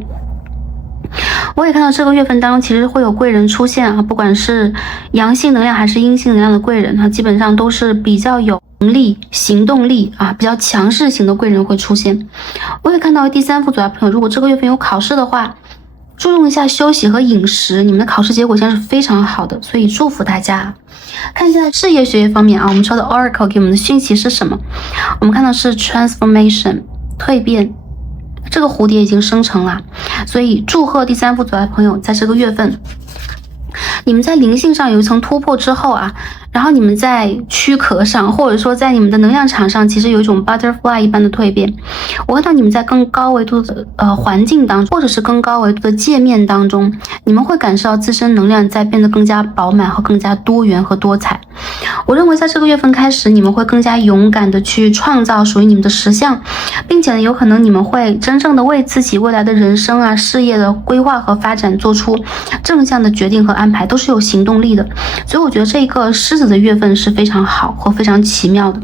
我也看到这个月份当中其实会有贵人出现啊，不管是阳性能量还是阴性能量的贵人，基本上都是比较有能力、行动力啊，比较强势型的贵人会出现。我也看到第三副组的朋友，如果这个月份有考试的话，注重一下休息和饮食，你们的考试结果将是非常好的，所以祝福大家。看一下事业学业方面啊，我们说的 Oracle 给我们的讯息是什么？我们看到是 transformation 蜕变，这个蝴蝶已经生成了，所以祝贺第三副组的朋友在这个月份，你们在灵性上有一层突破之后啊，然后你们在躯壳上，或者说在你们的能量场上，其实有一种 butterfly 一般的蜕变。我看到你们在更高维度的环境当中，或者是更高维度的界面当中，你们会感受到自身能量在变得更加饱满和更加多元和多彩。我认为在这个月份开始，你们会更加勇敢的去创造属于你们的实相，并且有可能你们会真正的为自己未来的人生啊、事业的规划和发展做出正向的决定和安排，都是有行动力的。所以我觉得这个狮子的月份是非常好和非常奇妙的。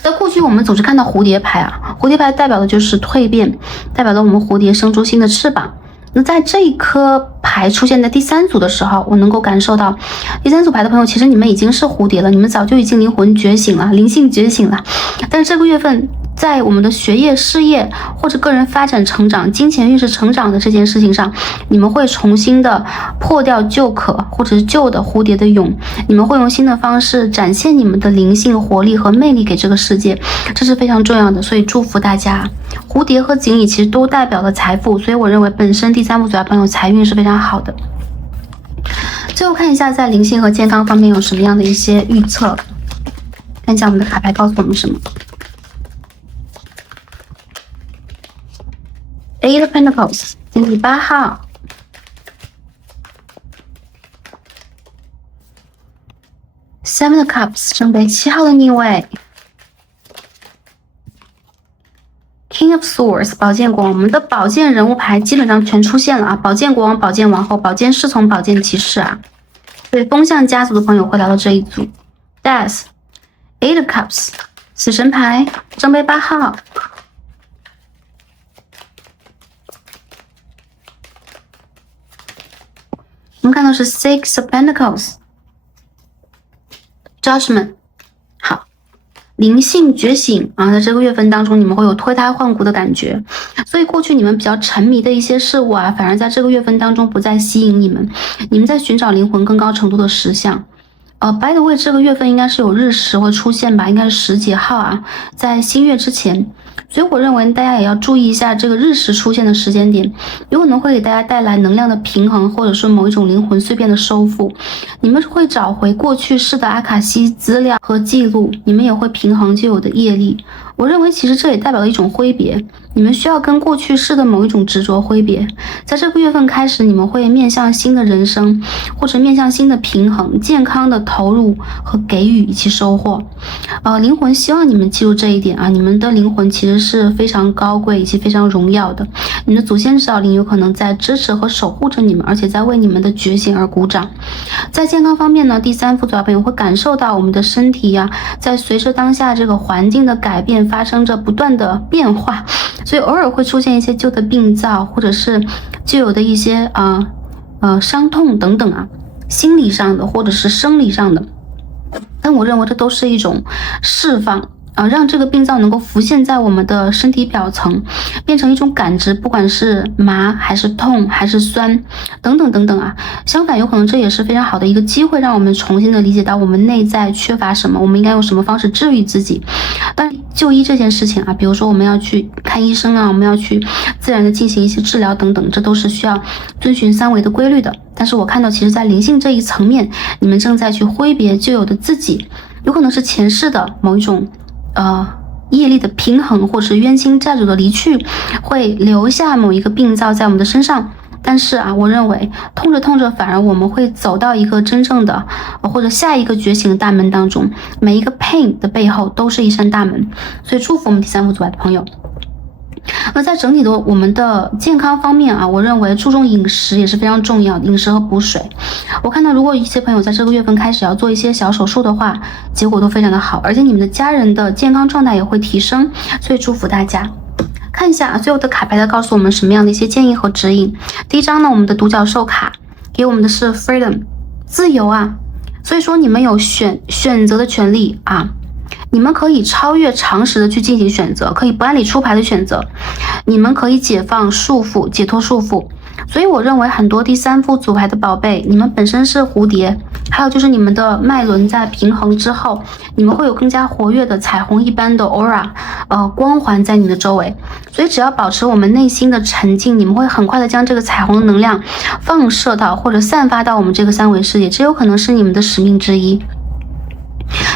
在过去我们总是看到蝴蝶牌啊，蝴蝶牌代表的就是蜕变，代表了我们蝴蝶生出新的翅膀。那在这一颗牌出现在第三组的时候，我能够感受到第三组牌的朋友，其实你们已经是蝴蝶了，你们早就已经灵魂觉醒了，灵性觉醒了。但是这个月份在我们的学业、事业或者个人发展成长、金钱运势成长的这件事情上，你们会重新的破掉旧壳或者是旧的蝴蝶的蛹，你们会用新的方式展现你们的灵性、活力和魅力给这个世界，这是非常重要的。所以祝福大家。蝴蝶和锦鲤其实都代表了财富，所以我认为本身第三副组的朋友财运是非常好的。最后看一下在灵性和健康方面有什么样的一些预测，看一下我们的卡牌告诉我们什么。Eight of Pentacles 锦鲤8号，Seven of Cups 圣杯7号的逆位，King of Swords 宝剑国王，我们的宝剑人物牌基本上全出现了啊！宝剑国王、宝剑王后、宝剑侍从、宝剑骑士啊，所以风象家族的朋友会来到这一组。Death Eight of Cups 死神牌，圣杯8号。我们看到是 Six of Pentacles Judgment。 好，灵性觉醒啊，在这个月份当中你们会有脱胎换骨的感觉，所以过去你们比较沉迷的一些事物啊，反而在这个月份当中不再吸引你们，你们在寻找灵魂更高程度的实相。by the way 这个月份应该是有日食会出现吧，应该是10几号啊，在新月之前，所以我认为大家也要注意一下这个日食出现的时间点，有可能会给大家带来能量的平衡，或者说某一种灵魂碎片的收复。你们会找回过去式的阿卡西资料和记录，你们也会平衡旧有的业力。我认为其实这也代表了一种挥别，你们需要跟过去式的某一种执着挥别。在这个月份开始，你们会面向新的人生，或者面向新的平衡、健康的投入和给予以及收获。灵魂希望你们记住这一点啊，你们的灵魂其实是非常高贵以及非常荣耀的，你的祖先指导灵有可能在支持和守护着你们，而且在为你们的觉醒而鼓掌。在健康方面呢，第三副组的朋友会感受到我们的身体呀，在随着当下这个环境的改变，发生着不断的变化，所以偶尔会出现一些旧的病灶，或者是旧有的一些伤痛等等啊，心理上的或者是生理上的。但我认为这都是一种释放让这个病灶能够浮现在我们的身体表层，变成一种感知，不管是麻还是痛还是酸等等等等啊。相反，有可能这也是非常好的一个机会，让我们重新的理解到我们内在缺乏什么，我们应该用什么方式治愈自己。当然，就医这件事情啊，比如说我们要去看医生啊，我们要去自然的进行一些治疗等等，这都是需要遵循三维的规律的。但是我看到，其实在灵性这一层面，你们正在去挥别旧有的自己，有可能是前世的某一种业力的平衡，或是冤亲债主的离去，会留下某一个病灶在我们的身上。但是啊，我认为痛着痛着，反而我们会走到一个真正的或者下一个觉醒的大门当中。每一个 pain 的背后都是一扇大门，所以祝福我们第三副组的朋友。而在整体的我们的健康方面啊，我认为注重饮食也是非常重要的，饮食和补水。我看到如果一些朋友在这个月份开始要做一些小手术的话，结果都非常的好，而且你们的家人的健康状态也会提升，所以祝福大家。看一下最后的卡牌在告诉我们什么样的一些建议和指引。第一张呢，我们的独角兽卡给我们的是 freedom 自由啊，所以说你们有选择的权利啊。你们可以超越常识的去进行选择，可以不按理出牌的选择，你们可以解放束缚，解脱束缚。所以我认为很多第三副组牌的宝贝，你们本身是蝴蝶，还有就是你们的脉轮在平衡之后，你们会有更加活跃的彩虹一般的 aura 光环在你的周围。所以只要保持我们内心的沉静，你们会很快的将这个彩虹的能量放射到或者散发到我们这个三维世界，这有可能是你们的使命之一。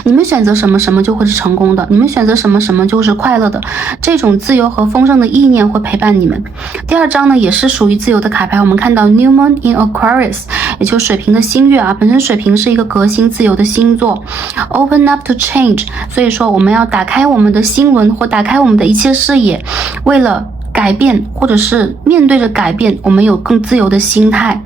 你们选择什么，什么就会是成功的，你们选择什么，什么就是快乐的，这种自由和丰盛的意念会陪伴你们。第二张呢，也是属于自由的卡牌，我们看到 New Moon in Aquarius， 也就是水瓶的新月啊，本身水瓶是一个革新自由的星座 ，Open up to change， 所以说我们要打开我们的心轮或打开我们的一切视野，为了改变或者是面对着改变，我们有更自由的心态，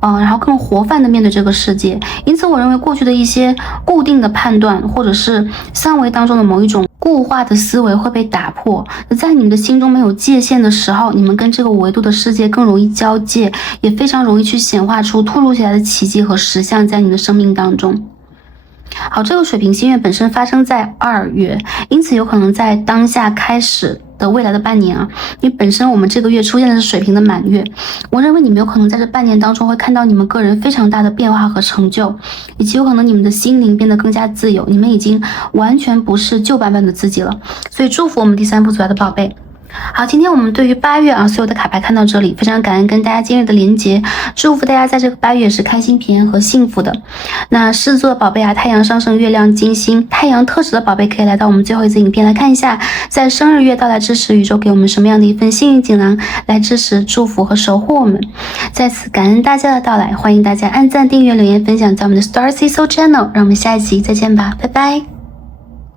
然后更活泛的面对这个世界。因此我认为过去的一些固定的判断，或者是三维当中的某一种固化的思维会被打破。在你们的心中没有界限的时候，你们跟这个五维度的世界更容易交界，也非常容易去显化出突如其来的奇迹和实相在你的生命当中。好，这个水瓶新月本身发生在2月，因此有可能在当下开始的未来的半年啊，因为本身我们这个月出现的是水瓶的满月，我认为你们有可能在这半年当中会看到你们个人非常大的变化和成就，以及有可能你们的心灵变得更加自由，你们已经完全不是旧版本的自己了。所以祝福我们第三副组的宝贝。好，今天我们对于8月啊所有的卡牌看到这里，非常感恩跟大家今日的连结，祝福大家在这个8月是开心平安和幸福的。那狮子座的宝贝啊，太阳上升月亮金星太阳特质的宝贝可以来到我们最后一次影片来看一下，在生日月到来之时，宇宙给我们什么样的一份幸运锦囊来支持祝福和守护我们。在此感恩大家的到来，欢迎大家按赞订阅留言分享在我们的 Starseed Soul Channel， 让我们下一期再见吧，拜拜。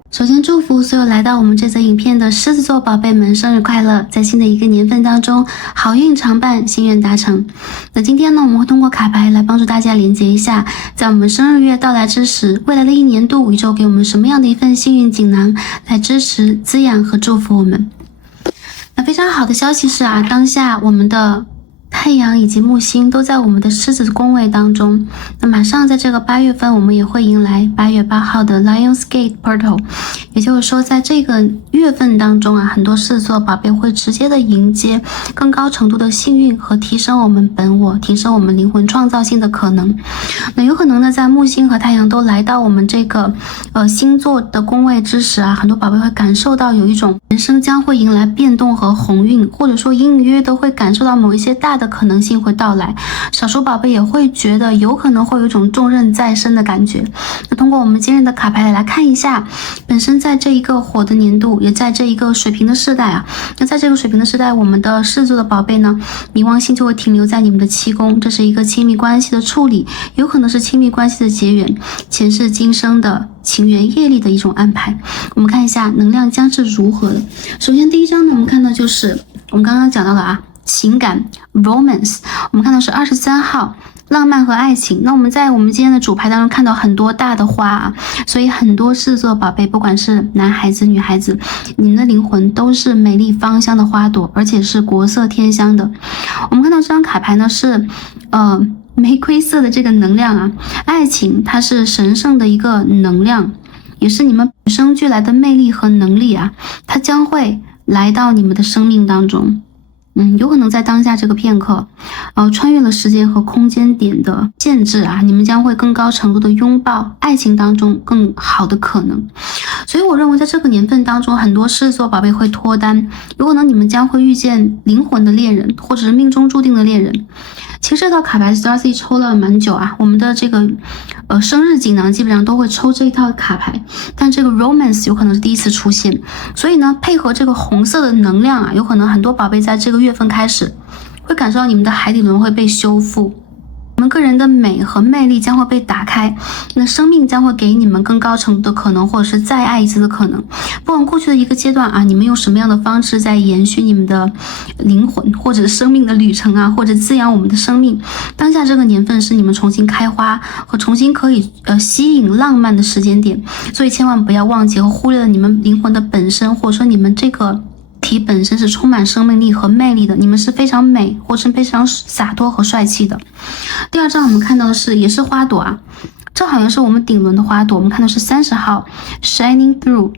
首先祝福所有来到我们这则影片的狮子座宝贝们生日快乐，在新的一个年份当中好运常伴，心愿达成。那今天呢，我们会通过卡牌来帮助大家连接一下，在我们生日月到来之时，未来的一年度宇宙给我们什么样的一份幸运锦囊来支持滋养和祝福我们。那非常好的消息是啊，当下我们的太阳以及木星都在我们的狮子宫位当中，那马上在这个8月份我们也会迎来8月8号的 Lionsgate Portal， 也就是说在这个月份当中啊，很多狮子座宝贝会直接的迎接更高程度的幸运和提升我们本我，提升我们灵魂创造性的可能。那有可能呢，在木星和太阳都来到我们这个星座的宫位之时啊，很多宝贝会感受到有一种人生将会迎来变动和鸿运，或者说隐隐约约都会感受到某一些大的可能性会到来，少数宝贝也会觉得有可能会有一种重任在身的感觉。那通过我们今日的卡牌来看一下，本身在这一个火的年度，也在这一个水瓶的世代啊，那在这个水瓶的世代，我们的狮子座的宝贝呢，冥王星就会停留在你们的7宫，这是一个亲密关系的处理，有可能是亲密关系的结缘，前世今生的情缘业力的一种安排。我们看一下能量将是如何的。首先第一张呢，我们看到就是我们刚刚讲到了啊，情感 romance， 我们看到是23号浪漫和爱情。那我们在我们今天的主牌当中看到很多大的花啊，所以很多狮子座宝贝，不管是男孩子女孩子，你们的灵魂都是美丽芳香的花朵，而且是国色天香的。我们看到这张卡牌呢是玫瑰色的这个能量啊，爱情它是神圣的一个能量，也是你们与生俱来的魅力和能力啊，它将会来到你们的生命当中。有可能在当下这个片刻，穿越了时间和空间点的限制啊，你们将会更高程度的拥抱爱情当中更好的可能。所以我认为在这个年份当中，很多狮子座宝贝会脱单，有可能你们将会遇见灵魂的恋人，或者是命中注定的恋人。其实这套卡牌 Starcy 抽了蛮久啊，我们的这个生日锦囊基本上都会抽这一套卡牌，但这个 Romance 有可能是第一次出现，所以呢，配合这个红色的能量啊，有可能很多宝贝在这个月份开始会感受到你们的海底轮会被修复，你们个人的美和魅力将会被打开，那生命将会给你们更高程度的可能，或者是再爱一次的可能。不管过去的一个阶段啊，你们用什么样的方式在延续你们的灵魂或者生命的旅程啊，或者滋养我们的生命，当下这个年份是你们重新开花和重新可以吸引浪漫的时间点，所以千万不要忘记和忽略了你们灵魂的本身，或者说你们这个体本身是充满生命力和魅力的，你们是非常美或是非常洒脱和帅气的。第二张我们看到的是也是花朵啊，这好像是我们顶轮的花朵，我们看到是30号 Shining Through。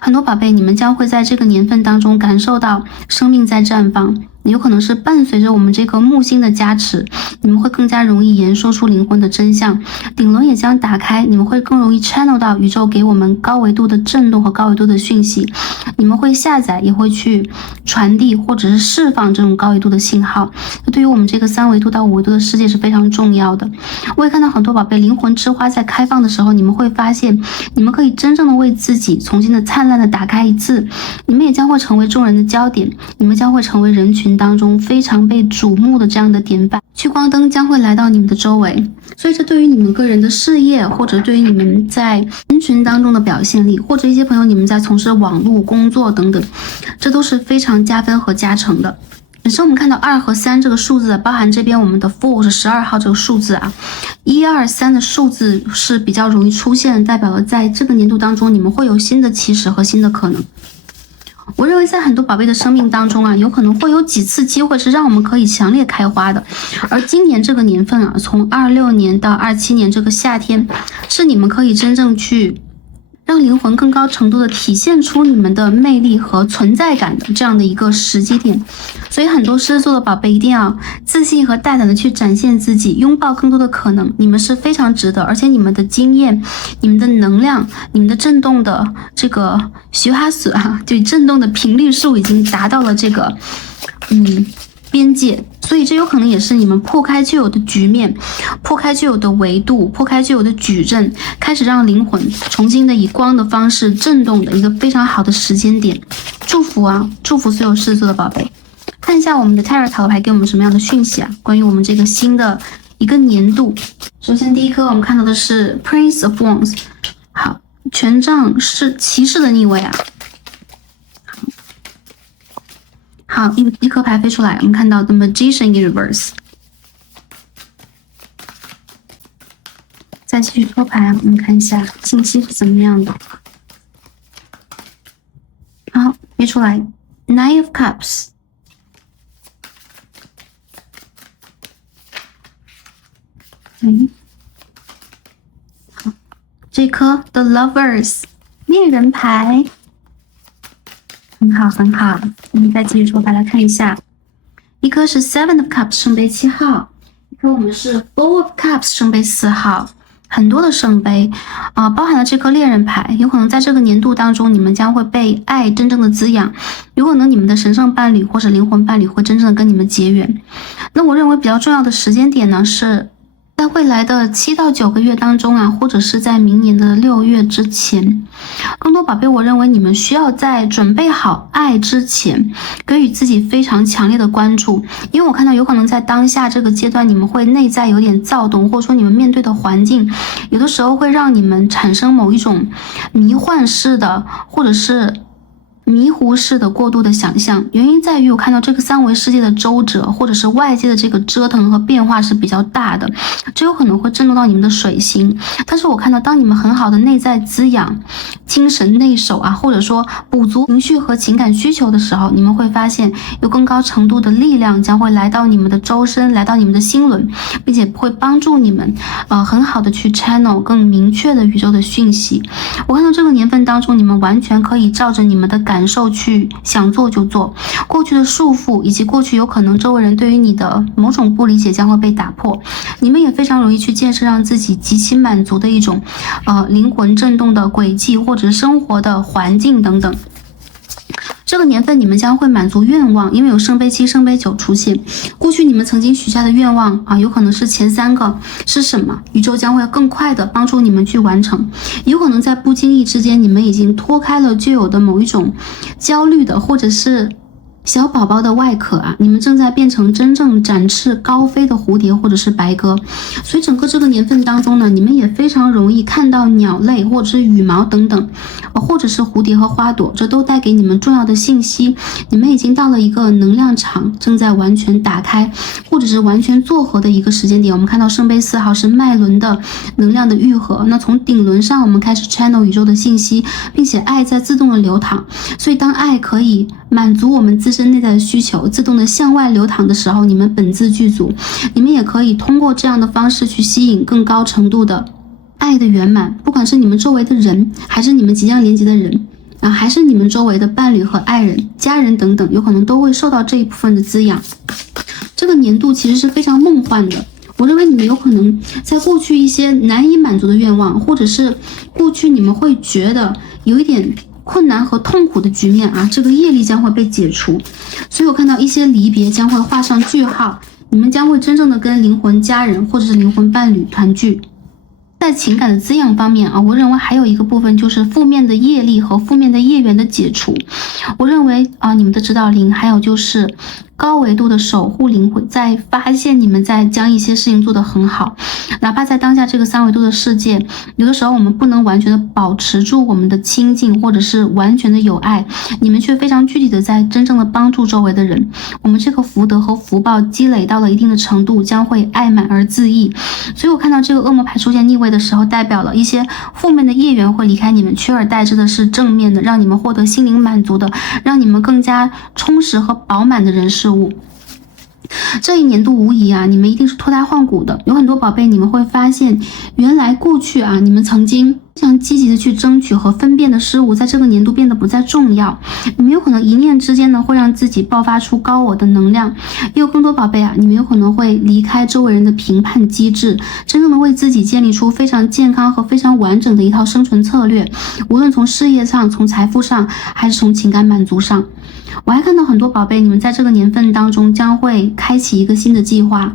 很多宝贝，你们将会在这个年份当中感受到生命在绽放，有可能是伴随着我们这个木星的加持，你们会更加容易言说出灵魂的真相，顶轮也将打开，你们会更容易 channel 到宇宙给我们高维度的震动和高维度的讯息，你们会下载也会去传递或者是释放这种高维度的信号，对于我们这个3维度到5维度的世界是非常重要的。我也看到很多宝贝灵魂之花在开放的时候，你们会发现你们可以真正的为自己重新的灿烂的打开一次，你们也将会成为众人的焦点，你们将会成为人群当中非常被瞩目的这样的典范，聚光灯将会来到你们的周围，所以这对于你们个人的事业，或者对于你们在人群当中的表现力，或者一些朋友你们在从事网络工作等等，这都是非常加分和加成的。本身我们看到2和3这个数字，包含这边我们的 4 是12号这个数字啊，1、2、3的数字是比较容易出现，代表了在这个年度当中你们会有新的起始和新的可能。我认为在很多宝贝的生命当中啊，有可能会有几次机会是让我们可以强烈开花的，而今年这个年份啊，从26年到27年这个夏天，是你们可以真正去让灵魂更高程度的体现出你们的魅力和存在感的这样的一个时机点。所以很多狮子座的宝贝一定要自信和大胆的去展现自己，拥抱更多的可能，你们是非常值得，而且你们的经验、你们的能量、你们的震动的这个徐哈斯啊，就震动的频率数已经达到了这个边界，所以这有可能也是你们破开旧有的局面，破开旧有的维度，破开旧有的矩阵，开始让灵魂重新的以光的方式震动的一个非常好的时间点。祝福啊，祝福所有狮子座的宝贝。看一下我们的 Tarot 塔罗牌给我们什么样的讯息啊？关于我们这个新的一个年度。首先第一颗我们看到的是 Prince of Wands， 好，权杖是骑士的逆位啊。好，一颗牌飞出来，我们看到 The Magician in Reverse。再继续抽牌，我们看一下信息是怎么样的。好，飞出来 Nine of Cups。好，这颗 The Lovers 恋人牌。很好，很好。我们再继续抽牌来看一下，一颗是 Seven of Cups 圣杯7号，一颗我们是 Four of Cups 圣杯4号，很多的圣杯包含了这颗恋人牌，有可能在这个年度当中，你们将会被爱真正的滋养，有可能你们的神圣伴侣或者灵魂伴侣会真正的跟你们结缘。那我认为比较重要的时间点呢，是在未来的7到9个月当中啊，或者是在明年的6月之前。更多宝贝，我认为你们需要在准备好爱之前，给予自己非常强烈的关注，因为我看到有可能在当下这个阶段，你们会内在有点躁动，或者说你们面对的环境，有的时候会让你们产生某一种迷幻式的，或者是迷糊式的过度的想象，原因在于我看到这个三维世界的周折，或者是外界的这个折腾和变化是比较大的，这有可能会震动到你们的水星。但是我看到当你们很好的内在滋养、精神内守啊，或者说补足情绪和情感需求的时候，你们会发现有更高程度的力量将会来到你们的周身，来到你们的心轮，并且会帮助你们很好的去 channel 更明确的宇宙的讯息。我看到这个年份当中，你们完全可以照着你们的感受去想做就做，过去的束缚以及过去有可能周围人对于你的某种不理解将会被打破，你们也非常容易去建设让自己极其满足的一种灵魂震动的轨迹或者生活的环境等等。这个年份你们将会满足愿望，因为有圣杯7、圣杯9出现。过去你们曾经许下的愿望啊，有可能是前3个是什么？宇宙将会更快的帮助你们去完成。有可能在不经意之间，你们已经脱开了旧有的某一种焦虑的，或者是小宝宝的外壳啊，你们正在变成真正展翅高飞的蝴蝶或者是白鸽。所以整个这个年份当中呢，你们也非常容易看到鸟类或者是羽毛等等，或者是蝴蝶和花朵，这都带给你们重要的信息。你们已经到了一个能量场正在完全打开或者是完全做合的一个时间点。我们看到圣杯4号是脉轮的能量的愈合，那从顶轮上我们开始 channel 宇宙的信息，并且爱在自动的流淌。所以当爱可以满足我们自身内在的需求，自动的向外流淌的时候，你们本自具足，你们也可以通过这样的方式去吸引更高程度的爱的圆满，不管是你们周围的人，还是你们即将连接的人啊，还是你们周围的伴侣和爱人、家人等等，有可能都会受到这一部分的滋养。这个年度其实是非常梦幻的。我认为你们有可能在过去一些难以满足的愿望，或者是过去你们会觉得有一点困难和痛苦的局面啊，这个业力将会被解除。所以我看到一些离别将会画上句号，你们将会真正的跟灵魂家人或者是灵魂伴侣团聚。在情感的滋养方面啊，我认为还有一个部分就是负面的业力和负面的业缘的解除。我认为啊，你们的指导灵还有就是高维度的守护灵会在发现你们在将一些事情做得很好，哪怕在当下这个3维度的世界，有的时候我们不能完全的保持住我们的清净或者是完全的有爱，你们却非常具体的在真正的帮助周围的人。我们这个福德和福报积累到了一定的程度，将会爱满而自溢。所以我看到这个恶魔牌出现逆位的时候，代表了一些负面的业缘会离开你们，取而代之的是正面的，让你们获得心灵满足的，让你们更加充实和饱满的人事物。这一年度无疑啊，你们一定是脱胎换骨的。有很多宝贝，你们会发现原来过去啊，你们曾经非常积极的去争取和分辨的事物，在这个年度变得不再重要。你们有可能一念之间呢，会让自己爆发出高我的能量。也有更多宝贝啊，你们有可能会离开周围人的评判机制，真正的为自己建立出非常健康和非常完整的一套生存策略，无论从事业上、从财富上，还是从情感满足上。我还看到很多宝贝，你们在这个年份当中将会开启一个新的计划，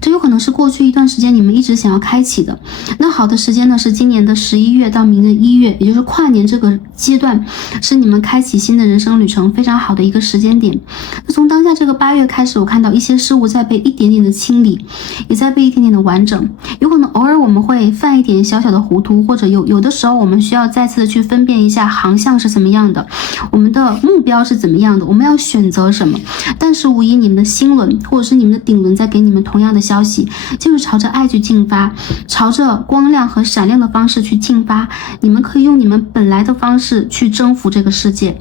这有可能是过去一段时间你们一直想要开启的。那好的时间呢，是今年的11月到明年的1月，也就是跨年这个阶段，是你们开启新的人生旅程非常好的一个时间点。那从当下这个8月开始，我看到一些事物在被一点点的清理，也在被一点点的完整。有可能偶尔我们会犯一点小小的糊涂，或者有的时候我们需要再次的去分辨一下航向是怎么样的，我们的目标是怎么样的，我们要选择什么。但是无疑你们的心轮或者是你们的顶轮在给你们同样的消息，就是朝着爱去进发，朝着光亮和闪亮的方式去进发。你们可以用你们本来的方式去征服这个世界，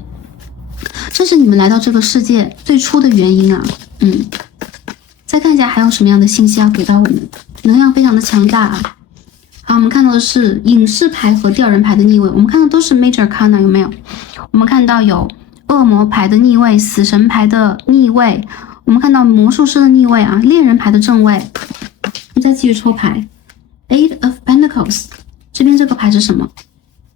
这是你们来到这个世界最初的原因啊。再看一下还有什么样的信息要给到我们，能量非常的强大啊。好，我们看到的是隐士牌和吊人牌的逆位，我们看到都是 Major Arcana， 有没有？我们看到有恶魔牌的逆位，死神牌的逆位，我们看到魔术师的逆位啊，恋人牌的正位。我们再继续抽牌 ，Eight of Pentacles， 这边这个牌是什么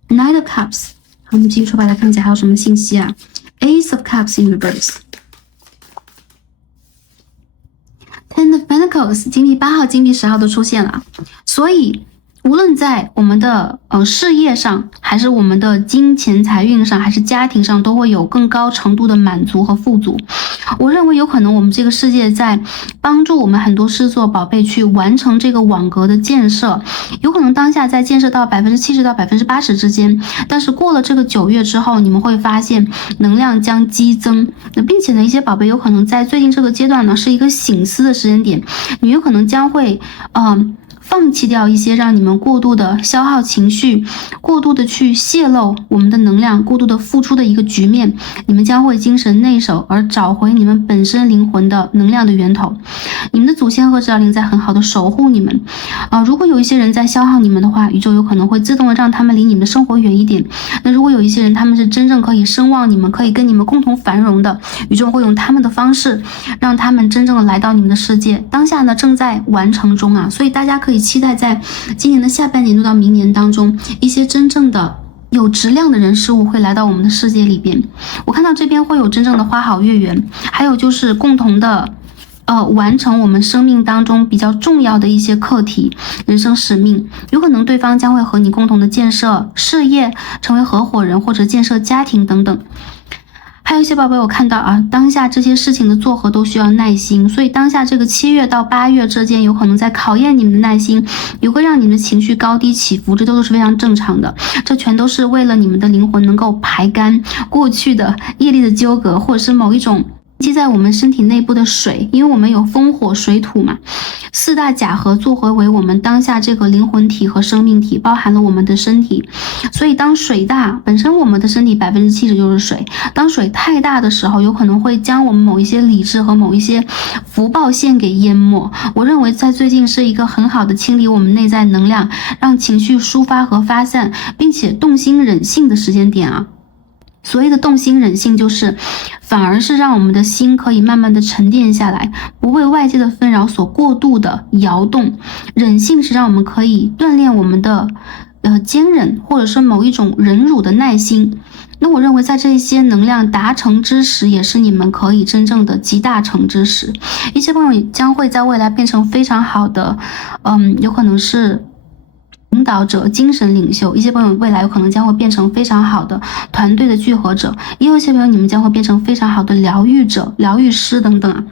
？Knight of Cups。好，我们继续抽牌来看一下还有什么信息啊 ？Ace of Cups in reverse。Ten of Pentacles， 金币8号、金币10号都出现了，所以无论在我们的事业上，还是我们的金钱财运上，还是家庭上，都会有更高程度的满足和富足。我认为有可能我们这个世界在帮助我们很多狮子座宝贝去完成这个网格的建设，有可能当下在建设到70%到80%之间，但是过了这个9月之后，你们会发现能量将激增。并且呢，一些宝贝有可能在最近这个阶段呢，是一个省思的时间点，你有可能将会放弃掉一些让你们过度的消耗情绪，过度的去泄露我们的能量，过度的付出的一个局面，你们将会精神内守，而找回你们本身灵魂的能量的源头。你们的祖先和指导灵在很好的守护你们。如果有一些人在消耗你们的话，宇宙有可能会自动的让他们离你们的生活远一点。那如果有一些人他们是真正可以声望你们，可以跟你们共同繁荣的，宇宙会用他们的方式让他们真正的来到你们的世界。当下呢正在完成中啊，所以大家可以期待在今年的下半年度到明年当中，一些真正的有质量的人事物会来到我们的世界里边。我看到这边会有真正的花好月圆，还有就是共同的完成我们生命当中比较重要的一些课题、人生使命。有可能对方将会和你共同的建设事业，成为合伙人，或者建设家庭等等。还有一些宝贝我看到当下这些事情的做合都需要耐心，所以当下这个7月到8月之间有可能在考验你们的耐心，也会让你们的情绪高低起伏，这都是非常正常的。这全都是为了你们的灵魂能够排干过去的业力的纠葛，或者是某一种积在我们身体内部的水，因为我们有风火水土嘛，4大假合组合为我们当下这个灵魂体和生命体，包含了我们的身体。所以当水大，本身我们的身体70%就是水，当水太大的时候，有可能会将我们某一些理智和某一些福报线给淹没。我认为在最近是一个很好的清理我们内在能量，让情绪抒发和发散，并且动心忍性的时间点啊。所谓的动心忍性，就是反而是让我们的心可以慢慢的沉淀下来，不为外界的纷扰所过度的摇动。忍性是让我们可以锻炼我们的坚忍，或者是某一种忍辱的耐心。那我认为在这些能量达成之时，也是你们可以真正的集大成之时。一些朋友将会在未来变成非常好的有可能是领导者、精神领袖，一些朋友未来有可能将会变成非常好的团队的聚合者，也有一些朋友你们将会变成非常好的疗愈者、疗愈师等等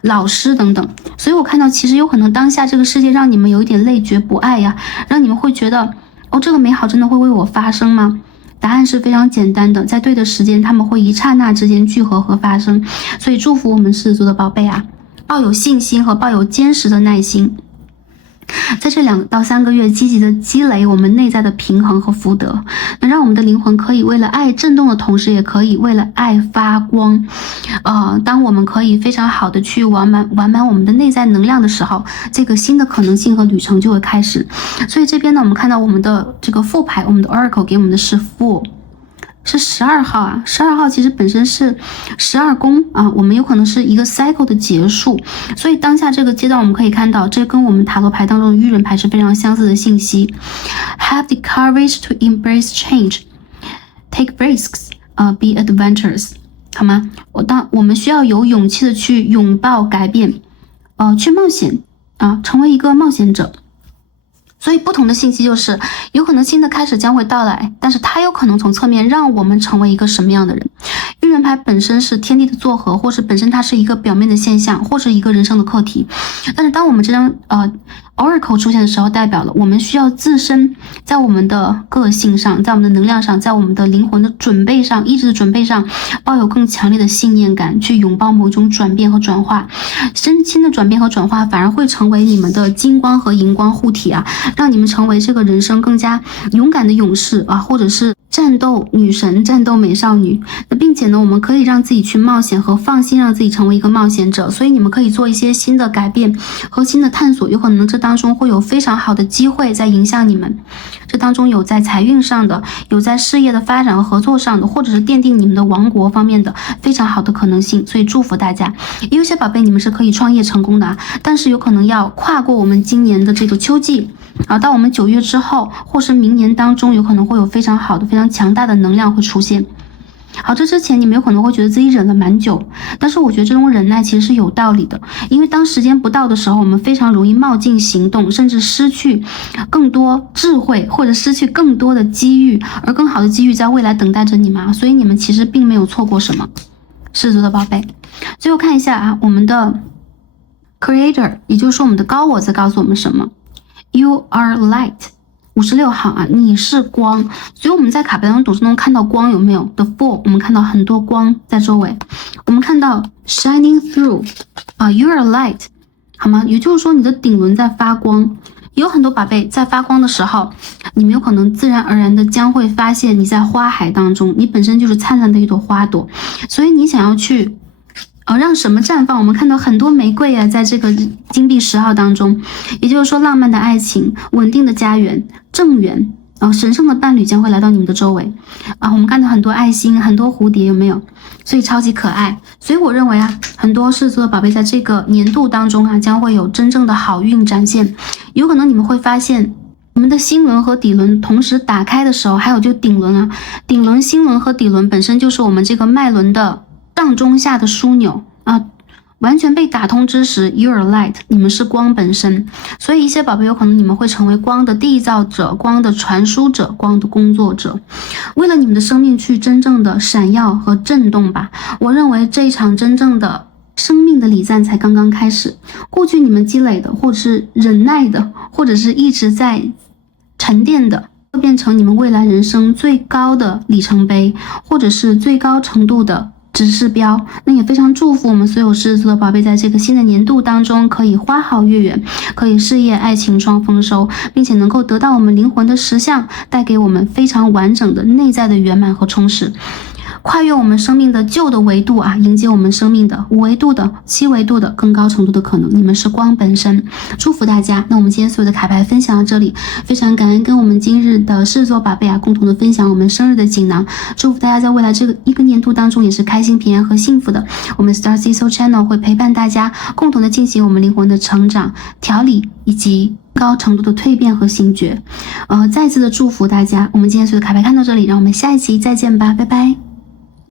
老师等等。所以我看到其实有可能当下这个世界让你们有一点累觉不爱呀，让你们会觉得这个美好真的会为我发生吗？答案是非常简单的，在对的时间他们会一刹那之间聚合和发生。所以祝福我们狮子座的宝贝抱有信心和抱有坚实的耐心，在这2到3个月积极的积累我们内在的平衡和福德，能让我们的灵魂可以为了爱震动的同时，也可以为了爱发光。当我们可以非常好的去完满我们的内在能量的时候，这个新的可能性和旅程就会开始。所以这边呢，我们看到我们的这个副牌，我们的 Oracle 给我们的是负。是12号12号其实本身是12宫我们有可能是一个 cycle 的结束，所以当下这个阶段我们可以看到，这跟我们塔罗牌当中的愚人牌是非常相似的信息。Have the courage to embrace change, take risks, be adventurous， 好吗？我们需要有勇气的去拥抱改变，去冒险成为一个冒险者。所以不同的信息就是有可能新的开始将会到来，但是它有可能从侧面让我们成为一个什么样的人。愚人牌本身是天地的作合，或是本身它是一个表面的现象，或是一个人生的课题。但是当我们这张Oracle 出现的时候，代表了我们需要自身在我们的个性上，在我们的能量上，在我们的灵魂的准备上、意志的准备上，抱有更强烈的信念感，去拥抱某一种转变和转化。身心的转变和转化反而会成为你们的金光和银光护体让你们成为这个人生更加勇敢的勇士或者是战斗女神、战斗美少女。并且呢，我们可以让自己去冒险和放心让自己成为一个冒险者，所以你们可以做一些新的改变和新的探索，有可能这当中会有非常好的机会在影响你们。这当中有在财运上的，有在事业的发展和合作上的，或者是奠定你们的王国方面的非常好的可能性。所以祝福大家，也有些宝贝你们是可以创业成功的但是有可能要跨过我们今年的这个秋季到我们9月之后，或是明年当中，有可能会有非常好的、非常强大的能量会出现。好，这之前你们有可能会觉得自己忍了蛮久，但是我觉得这种忍耐其实是有道理的，因为当时间不到的时候，我们非常容易冒进行动，甚至失去更多智慧，或者失去更多的机遇，而更好的机遇在未来等待着你们，所以你们其实并没有错过什么。狮子座的宝贝，最后看一下啊，我们的 Creator， 也就是说我们的高我在告诉我们什么 ？You are light。56号啊，你是光，所以我们在卡牌当中总是能看到光，有没有 ？The Fool， 我们看到很多光在周围，我们看到 shining through 啊 ，You are light， 好吗？也就是说你的顶轮在发光，有很多宝贝在发光的时候，你们有可能自然而然的将会发现你在花海当中，你本身就是灿烂的一朵花朵，所以你想要去。让什么绽放？我们看到很多玫瑰啊，在这个金币10号当中，也就是说，浪漫的爱情、稳定的家园、正缘，神圣的伴侣将会来到你们的周围啊。我们看到很多爱心、很多蝴蝶，有没有？所以超级可爱。所以我认为啊，很多狮子座的宝贝在这个年度当中啊，将会有真正的好运展现。有可能你们会发现，我们的心轮和底轮同时打开的时候，还有就顶轮啊，顶轮、心轮和底轮本身就是我们这个脉轮的上中下的枢纽啊，完全被打通之时 ，You are light， 你们是光本身，所以一些宝贝有可能你们会成为光的缔造者、光的传输者、光的工作者，为了你们的生命去真正的闪耀和震动吧。我认为这一场真正的生命的礼赞才刚刚开始，过去你们积累的，或者是忍耐的，或者是一直在沉淀的，会变成你们未来人生最高的里程碑，或者是最高程度的指示标。那也非常祝福我们所有狮子座的宝贝在这个新的年度当中可以花好月圆，可以事业爱情双丰收，并且能够得到我们灵魂的实相，带给我们非常完整的内在的圆满和充实，跨越我们生命的旧的维度啊，迎接我们生命的5维度的、7维度的更高程度的可能。你们是光本身，祝福大家。那我们今天所有的卡牌分享到这里，非常感恩跟我们今日的狮子座宝贝啊共同的分享我们生日的锦囊，祝福大家在未来这个一个年度当中也是开心、平安和幸福的。我们 Star Seed Soul Channel 会陪伴大家共同的进行我们灵魂的成长、调理以及高程度的蜕变和醒觉。再次的祝福大家。我们今天所有的卡牌看到这里，让我们下一期再见吧，拜拜。